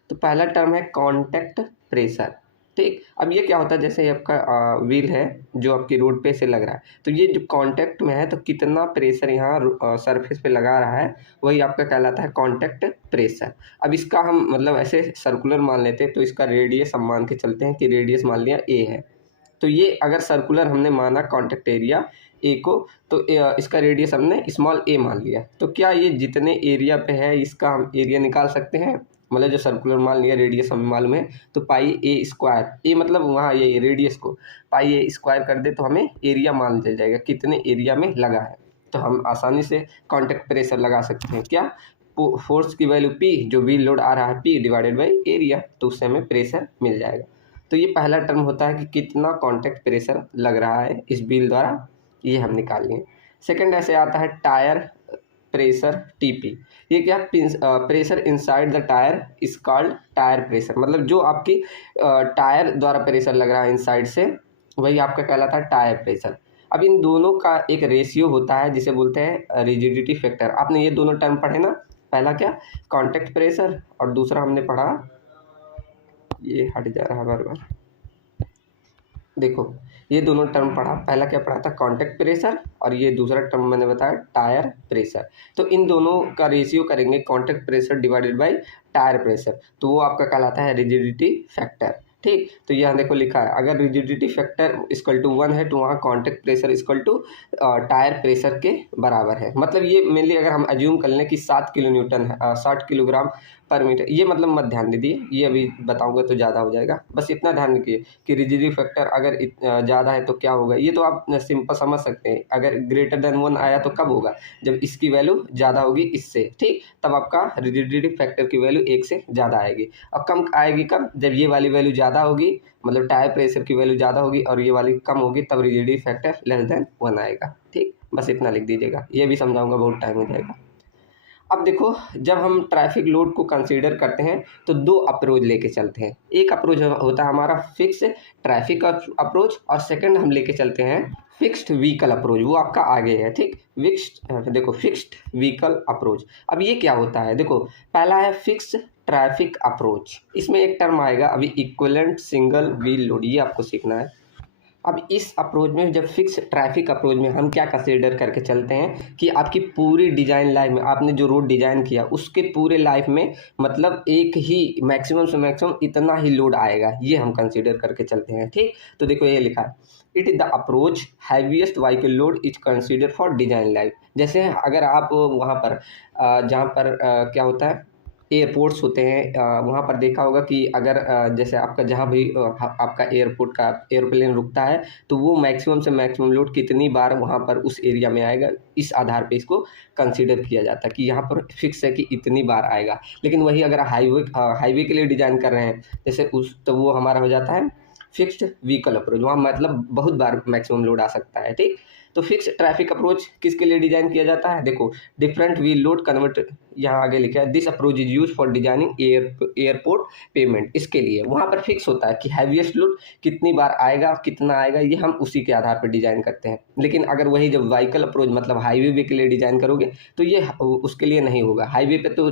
तो पहला टर्म है कॉन्टैक्ट प्रेशर। ठीक, अब ये क्या होता है, जैसे आपका व्हील है जो आपकी रोड पे से लग रहा है, तो ये जो कांटेक्ट में है तो कितना प्रेशर यहाँ सरफेस पे लगा रहा है, वही आपका कहलाता है कांटेक्ट प्रेशर। अब इसका हम मतलब ऐसे सर्कुलर मान लेते हैं, तो इसका रेडियस हम मान के चलते हैं कि रेडियस मान लिया ए है। तो ये अगर सर्कुलर हमने माना कांटेक्ट एरिया ए को, तो इसका रेडियस हमने स्मॉल ए मान लिया। तो क्या ये जितने एरिया पे है इसका हम एरिया निकाल सकते हैं, मतलब जो सर्कुलर मान लिया, रेडियस हमें मालूम है, तो पाई ए स्क्वायर, ए मतलब वहाँ ये रेडियस को पाई ए स्क्वायर कर दे तो हमें एरिया मान चल जाएगा कितने एरिया में लगा है। तो हम आसानी से कांटेक्ट प्रेशर लगा सकते हैं। क्या, फोर्स की वैल्यू पी, जो व्हील लोड आ रहा है पी डिवाइडेड बाई एरिया, तो उससे हमें प्रेशर मिल जाएगा। तो ये पहला टर्म होता है कि कितना कांटेक्ट प्रेशर लग रहा है इस व्हील द्वारा, ये हम निकाल लिए। सेकंड ऐसे आता है टायर प्रेशर TP। ये क्या, pressure inside the tyre is called tyre pressure, मतलब जो आपकी टायर द्वारा प्रेशर लग रहा है इनसाइड से, वही आपका कहलाता है टायर प्रेशर। अब इन दोनों का एक रेशियो होता है जिसे बोलते हैं रिजिडिटी फैक्टर। आपने ये दोनों टर्म पढ़े ना, पहला क्या कांटेक्ट प्रेशर और दूसरा हमने पढ़ा, ये हट जा रहा है बार बार, देखो ये दोनों टर्म पढ़ा, पहला क्या पढ़ा था कांटेक्ट प्रेशर और ये दूसरा टर्म मैंने बताया टायर प्रेशर। तो इन दोनों का रेशियो करेंगे contact pressure divided by tyre pressure, तो वो आपका कहलाता है रिजिडिटी फैक्टर। ठीक। तो यहाँ देखो लिखा है अगर रिजिडिटी फैक्टर इक्वल टू 1 है तो वहाँ contact pressure equal to tyre pressure के बराबर है। मतलब ये मेनली अगर हम अज्यूम कर लें कि 7 किलो न्यूटन है 60 किलोग्राम पर मीटर, ये मतलब मत ध्यान दीजिए, ये अभी बताऊंगा तो ज़्यादा हो जाएगा। बस इतना ध्यान रखिए कि रिजिडिटी फैक्टर अगर ज़्यादा है तो क्या होगा, ये तो आप सिंपल समझ सकते हैं। अगर ग्रेटर देन 1 आया तो कब होगा, जब इसकी वैल्यू ज़्यादा होगी इससे, ठीक, तब आपका रिजिडिटी फैक्टर की वैल्यू 1 से ज़्यादा आएगी। और कम आएगी कब, जब ये वाली वैल्यू ज़्यादा होगी, मतलब टायर प्रेशर की वैल्यू ज़्यादा होगी और ये वाली कम होगी, तब रिजिडिटी फैक्टर लेस देन 1 आएगा। ठीक, बस इतना लिख दीजिएगा, ये भी समझाऊंगा, बहुत टाइम हो जाएगा। अब देखो जब हम ट्रैफिक लोड को कंसीडर करते हैं तो दो अप्रोच लेके चलते हैं। एक अप्रोच होता है हमारा फिक्स ट्रैफिक अप्रोच, और सेकंड हम लेके चलते हैं फिक्स्ड व्हीकल अप्रोच, वो आपका आगे है। ठीक, देखो फिक्स्ड व्हीकल अप्रोच। अब ये क्या होता है, देखो पहला है फिक्स ट्रैफिक अप्रोच, इसमें एक टर्म आएगा अभी इक्विवेलेंट सिंगल व्हील लोड, ये आपको सीखना है। अब इस अप्रोच में, जब फिक्स ट्रैफिक अप्रोच में हम क्या कंसीडर करके चलते हैं कि आपकी पूरी डिज़ाइन लाइफ में आपने जो रोड डिज़ाइन किया उसके पूरे लाइफ में मतलब एक ही मैक्सिमम से मैक्सिमम इतना ही लोड आएगा, ये हम कंसीडर करके चलते हैं। ठीक, तो देखो ये लिखा है it is the approach heaviest vehicle load is consider for design life. जैसे अगर आप वहाँ पर जहाँ पर क्या होता है एयरपोर्ट्स होते हैं, वहाँ पर देखा होगा कि अगर जैसे आपका जहाँ भी आपका एयरपोर्ट का एयरप्लेन रुकता है तो वो मैक्सिमम से मैक्सिमम लोड कितनी बार वहाँ पर उस एरिया में आएगा, इस आधार पे इसको कंसीडर किया जाता है कि यहाँ पर फिक्स है कि इतनी बार आएगा। लेकिन वही अगर हाईवे के लिए डिज़ाइन कर रहे हैं जैसे उस, तो वो हमारा हो जाता है फिक्स्ड व्हीकल अप्रोच, वहाँ मतलब बहुत बार मैक्सिमम लोड आ सकता है। ठीक, तो फिक्स ट्रैफिक अप्रोच किसके लिए डिजाइन किया जाता है, देखो डिफरेंट व्हील लोड कन्वर्ट, यहाँ आगे लिखा है this approach is use for designing airport payment. इसके लिए वहाँ पर फिक्स होता है कि हैवीएस्ट लोड कितनी बार आएगा, कितना आएगा, ये हम उसी के आधार पर डिजाइन करते हैं। लेकिन अगर वही जब व्हीकल अप्रोच मतलब हाईवे वे के लिए डिजाइन करोगे तो ये उसके लिए नहीं होगा। हाईवे पे तो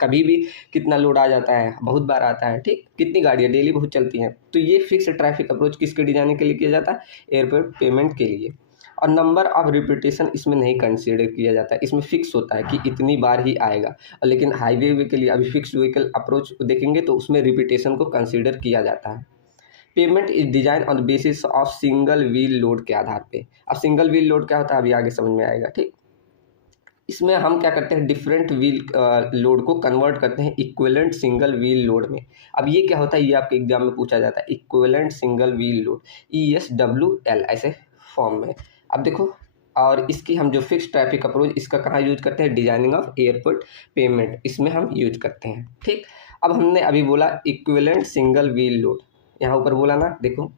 कभी भी कितना लोड आ जाता है, बहुत बार आता है। ठीक, कितनी गाड़ियाँ डेली बहुत चलती हैं, तो ये फिक्स ट्रैफिक अप्रोच किसके डिजाइनिंग के लिए किया जाता है, एयरपोर्ट पेमेंट के लिए। और नंबर ऑफ रिपीटेशन इसमें नहीं कंसीडर किया जाता है, इसमें फिक्स होता है कि इतनी बार ही आएगा। और लेकिन हाईवे के लिए अभी फिक्स व्हीकल अप्रोच देखेंगे तो उसमें रिपीटेशन को कंसीडर किया जाता है। Payment is design on the basis of single wheel load के आधार पे। अब सिंगल व्हील लोड क्या होता है अभी आगे समझ में आएगा। ठीक, इसमें हम क्या करते हैं डिफरेंट व्हील लोड को कन्वर्ट करते हैं इक्विवेलेंट सिंगल व्हील लोड में। अब ये क्या होता है, ये आपके एग्जाम में पूछा जाता है, equivalent single wheel load ESWL ऐसे फॉर्म में। अब देखो, और इसकी हम जो फिक्स ट्रैफिक अप्रोच इसका कहाँ यूज करते हैं, डिजाइनिंग ऑफ एयरपोर्ट पेमेंट, इसमें हम यूज करते हैं। ठीक, अब हमने अभी बोला इक्विवेलेंट सिंगल व्हील लोड, यहाँ ऊपर बोला ना, देखो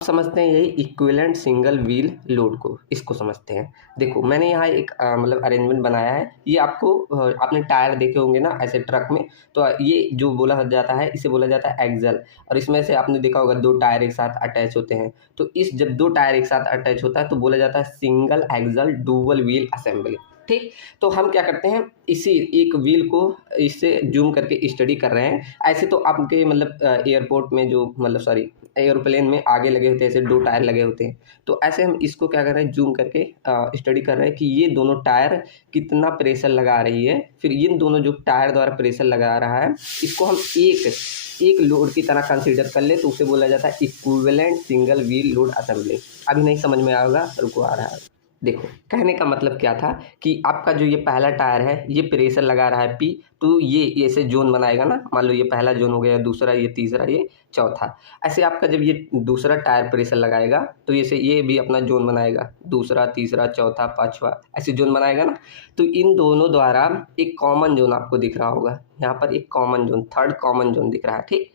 समझते हैं यही इक्विवेलेंट सिंगल व्हील लोड को, इसको समझते हैं। देखो मैंने यहाँ एक मतलब अरेंजमेंट बनाया है, ये आपको आपने टायर देखे होंगे ना ऐसे ट्रक में, तो ये जो बोला जाता है इसे बोला जाता है एक्सल। और इसमें से आपने देखा होगा दो टायर एक साथ अटैच होते हैं, तो इस जब दो टायर एक साथ अटैच होता है तो बोला जाता है single axle dual wheel assembly. ठीक, तो हम क्या करते हैं इसी एक व्हील को इससे जूम करके स्टडी कर रहे हैं। ऐसे तो आपके मतलब एयरपोर्ट में जो मतलब सॉरी एयरप्लेन में आगे लगे होते हैं ऐसे दो टायर लगे होते हैं, तो ऐसे हम इसको क्या कर रहे हैं जूम करके स्टडी कर रहे हैं कि ये दोनों टायर कितना प्रेशर लगा रही है। फिर इन दोनों जो टायर द्वारा प्रेशर लगा रहा है इसको हम एक लोड की तरह कंसीडर कर ले, तो उसे बोला जाता है equivalent single wheel load assembly. अभी नहीं समझ में आएगा, रुको आ रहा है। देखो कहने का मतलब क्या था कि आपका जो ये पहला टायर है ये प्रेशर लगा रहा है P, तो ये ऐसे जोन बनाएगा ना, मान लो ये पहला जोन हो गया, दूसरा, ये तीसरा, ये चौथा। ऐसे आपका जब ये दूसरा टायर प्रेशर लगाएगा तो ये भी अपना जोन बनाएगा, दूसरा, तीसरा, चौथा, पांचवा, ऐसे जोन बनाएगा ना। तो इन दोनों द्वारा एक कॉमन जोन आपको दिख रहा होगा, यहाँ पर एक common zone, third common zone दिख रहा है। ठीक,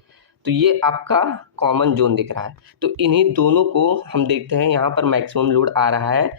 तो ये आपका कॉमन जोन दिख रहा है। तो इन्हीं दोनों को हम देखते हैं, यहाँ पर मैक्सिमम लोड आ रहा है,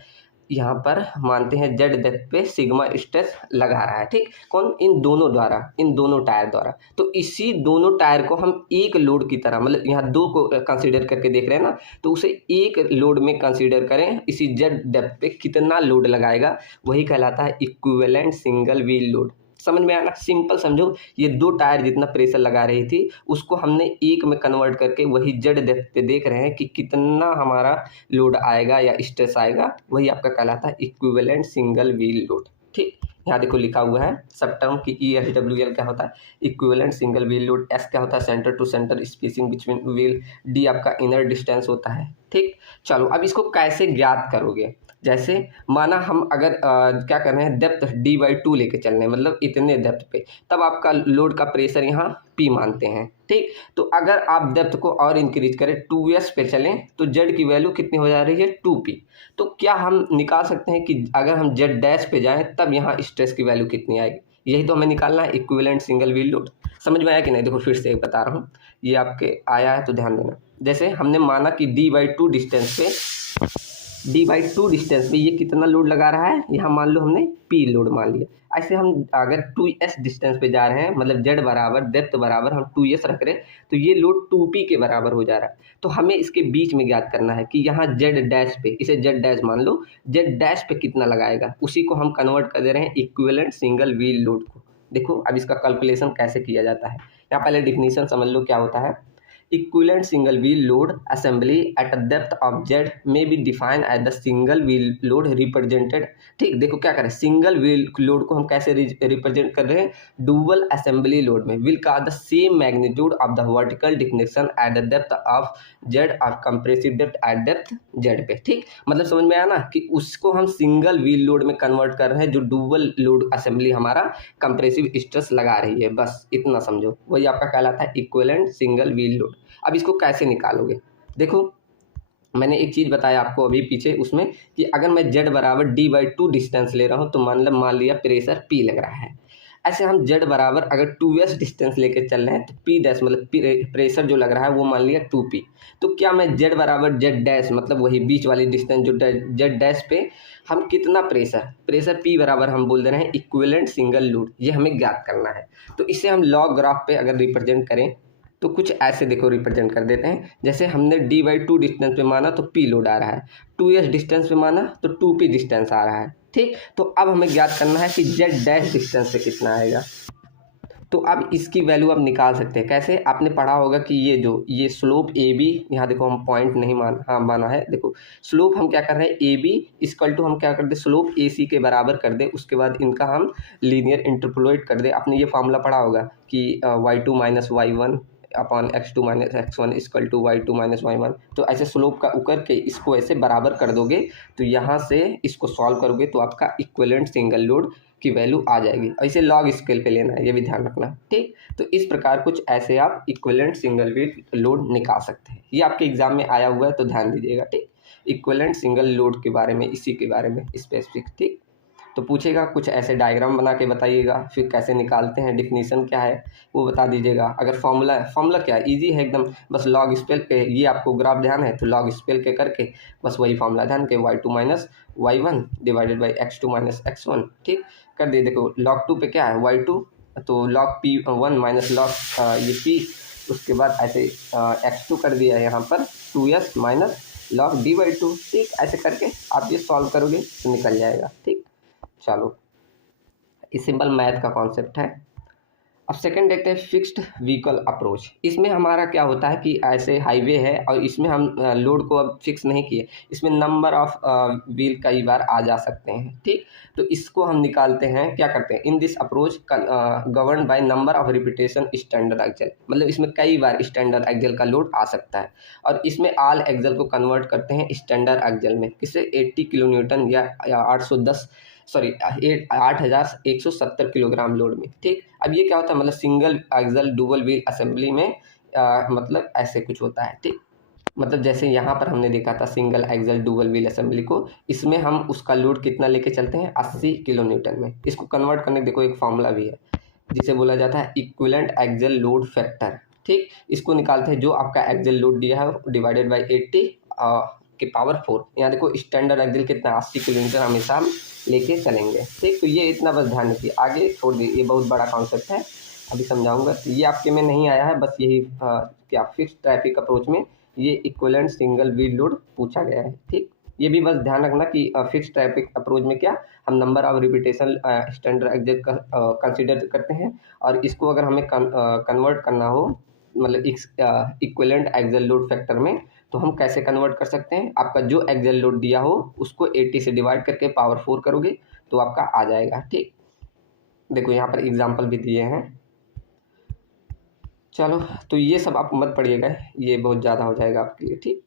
यहाँ पर मानते हैं जेड डेप्थ पे सिग्मा स्ट्रेस लगा रहा है। ठीक, कौन, इन दोनों द्वारा, इन दोनों टायर द्वारा। तो इसी दोनों टायर को हम एक लोड की तरह, मतलब यहाँ दो को कंसीडर करके देख रहे हैं ना, तो उसे एक लोड में कंसीडर करें, इसी जेड डेप्थ पे कितना लोड लगाएगा वही कहलाता है इक्विवेलेंट सिंगल व्हील लोड। समझ में आना, सिंपल समझो, ये दो टायर जितना प्रेशर लगा रही थी उसको हमने एक में कन्वर्ट करके वही जेड डेप्थ पे देख रहे हैं कि कितना हमारा लोड आएगा या स्ट्रेस आएगा, वही आपका कहलाता है इक्विवेलेंट सिंगल व्हील लोड। ठीक, यहाँ देखो लिखा हुआ है सब टर्म की ESWL क्या होता है, equivalent single wheel load, S क्या होता है, centre to centre spacing between wheel, D आपका इनर डिस्टेंस होता है। ठीक, चलो अब इसको कैसे ज्ञात करोगे, जैसे माना हम अगर क्या कर रहे हैं, डेप्थ D/2 लेके चल रहे हैं, मतलब इतने डेप्थ पे, तब आपका लोड का प्रेशर यहाँ P मानते हैं। ठीक, तो अगर आप डेप्थ को और इंक्रीज करें 2S पे चलें तो Z की वैल्यू कितनी हो जा रही है, 2P। तो क्या हम निकाल सकते हैं कि अगर हम Z डैश पे जाएं तब यहाँ स्ट्रेस की वैल्यू कितनी आएगी, यही तो हमें निकालना है, इक्विवेलेंट सिंगल व्हील लोड। समझ में आया कि नहीं, देखो फिर से एक बता रहा हूँ, ये आपके आया है तो ध्यान देना। जैसे हमने माना कि D/2 डिस्टेंस पे ये कितना लोड लगा रहा है, यहाँ मान लो हमने P लोड मान लिया। ऐसे हम अगर 2S डिस्टेंस पे जा रहे हैं, मतलब Z बराबर डेप्थ बराबर हम 2S रख रहे हैं, तो ये लोड 2P के बराबर हो जा रहा है। तो हमें इसके बीच में ज्ञात करना है कि यहाँ Z डैश पे, इसे Z डैश मान लो, Z डैश पे कितना लगाएगा, उसी को हम कन्वर्ट कर दे रहे हैं इक्विवेलेंट सिंगल व्हील लोड को। देखो अब इसका कैलकुलेशन कैसे किया जाता है, यहाँ पहले डिफिनीशन समझ लो क्या होता है। Equivalent single wheel load assembly at a depth of Z may be defined as the single wheel load represented। ठीक, देखो क्या करें, सिंगल व्हील लोड को हम कैसे रिप्रेजेंट कर रहे हैं, डुअल असेंबली लोड में, विल का the same magnitude of the vertical declaration at the depth of Z और compressive depth eight depth Z पे। ठीक, मतलब समझ में आया ना कि उसको हम सिंगल व्हील लोड में कन्वर्ट कर रहे हैं जो डुअल लोड असेंबली हमारा कंप्रेसिव स्ट्रेस लगा रही है, बस इतना समझो, वही आपका कहलाता है इक्विवेलेंट सिंगल व्हील लोड। अब इसको कैसे निकालोगे, देखो मैंने एक चीज़ बताया आपको अभी पीछे उसमें कि अगर मैं Z बराबर D/2 डिस्टेंस ले रहा हूँ तो मान लिया प्रेशर P लग रहा है। ऐसे हम Z बराबर अगर 2S डिस्टेंस लेके चल रहे हैं तो P डैश मतलब प्रेशर जो लग रहा है वो मान लिया 2P। तो क्या मैं Z बराबर Z डैश मतलब वही बीच वाली डिस्टेंस जो Z डैश पे हम कितना प्रेशर P बराबर हम बोल दे रहे हैं इक्विवेलेंट सिंगल लोड, ये हमें ज्ञात करना है। तो इसे हम लॉग ग्राफ पे अगर रिप्रेजेंट करें तो कुछ ऐसे देखो रिप्रेजेंट कर देते हैं, जैसे हमने D/2 डिस्टेंस पे माना तो P लोड आ रहा है, 2S डिस्टेंस पे माना तो 2P डिस्टेंस आ रहा है। ठीक, तो अब हमें ज्ञात करना है कि Z डैश डिस्टेंस पे कितना आएगा। तो अब इसकी वैल्यू आप निकाल सकते हैं कैसे, आपने पढ़ा होगा कि ये स्लोप AB, यहाँ देखो हम पॉइंट नहीं माना है, देखो स्लोप हम क्या कर रहे हैं AB इक्वल टू हम क्या कर दे, स्लोप AC के बराबर कर दे, उसके बाद इनका हम लीनियर इंटरपोलेट कर दे। आपने ये फार्मूला पढ़ा होगा कि y2 minus y1 upon x2 minus x1 equal to y2 minus y1। तो ऐसे स्लोप का उकर के इसको ऐसे बराबर कर दोगे, तो यहाँ से इसको सॉल्व करोगे तो आपका इक्विवेलेंट सिंगल लोड की वैल्यू आ जाएगी। ऐसे लॉग स्केल पे लेना है, ये भी ध्यान रखना। ठीक, तो इस प्रकार कुछ ऐसे आप इक्विवेलेंट सिंगल व्हील लोड निकाल सकते हैं, ये आपके एग्जाम में आया हुआ है तो ध्यान दीजिएगा। ठीक, इक्विवेलेंट सिंगल लोड के बारे में, इसी के बारे में स्पेसिफिक। ठीक, तो पूछेगा कुछ ऐसे डायग्राम बना के बताइएगा, फिर कैसे निकालते हैं, डिफिनीशन क्या है वो बता दीजिएगा। अगर फॉर्मूला क्या है, इजी है एकदम, बस लॉग स्पेल के, ये आपको ग्राफ ध्यान है तो लॉग स्पेल के करके बस वही फॉर्मूला ध्यान के, y2 minus y1 divided by x2 minus x1। ठीक, कर दिए। देखो log 2 पे क्या है y2, तो log P1 माइनस log ये P, उसके बाद ऐसे x2 कर दिया है यहाँ पर 2S माइनस log D/2। ठीक, ऐसे करके आप ये सॉल्व करोगे तो निकल जाएगा। ठीक, चलो ये सिंपल मैथ का कॉन्सेप्ट है। अब सेकंड देखते हैं फिक्स्ड व्हीकल अप्रोच। इसमें हमारा क्या होता है कि ऐसे हाईवे है और इसमें हम लोड को अब फिक्स नहीं किए, इसमें नंबर ऑफ व्हील कई बार आ जा सकते हैं। ठीक, तो इसको हम निकालते हैं, क्या करते हैं, in this approach govern by number of repetition standard axle, मतलब इसमें कई बार स्टैंडर्ड एक्सेल का लोड आ सकता है और इसमें ऑल एक्सेल को कन्वर्ट करते हैं स्टैंडर्ड एक्सेल में, किसे 80 किलो न्यूटन या 8170 किलोग्राम लोड में। ठीक, अब ये क्या होता है, मतलब single axle dual wheel assembly में मतलब ऐसे कुछ होता है। ठीक, मतलब जैसे यहाँ पर हमने देखा था single axle dual wheel assembly को, इसमें हम उसका लोड कितना लेके चलते हैं, 80 किलो न्यूटन में। इसको कन्वर्ट करने देखो एक फॉर्मूला भी है जिसे बोला जाता है इक्विवेलेंट एक्सल लोड फैक्टर। ठीक, इसको निकालते हैं, जो आपका एक्सल लोड दिया है डिवाइडेड बाई 80 के पावर 4। यहाँ देखो स्टैंडर्ड एक्सल कितना, 80 किलो न्यूटन हमेशा हम लेके चलेंगे। ठीक, तो ये इतना बस ध्यान रखिए, आगे छोड़ दीजिए, ये बहुत बड़ा कॉन्सेप्ट है, अभी समझाऊंगा। ये आपके में नहीं आया है, बस यही क्या फिक्स ट्रैफिक अप्रोच में ये इक्विवेलेंट सिंगल व्हील लोड पूछा गया है। ठीक, ये भी बस ध्यान रखना कि फिक्स ट्रैफिक अप्रोच में क्या हम number of repetition standard axle का कंसिडर करते हैं, और इसको अगर हमें कन्वर्ट करना हो मतलब इक्विवेलेंट एक्सेल लोड फैक्टर में, तो हम कैसे कन्वर्ट कर सकते हैं, आपका जो एक्सेल लोड दिया हो उसको 80 से डिवाइड करके पावर 4 करोगे तो आपका आ जाएगा। ठीक, देखो यहाँ पर एग्जाम्पल भी दिए हैं। चलो, तो ये सब आप मत पढ़िएगा, ये बहुत ज़्यादा हो जाएगा आपके लिए। ठीक,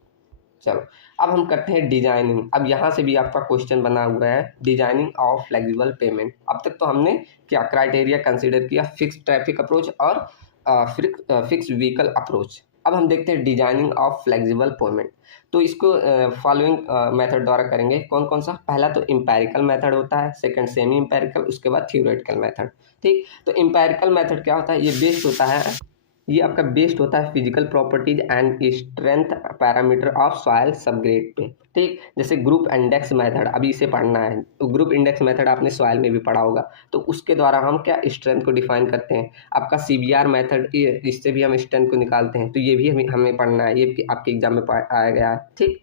चलो अब हम करते हैं डिजाइनिंग। अब यहाँ से भी आपका क्वेश्चन बना हुआ है, डिजाइनिंग ऑफ फ्लेक्सिबल पेमेंट। अब तक तो हमने क्या क्राइटेरिया कंसीडर किया, फिक्स ट्रैफिक अप्रोच और फिक्स व्हीकल अप्रोच। अब हम देखते हैं डिजाइनिंग ऑफ फ्लेक्सिबल पेमेंट। तो इसको फॉलोइंग मेथड द्वारा करेंगे। कौन कौन सा? पहला तो एम्पेरिकल मेथड होता है, सेकंड सेमी एम्पेरिकल, उसके बाद थ्योरेटिकल मेथड। ठीक, तो एम्पेरिकल मेथड क्या होता है? ये बेस्ड होता है, ये आपका बेस्ड होता है physical properties and strength parameter of soil subgrade पे। ठीक, जैसे ग्रुप इंडेक्स मेथड, अभी इसे पढ़ना है, तो ग्रुप इंडेक्स मेथड आपने सॉइल में भी पढ़ा होगा, तो उसके द्वारा हम क्या स्ट्रेंथ को डिफाइन करते हैं। आपका सीबीआर मेथड, इससे भी हम स्ट्रेंथ को निकालते हैं, तो ये भी हमें पढ़ना है, ये आपके एग्जाम में आया गया है। ठीक,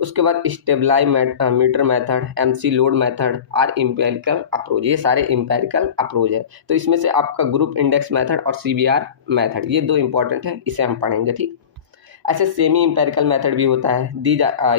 उसके बाद stabilometer method, McLeod method और इम्पेरिकल अप्रोच, ये सारे इम्पेरिकल अप्रोच है। तो इसमें से आपका ग्रुप इंडेक्स मेथड और सीबीआर मेथड, ये दो इंपॉर्टेंट है, इसे हम पढ़ेंगे। ठीक, ऐसे सेमी इंपेरिकल मेथड भी होता है,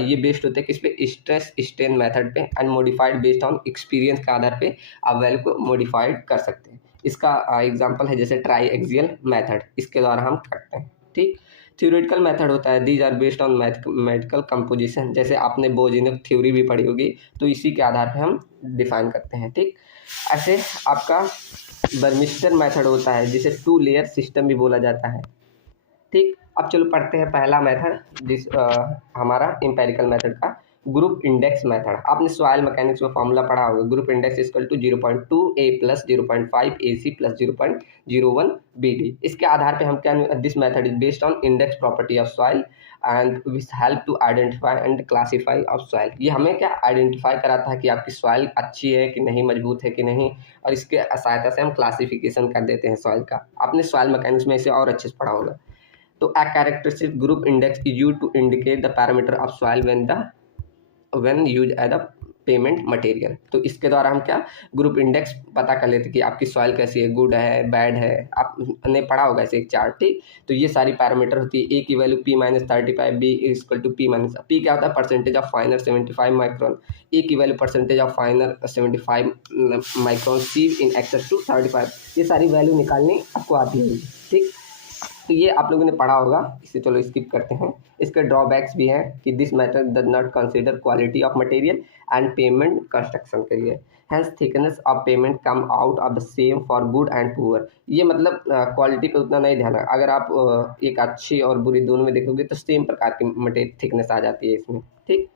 ये बेस्ड होते हैं किस पे? स्ट्रेस स्ट्रेन मेथड पे, and modified based on experience के आधार पे आप वैल्यू को मॉडिफाइड कर सकते हैं। इसका एग्जांपल है जैसे ट्राई एक्सियल मेथड, इसके द्वारा हम करते हैं। ठीक, थ्योरेटिकल मेथड होता है, these are based on mathematical composition, जैसे आपने बोजेनिक थ्योरी भी पढ़ी होगी, तो इसी के आधार पे हम डिफाइन करते हैं। ठीक, ऐसे आपका बर्मिस्टर मेथड होता है, जिसे 2 लेयर सिस्टम भी बोला जाता है। ठीक, अब चलो पढ़ते हैं पहला मेथड, जिस हमारा एम्पेरिकल मेथड का ग्रुप इंडेक्स मेथड। आपने सॉइल मैकेनिक्स में फॉर्मूला पढ़ा होगा, group index equal to 0.2 A plus 0.5 A C plus 0.01 B D. इसके आधार पे हम क्या, this method is based on index property of soil and which help to identify and classify of soil. ये हमें क्या आइडेंटिफाई कराता है कि आपकी सॉइल अच्छी है कि नहीं, मजबूत है कि नहीं, और इसके सहायता से हम क्लासिफिकेशन कर देते हैं सॉइल का। आपने सॉइल मैकेनिक्स में इसे और अच्छे से पढ़ा होगा। तो a characteristic group index is used to indicate the parameter of soil when used as a payment material. तो इसके द्वारा हम क्या ग्रुप इंडेक्स पता कर लेते कि आपकी सॉइल कैसी है, गुड है, बैड है, आपने पढ़ा होगा ऐसे एक चार्ट। ठीक, तो ये सारी पैरामीटर होती है। ए की value P-35, B equal to P-, P क्या होता है? Percentage of finer 75 micron, A की value percentage of finer 75 micron, C in excess to 35। ये सारी वैल्यू निकालनी आपको आती है। ठीक, तो ये आप लोगों ने पढ़ा होगा, इसे चलो स्किप करते हैं। इसके ड्रॉबैक्स भी हैं कि this method does not consider quality of material and pavement construction के लिए, hence thickness of pavement come out of the same for good and poor. ये मतलब क्वालिटी पे उतना नहीं ध्यान है। अगर आप एक अच्छी और बुरी दोनों में देखोगे तो सेम प्रकार की मटेरियल थिकनेस आ जाती है इसमें। ठीक,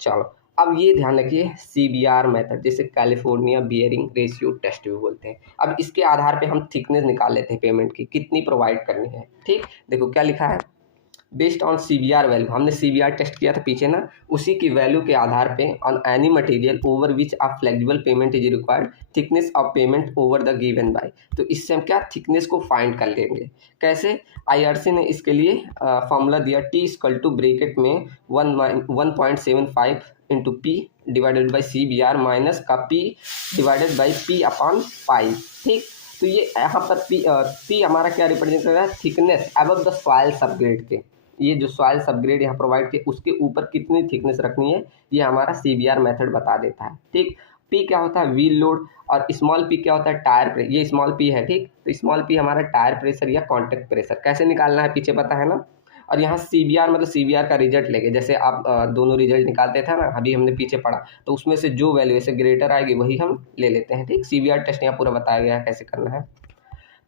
चलो अब ये ध्यान रखिए, सीबीआर मेथड, जिसे कैलिफोर्निया बियरिंग रेशियो टेस्ट भी बोलते हैं। अब इसके आधार पे हम थिकनेस निकाल लेते हैं पेमेंट की, कितनी प्रोवाइड करनी है। ठीक, देखो क्या लिखा है, बेस्ड ऑन सीबीआर वैल्यू, हमने सीबीआर टेस्ट किया था पीछे ना, उसी की वैल्यू के आधार पे on any material over which a flexible pavement is required, thickness of payment over the given by. तो इससे हम क्या थिकनेस को फाइंड कर लेंगे। कैसे? आईआरसी ने इसके लिए फॉर्मूला दिया, टी इक्वल टू ब्रैकेट में 1.75 into P divided by C B R minus का P divided by P upon pi. ठीक, तो ये यहाँ पर पी हमारा क्या रिप्रेजेंट कर रहा है? Thickness above the soil subgrade के, ये जो सॉइल सबग्रेड यहाँ प्रोवाइड किया उसके ऊपर कितनी थिकनेस रखनी है, ये हमारा सीबीआर मेथड बता देता है। ठीक, पी क्या होता है? व्हील लोड, और स्मॉल पी क्या होता है? Tyre pressure. ये स्मॉल पी है। ठीक, तो स्मॉल पी हमारा टायर प्रेशर या कॉन्टैक्ट प्रेशर। कैसे निकालना है पीछे पता है ना। और यहाँ सीबीआर मतलब सीबीआर का रिजल्ट लेके, जैसे आप दोनों रिजल्ट निकालते थे ना, अभी हमने पीछे पढ़ा, तो उसमें से जो वैल्यू से ग्रेटर आएगी वही हम ले लेते हैं। ठीक, सीबीआर टेस्ट यहाँ पूरा बताया गया है कैसे करना है।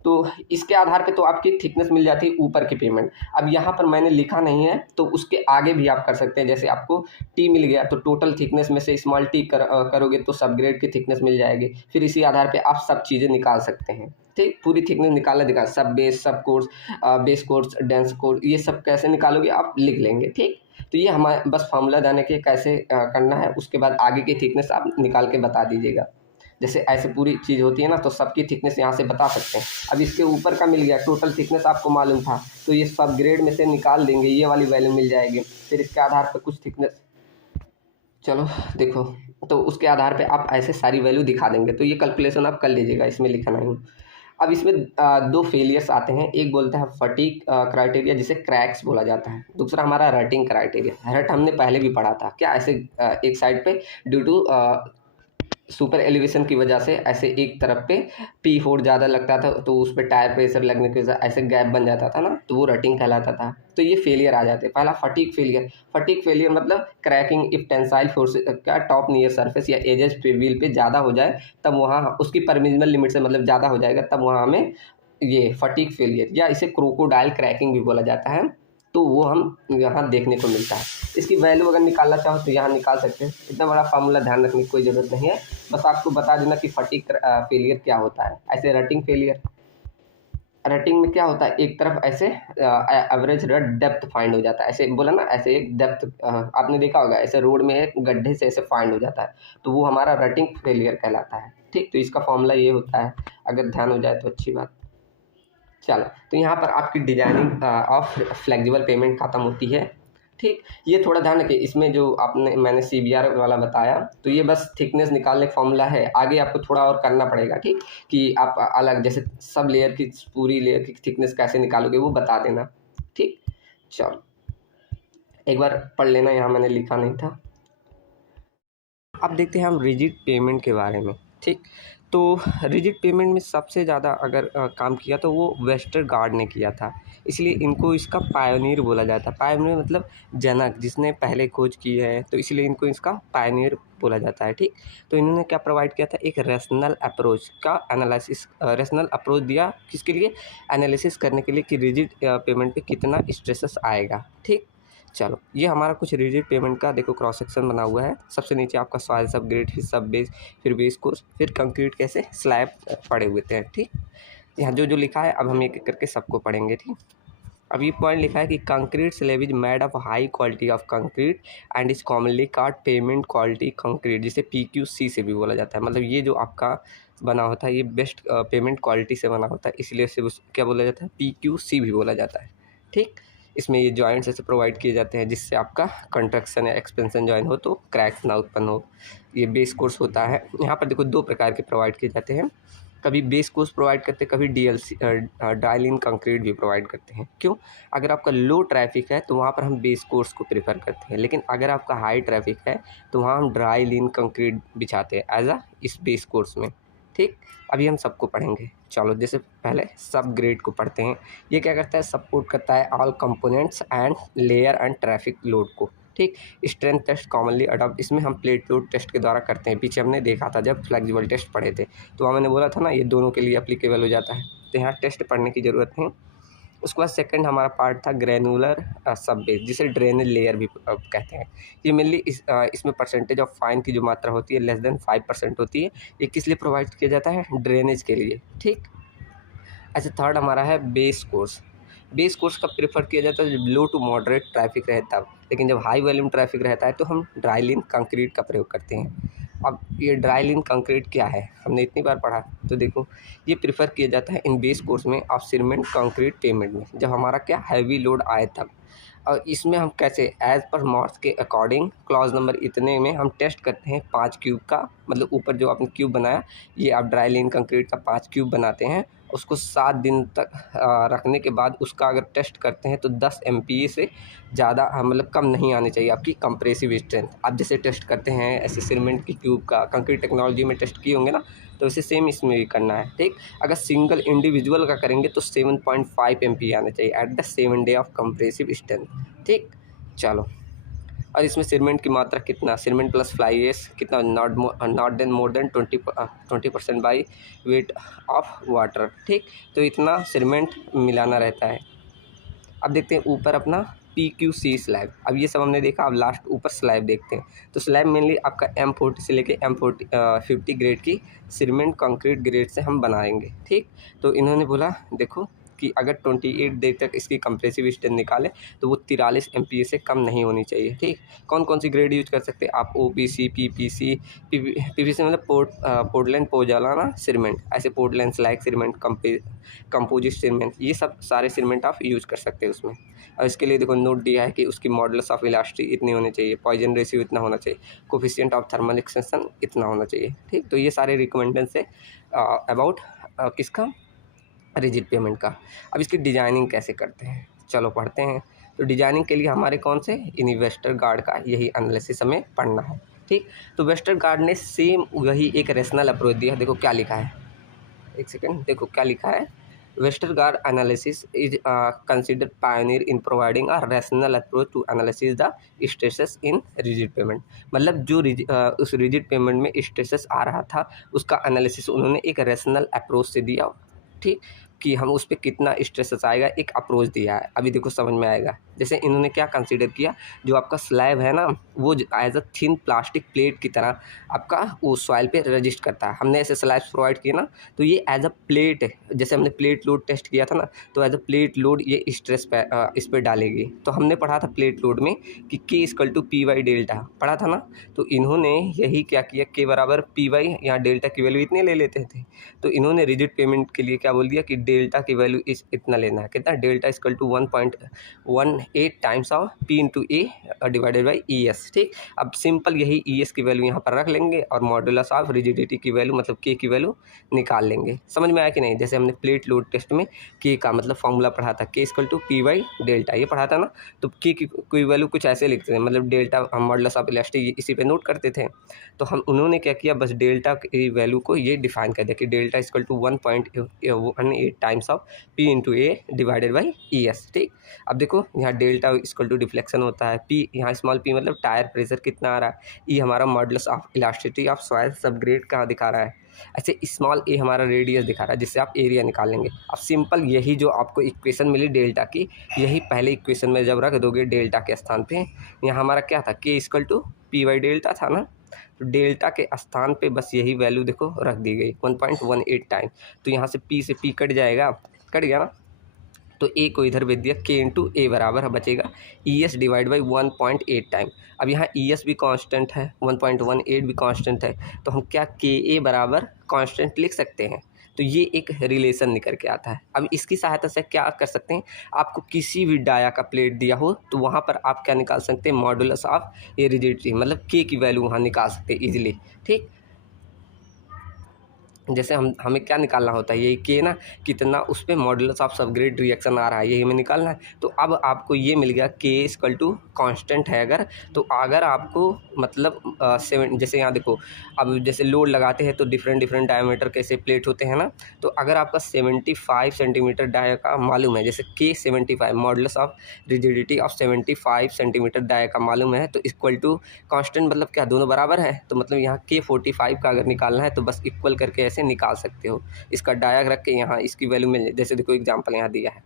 तो इसके आधार पे तो आपकी थिकनेस मिल जाती है ऊपर की पेमेंट। अब यहाँ पर मैंने लिखा नहीं है, तो उसके आगे भी आप कर सकते हैं। जैसे आपको टी मिल गया, तो टोटल थिकनेस में से स्मॉल टी करोगे तो सब ग्रेड की थिकनेस मिल जाएगी। फिर इसी आधार पे आप सब चीज़ें निकाल सकते हैं। ठीक, पूरी थिकनेस निकालना दिखा, सब बेस, सब course, base course, dense course, ये सब कैसे निकालोगे आप लिख लेंगे। ठीक, तो ये हमारे बस फॉर्मूला जाने के कैसे करना है, उसके बाद आगे की थिकनेस आप निकाल के बता दीजिएगा। जैसे ऐसे पूरी चीज़ होती है ना, तो सबकी थिकनेस यहाँ से बता सकते हैं। अब इसके ऊपर का मिल गया, टोटल थिकनेस आपको मालूम था, तो ये सब ग्रेड में से निकाल देंगे, ये वाली वैल्यू मिल जाएगी। फिर इसके आधार पर कुछ थिकनेस, चलो देखो, तो उसके आधार पे आप ऐसे सारी वैल्यू दिखा देंगे। तो ये कैलकुलेशन आप कर लीजिएगा, इसमें लिखा नहीं। अब इसमें दो फेलियर्स आते हैं, एक बोलता है फटीग क्राइटेरिया, जिसे क्रैक्स बोला जाता है। दूसरा हमारा रटिंग क्राइटेरिया। रट हमने पहले भी पढ़ा था, क्या ऐसे एक साइड पे ड्यू टू सुपर एलिवेशन की वजह से ऐसे एक तरफ पे P4 ज़्यादा लगता था, तो उस पे टायर प्रेशर लगने की वजह ऐसे गैप बन जाता था ना, तो वो रटिंग कहलाता था। तो ये फेलियर आ जाते। पहला फटीग फेलियर। फटीग फेलियर मतलब क्रैकिंग इफ टेंसाइल फोर्स का टॉप नियर सरफेस या एजेस व्हील पे ज़्यादा हो जाए, तब वहाँ उसकी परमिजिबल लिमिट से मतलब ज़्यादा हो जाएगा, तब वहाँ हमें ये फटीग फेलियर या इसे क्रोकोडाइल क्रैकिंग भी बोला जाता है। तो वो हम यहाँ देखने को मिलता है। इसकी वैल्यू अगर निकालना चाहो तो यहाँ निकाल सकते हैं। इतना बड़ा फार्मूला ध्यान रखने की कोई ज़रूरत नहीं है, बस आपको बता देना कि फटीग फेलियर क्या होता है। ऐसे रटिंग फेलियर, रटिंग में क्या होता है, एक तरफ ऐसे एवरेज रट डेप्थ फाइंड हो जाता है, ऐसे बोला ना, ऐसे एक डेप्थ आपने देखा होगा, ऐसे रोड में एक गड्ढे से ऐसे फाइंड हो जाता है, तो वो हमारा रटिंग फेलियर कहलाता है। ठीक, तो इसका फॉर्मूला ये होता है, अगर ध्यान हो जाए तो अच्छी बात। चलो, तो यहाँ पर आपकी डिजाइनिंग ऑफ फ्लेक्सिबल पेमेंट खत्म होती है। ठीक, ये थोड़ा ध्यान रखिए, इसमें जो आपने मैंने CBR वाला बताया, तो ये बस थिकनेस निकालने का फॉर्मूला है, आगे आपको थोड़ा और करना पड़ेगा। ठीक, कि आप अलग जैसे सब लेयर की, पूरी लेयर की थिकनेस कैसे निकालोगे वो बता देना। ठीक, चलो एक बार पढ़ लेना, यहाँ मैंने लिखा नहीं था। अब देखते हैं हम रिजिड पेमेंट के बारे में। ठीक, तो रिजिड पेमेंट में सबसे ज़्यादा अगर काम किया तो वो वेस्टरगार्ड ने किया था, इसलिए इनको इसका पायोनियर बोला जाता है। पायोनियर मतलब जनक, जिसने पहले खोज की है, तो इसलिए इनको इसका पायोनियर बोला जाता है। ठीक, तो इन्होंने क्या प्रोवाइड किया था, एक रेशनल अप्रोच का एनालिसिस, रेशनल अप्रोच दिया किसके लिए, एनालिसिस करने के लिए कि रिजिड पेमेंट पे कितना स्ट्रेसेस आएगा। ठीक, चलो ये हमारा कुछ रिजिड पेमेंट का देखो क्रॉस सेक्शन बना हुआ है। सबसे नीचे आपका सॉइल सब ग्रेड, फिर सब बेस, फिर बेस कोर्स, फिर कंक्रीट कैसे स्लैब पड़े हुए थे। ठीक, यहाँ जो जो लिखा है अब हम एक एक करके सबको पढ़ेंगे। ठीक, अब ये पॉइंट लिखा है कि concrete slab is made of high quality of concrete and is commonly called payment quality concrete, जिसे PQC से भी बोला जाता है। मतलब ये जो आपका बना होता है ये बेस्ट पेमेंट क्वालिटी से बना होता है, इसलिए इसे क्या बोला जाता है, PQC भी बोला जाता है। ठीक, इसमें ये जॉइंट्स ऐसे प्रोवाइड किए जाते हैं जिससे आपका कंट्रक्शन या एक्सपेंशन जॉइन हो तो क्रैक्स ना उत्पन्न हो। ये बेस कोर्स होता है। यहाँ पर देखो दो प्रकार के प्रोवाइड किए जाते हैं, कभी बेस कोर्स प्रोवाइड करते हैं, कभी DLC ड्राई लाइन कंक्रीट भी प्रोवाइड करते हैं। क्यों, अगर आपका लो ट्रैफिक है तो वहाँ पर हम बेस कोर्स को प्रेफर करते हैं, लेकिन अगर आपका हाई ट्रैफिक है तो वहाँ हम ड्राई लाइन कंक्रीट बिछाते हैं एज इस बेस कोर्स में। ठीक, अभी हम सबको पढ़ेंगे। चलो, जैसे पहले सब ग्रेड को पढ़ते हैं। ये क्या करता है, सपोर्ट करता है all components and layer and traffic load को। ठीक, स्ट्रेंथ टेस्ट कॉमनली अडॉप्ट, इसमें हम प्लेट लोड टेस्ट के द्वारा करते हैं। पीछे हमने देखा था जब फ्लेक्सिबल टेस्ट पढ़े थे, तो वहाँ मैंने बोला था ना ये दोनों के लिए अप्लीकेबल हो जाता है, तो यहाँ टेस्ट पढ़ने की ज़रूरत नहीं। उसके बाद सेकंड हमारा पार्ट था ग्रैनुलर सब बेस, जिसे ड्रेनेज लेयर भी कहते हैं। ये मेनली इसमें परसेंटेज ऑफ फाइन की जो मात्रा होती है लेस देन 5% होती है। ये किस लिए प्रोवाइड किया जाता है, ड्रेनेज के लिए। ठीक, ऐसे थर्ड हमारा है बेस कोर्स। बेस कोर्स का प्रेफर किया जाता है जब लो टू मॉडरेट ट्रैफिक रहे तब, लेकिन जब हाई वॉल्यूम ट्रैफिक रहता है तो हम ड्राई लाइन कंक्रीट का प्रयोग करते हैं। अब ये ड्राई लाइन कंक्रीट क्या है, हमने इतनी बार पढ़ा, तो देखो ये प्रेफर किया जाता है इन बेस कोर्स में ऑफ सीमेंट कंक्रीट पेमेंट में, जब हमारा क्या हैवी लोड आए तब। और इसमें हम कैसे, एज पर मॉड्स के अकॉर्डिंग क्लॉज नंबर इतने में हम टेस्ट करते हैं 5 क्यूब का, मतलब ऊपर जो आपने क्यूब बनाया ये आप ड्राई लाइन कंक्रीट का 5 क्यूब बनाते हैं, उसको 7 दिन तक रखने के बाद उसका अगर टेस्ट करते हैं तो 10 MPa से ज़्यादा मतलब कम नहीं आनी चाहिए आपकी कंप्रेसिव स्ट्रेंथ। आप जैसे टेस्ट करते हैं ऐसे सीमेंट की क्यूब का, कंक्रीट टेक्नोलॉजी में टेस्ट किए होंगे ना, तो इसे सेम इसमें भी करना है। ठीक, अगर सिंगल इंडिविजुअल का करेंगे तो 7.5 MPa आना चाहिए at the 7 day of compressive strength. ठीक, चलो, और इसमें सीमेंट की मात्रा कितना, सीमेंट प्लस फ्लाई एश कितना, not then more than 20% by weight of water. ठीक, तो इतना सीमेंट मिलाना रहता है। अब देखते हैं ऊपर अपना PQC स्लैब। अब ये सब हमने देखा, अब लास्ट ऊपर स्लैब देखते हैं। तो स्लैब मेनली आपका M40 से लेके M50 ग्रेड की सीमेंट कंक्रीट ग्रेड से हम बनाएंगे। ठीक, तो इन्होंने बोला देखो कि अगर 28 देर तक इसकी कंप्रेसिव स्ट्रेंथ निकाले तो वो 43 MPa से कम नहीं होनी चाहिए। ठीक, कौन कौन सी ग्रेड यूज कर सकते हैं आप, OPC, PPC, PPC मतलब पोर्टलैंड पोजालाना सीमेंट, ऐसे Portland slag cement, composite cement, ये सब सारे सीमेंट आप यूज कर सकते हैं उसमें। और इसके लिए देखो नोट दिया है कि उसकी मॉडुलस ऑफ इलास्टिसिटी इतनी होनी चाहिए, पॉइजन रेशियो इतना होना चाहिए, कोफिशिएंट ऑफ थर्मल एक्सटेंशन इतना होना चाहिए। ठीक, तो ये सारे रिकमेंडेंस है अबाउट किसका, रिजिड पेमेंट का। अब इसकी डिजाइनिंग कैसे करते हैं, चलो पढ़ते हैं। तो डिजाइनिंग के लिए हमारे कौन से, इन वेस्टरगार्ड का यही एनालिसिस हमें पढ़ना है। ठीक। तो वेस्टरगार्ड ने सेम वही एक रैशनल अप्रोच दिया। देखो क्या लिखा है, एक सेकेंड, देखो क्या लिखा है। Westergaard analysis is consider pioneer in providing a rational approach to analysis the stresses in rigid pavement. मतलब जो उस रिजिड पेमेंट में स्ट्रेसेस आ रहा था उसका एनालिसिस उन्होंने एक रैशनल अप्रोच से दिया। ठीक, कि हम उस पर कितना स्ट्रेसेस आएगा, एक अप्रोच दिया है। अभी देखो समझ में आएगा। जैसे इन्होंने क्या कंसीडर किया, जो आपका स्लैब है ना वो as a thin plastic plate की तरह आपका वो सॉइल पे रजिस्ट करता है। हमने ऐसे स्लैब्स प्रोवाइड किए ना, तो ये एज अ प्लेट, जैसे हमने प्लेट लोड टेस्ट किया था ना, तो एज अ प्लेट लोड ये स्ट्रेस पे इस पर डालेगी। तो हमने पढ़ा था प्लेट लोड में कि K equal to P by delta, पढ़ा था ना। तो इन्होंने यही क्या किया, के बराबर पी वाई, यहाँ डेल्टा की वैल्यू इतने ले लेते थे। तो इन्होंने रिजिड पेमेंट के लिए क्या बोल दिया कि डेल्टा की वैल्यू इतना लेना है। कितना, delta equal to 1.18 times of P into A divided by E S. ठीक, अब सिंपल यही ई एस की वैल्यू यहाँ पर रख लेंगे और मॉडुलस ऑफ रिजिडिटी की वैल्यू मतलब के की वैल्यू निकाल लेंगे। समझ में आया कि नहीं। जैसे हमने प्लेट लोड टेस्ट में के का मतलब फॉर्मूला पढ़ा था, K equal to P by delta, ये पढ़ा था ना। तो के की कोई वैल्यू कुछ ऐसे लिखते थे, मतलब डेल्टा हम मॉडुलस ऑफ इलास्टिक इसी पे नोट करते थे। तो हम उन्होंने क्या किया, बस डेल्टा की वैल्यू को ये डिफाइन कर दिया कि delta equal to 1.18 times of P into A divided by E S. ठीक, अब देखो यहाँ डेल्टा इक्वल टू डिफ्लेक्शन होता है, पी यहाँ स्मॉल पी मतलब टायर प्रेशर कितना आ रहा है, ई हमारा modulus of elasticity of soil subgrade कहाँ दिखा रहा है, ऐसे स्मॉल ए हमारा रेडियस दिखा रहा है, जिससे आप एरिया निकाल लेंगे। अब सिंपल यही जो आपको इक्वेशन मिली डेल्टा की, यही पहले इक्वेशन में जब रख दोगे डेल्टा के स्थान पे, यहाँ हमारा क्या था, K equal to P by delta था ना। तो डेल्टा के स्थान पे बस यही वैल्यू देखो रख दी गई 1.18 टाइम। तो यहाँ से पी कट जाएगा, कट गया ना। तो ए को इधर भेज दिया, के इंटू ए बराबर बचेगा E S divide by 1.8 time. अब यहाँ ई एस भी कांस्टेंट है, 1.18 भी कांस्टेंट है, तो हम क्या के ए बराबर कांस्टेंट लिख सकते हैं। तो ये एक रिलेशन निकल के आता है। अब इसकी सहायता से क्या कर सकते हैं, आपको किसी भी डाया का प्लेट दिया हो तो वहाँ पर आप क्या निकाल सकते हैं, मॉडुलस ऑफ ए रिजिडिटी मतलब के की वैल्यू वहाँ निकाल सकते हैं ईजिली। ठीक, जैसे हमें क्या निकालना होता है, यही के ना कितना उस पर मॉडुलस ऑफ सबग्रेड रिएक्शन आ रहा है, यही हमें निकालना है। तो अब आपको ये मिल गया के इक्वल टू कांस्टेंट है अगर, तो अगर आपको मतलब 7, जैसे यहाँ देखो अब जैसे लोड लगाते हैं तो डिफरेंट डायमीटर कैसे प्लेट होते हैं ना। तो अगर आपका 75 सेंटीमीटर डाया का मालूम है, जैसे K 75 modulus of rigidity of 75 centimetre dia का मालूम है, तो इक्वल टू कांस्टेंट मतलब क्या, दोनों बराबर है। तो मतलब यहाँ के 45 का अगर निकालना है तो बस इक्वल करके ऐसे निकाल सकते हो। इसका डायग रख के यहाँ इसकी वैल्यू मिल, जैसे देखो एग्जांपल यहाँ दिया है,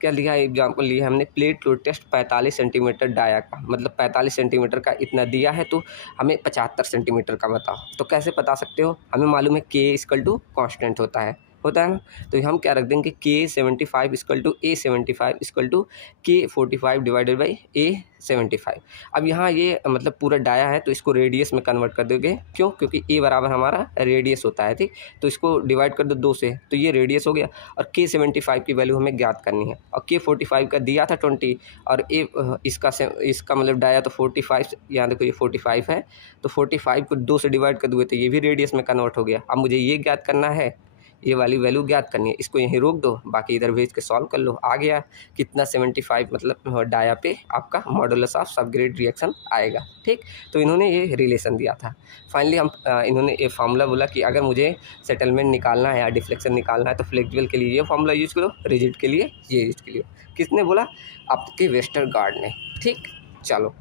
क्या लिया है, एग्जांपल लिया हमने plate load test 45 centimetre dia का, मतलब 45 सेंटीमीटर का इतना दिया है, तो हमें 75 सेंटीमीटर का बताओ। तो कैसे बता सकते हो, हमें मालूम है के इक्वल टू कांस्टेंट होता है ना। तो हम क्या रख देंगे, K 75 equal to A 75 equal to K 45 divided by ए 75। अब यहाँ ये मतलब पूरा डाया है, तो इसको रेडियस में कन्वर्ट कर दोगे, क्यों, क्योंकि ए बराबर हमारा रेडियस होता है। ठीक, तो इसको डिवाइड कर दो 2 से, तो ये रेडियस हो गया। और के 75 की वैल्यू हमें ज्ञात करनी है, और के 45 का दिया था 20, और ए इसका मतलब डाया तो 45, यहाँ देखो ये 45 है, तो 45 को 2 से डिवाइड कर दोगे तो ये भी रेडियस में कन्वर्ट हो गया। अब मुझे ये ज्ञात करना है, ये वाली वैल्यू ज्ञात करनी है, इसको यहीं रोक दो, बाकी इधर भेज के सॉल्व कर लो। आ गया कितना, 75 मतलब डाया पे आपका मॉडुलस ऑफ सबग्रेड रिएक्शन आएगा। ठीक, तो इन्होंने ये रिलेशन दिया था। फाइनली हम इन्होंने ये फार्मूला बोला कि अगर मुझे सेटलमेंट निकालना है या डिफ्लेक्शन निकालना है तो फ्लेक्सिबल के लिए ये फार्मूला यूज़ करो, रिजिड के लिए ये यूज़ करो। किसने बोला, आपके वेस्टरगार्ड ने। ठीक, चलो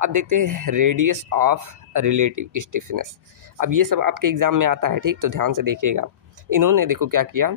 अब देखते हैं रेडियस ऑफ रिलेटिव स्टिफनेस। अब ये सब आपके एग्जाम में आता है। ठीक, तो ध्यान से देखिएगा। इन्होंने देखो क्या किया,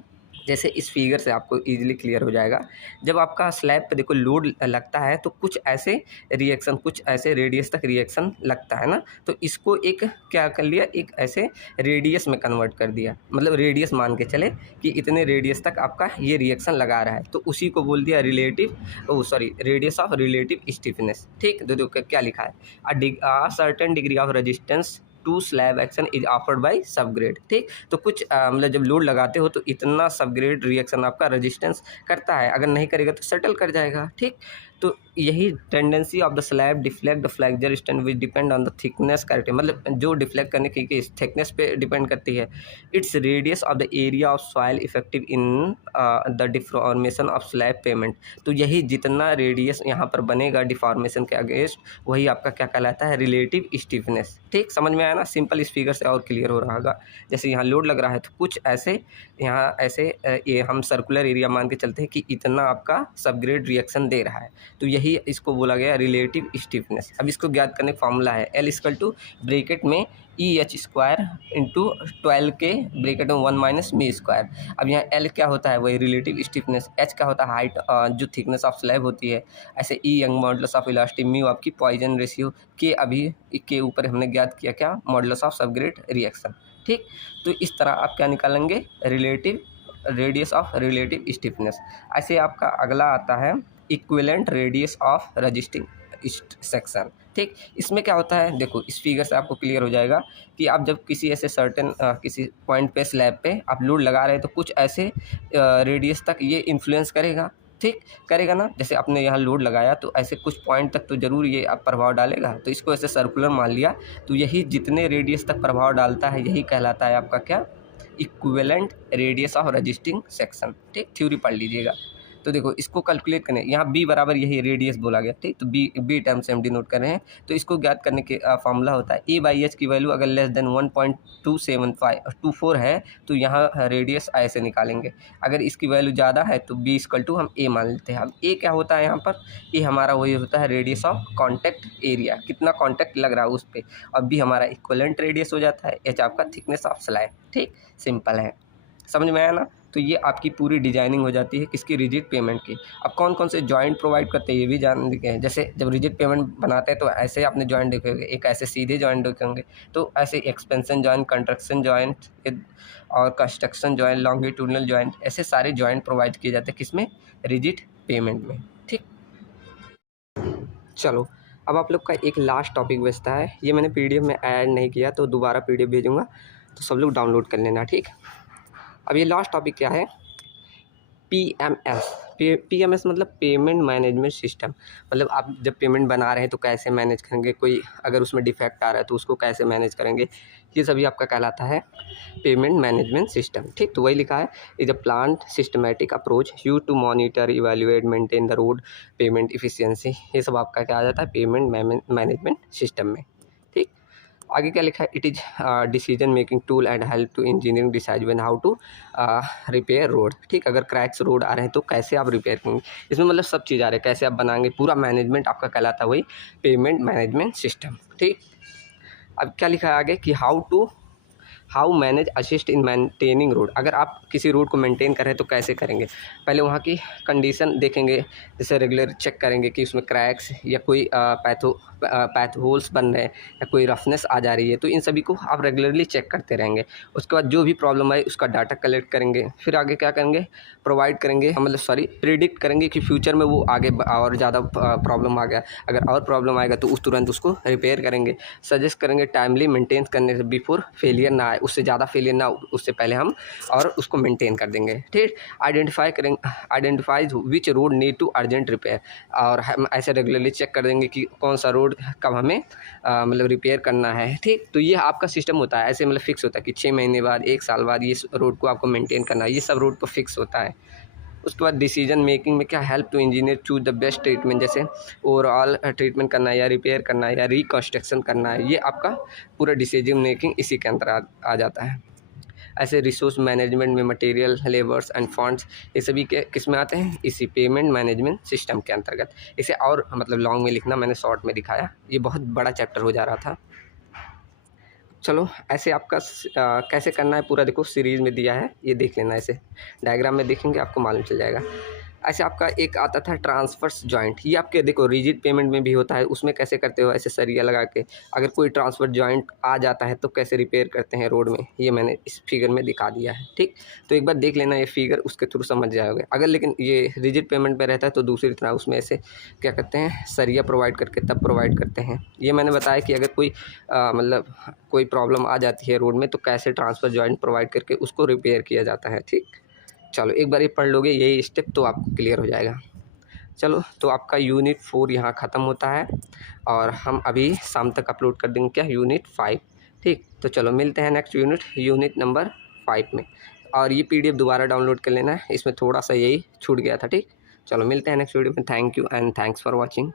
जैसे इस फिगर से आपको इजीली क्लियर हो जाएगा। जब आपका स्लैब पे देखो लोड लगता है तो कुछ ऐसे रिएक्शन, कुछ ऐसे रेडियस तक रिएक्शन लगता है ना, तो इसको एक क्या कर लिया, एक ऐसे रेडियस में कन्वर्ट कर दिया, मतलब रेडियस मान के चले कि इतने रेडियस तक आपका ये रिएक्शन लगा रहा है, तो उसी को बोल दिया रेडियस ऑफ रिलेटिव स्टिफनेस। ठीक, देखो क्या लिखा है, a certain degree of resistance to slab action is offered by subgrade. ठीक, तो कुछ मतलब जब लोड लगाते हो तो इतना सबग्रेड रिएक्शन आपका रेजिस्टेंस करता है, अगर नहीं करेगा तो सेटल कर जाएगा। ठीक, तो यही tendency of the slab deflect the flexure stand which depend on the thickness करते, मतलब जो डिफ्लेक्ट करने की थिकनेस पे डिपेंड करती है। Its radius of the area of soil effective in the deformation of slab payment. तो यही जितना रेडियस यहाँ पर बनेगा डिफॉर्मेशन के अगेंस्ट, वही आपका क्या कहलाता है, रिलेटिव स्टिफनेस। ठीक, समझ में आया ना, सिंपल इस फिगर से और क्लियर हो रहा होगा। जैसे यहाँ लोड लग रहा है तो कुछ ऐसे यहाँ ऐसे ये हम सर्कुलर एरिया मान के चलते हैं कि इतना आपका सबग्रेड रिएक्शन दे रहा है, तो यही इसको बोला गया रिलेटिव स्टिफनेस। अब इसको ज्ञात करने का फॉर्मूला है L इक्वल टू ब्रैकेट में EH स्क्वायर इंटू 12 के ब्रैकेट में 1 माइनस मी स्क्वायर। अब यहाँ L क्या होता है, वही रिलेटिव स्टिफनेस, H क्या होता है, हाइट जो थिकनेस ऑफ स्लैब होती है, ऐसे E young modulus of elastic, mu आपकी पॉइजन रेशियो, के अभी के ऊपर हमने ज्ञात किया क्या, मॉडुलस ऑफ सबग्रेड रिएक्शन। ठीक, तो इस तरह आप क्या निकालेंगे, relative radius of relative stiffness. ऐसे आपका अगला आता है equivalent radius of resisting section. ठीक, इसमें क्या होता है, देखो इस फिगर से आपको क्लियर हो जाएगा कि आप जब किसी ऐसे सर्टेन किसी पॉइंट पे स्लैब पे आप लोड लगा रहे हैं तो कुछ ऐसे रेडियस तक ये इन्फ्लुएंस करेगा। ठीक, करेगा ना, जैसे आपने यहाँ लोड लगाया तो ऐसे कुछ पॉइंट तक तो ज़रूर ये आप प्रभाव डालेगा, तो इसको ऐसे सर्कुलर मान लिया, तो यही जितने रेडियस तक प्रभाव डालता है यही कहलाता है आपका क्या, equivalent radius of resisting section. ठीक, थ्योरी पढ़ लीजिएगा। तो देखो इसको कैलकुलेट करने, यहाँ बी बराबर यही रेडियस बोला गया। ठीक, तो बी टर्म से हम डिनोट कर रहे हैं, तो इसको ज्ञात करने के फॉर्मूला होता है A/H की वैल्यू अगर लेस देन 1.27524 है तो यहाँ रेडियस ऐसे निकालेंगे, अगर इसकी वैल्यू ज़्यादा है तो B इक्वल टू हम A मान लेते हैं। अब A क्या होता है यहाँ पर, A हमारा वही होता है रेडियस ऑफ कॉन्टैक्ट एरिया, कितना कॉन्टैक्ट लग रहा है उस पर, और B हमारा इक्विवेलेंट रेडियस हो जाता है, H आपका थिकनेस ऑफ स्लैब। ठीक, सिंपल है, समझ में आया ना। तो ये आपकी पूरी डिजाइनिंग हो जाती है किसकी, रिजिड पेमेंट की। अब कौन कौन से जॉइंट प्रोवाइड करते हैं ये भी जान देते हैं। जैसे जब रिजिड पेमेंट बनाते हैं तो ऐसे आपने जॉइंट देखे होंगे, एक ऐसे सीधे जॉइंट देखे होंगे, तो ऐसे एक्सपेंशन जॉइंट, कंस्ट्रक्शन जॉइंट और कंस्ट्रक्शन जॉइंट, लॉन्गिट्यूडनल जॉइंट, ऐसे सारे जॉइंट प्रोवाइड किए जाते हैं किसमें, रिजिड पेमेंट में। ठीक, चलो अब आप लोग का एक लास्ट टॉपिक बचता है, ये मैंने PDF में ऐड नहीं किया तो दोबारा PDF भेजूँगा, तो सब लोग डाउनलोड कर लेना। ठीक, अब ये लास्ट टॉपिक क्या है, PMS। PMS मतलब पेमेंट मैनेजमेंट सिस्टम, मतलब आप जब पेमेंट बना रहे हैं तो कैसे मैनेज करेंगे, कोई अगर उसमें डिफेक्ट आ रहा है तो उसको कैसे मैनेज करेंगे, ये सभी आपका कहलाता है पेमेंट मैनेजमेंट सिस्टम। ठीक, तो वही लिखा है, is a plan systematic approach use to monitor evaluate maintain the road pavement efficiency, ये सब आपका क्या आ जाता है पेमेंट मैनेजमेंट सिस्टम में। ठीक, आगे क्या लिखा है, it is decision making tool and help to engineering decide when how to repair road. ठीक, अगर क्रैक्स रोड आ रहे हैं तो कैसे आप रिपेयर करेंगे, इसमें मतलब सब चीज़ आ रही है, कैसे आप बनाएंगे, पूरा मैनेजमेंट आपका कहलाता है वही पेमेंट मैनेजमेंट सिस्टम। ठीक, अब क्या लिखा है आगे कि how manage assist in maintaining road, अगर आप किसी रोड को मेंटेन कर रहे हैं तो कैसे करेंगे, पहले वहाँ की कंडीशन देखेंगे, जैसे रेगुलर चेक करेंगे कि उसमें क्रैक्स या कोई पैथ होल्स बन रहे हैं या कोई रफनेस आ जा रही है, तो इन सभी को आप रेगुलरली चेक करते रहेंगे। उसके बाद जो भी प्रॉब्लम आए उसका डाटा कलेक्ट करेंगे, फिर आगे क्या करेंगे, प्रोवाइड करेंगे, मतलब प्रिडिक्ट करेंगे कि फ्यूचर में वो आगे और ज़्यादा प्रॉब्लम आ गया, अगर और प्रॉब्लम आएगा तो उस तुरंत उसको रिपेयर करेंगे, सजेस्ट करेंगे टाइमली मेंटेन करने से बिफोर फेलियर ना आए, उससे ज़्यादा फेलियर ना उससे पहले हम और उसको मेंटेन कर देंगे। ठीक, identifies which road need to urgent repair, और हम ऐसे रेगुलरली चेक कर देंगे कि कौन सा रोड कब हमें मतलब रिपेयर करना है। ठीक, तो ये आपका सिस्टम होता है, ऐसे मतलब फिक्स होता है कि 6 महीने बाद, 1 साल बाद ये रोड को आपको मेंटेन करना है, ये सब रोड पर फिक्स होता है। उसके बाद डिसीजन मेकिंग में क्या, help to engineer choose the best treatment, जैसे ओवरऑल ट्रीटमेंट करना है या रिपेयर करना है या रिकंस्ट्रक्शन करना है, ये आपका पूरा डिसीजन मेकिंग इसी के अंदर आ जाता है। ऐसे रिसोर्स मैनेजमेंट में मटेरियल, लेबर्स एंड फंड्स, ये सभी के किस में आते हैं, इसी पेमेंट मैनेजमेंट सिस्टम के अंतर्गत। इसे और मतलब लॉन्ग में लिखना, मैंने शॉर्ट में दिखाया, ये बहुत बड़ा चैप्टर हो जा रहा था। चलो ऐसे आपका कैसे करना है पूरा देखो सीरीज़ में दिया है, ये देख लेना, ऐसे डायग्राम में देखेंगे आपको मालूम चल जाएगा। ऐसे आपका एक आता था ट्रांसफर्स जॉइंट, ये आपके देखो रिजिड पेमेंट में भी होता है, उसमें कैसे करते हो, ऐसे सरिया लगा के अगर कोई ट्रांसफर जॉइंट आ जाता है तो कैसे रिपेयर करते हैं रोड में, ये मैंने इस फिगर में दिखा दिया है। ठीक, तो एक बार देख लेना ये फिगर, उसके थ्रू समझ जाओगे। अगर लेकिन ये रिजिड पेमेंट में रहता है तो दूसरी तरह उसमें ऐसे क्या करते हैं, सरिया प्रोवाइड करके तब प्रोवाइड करते हैं। ये मैंने बताया कि अगर कोई मतलब कोई प्रॉब्लम आ जाती है रोड में तो कैसे ट्रांसफर जॉइंट प्रोवाइड करके उसको रिपेयर किया जाता है। ठीक, चलो एक बार ये पढ़ लोगे यही स्टेप तो आपको क्लियर हो जाएगा। चलो, तो आपका यूनिट 4 यहाँ ख़त्म होता है और हम अभी शाम तक अपलोड कर देंगे क्या, यूनिट 5। ठीक, तो चलो मिलते हैं नेक्स्ट यूनिट नंबर 5 में। और ये PDF दोबारा डाउनलोड कर लेना है, इसमें थोड़ा सा यही छूट गया था। ठीक, चलो मिलते हैं नेक्स्ट वीडियो में। Thank you and thanks for watching.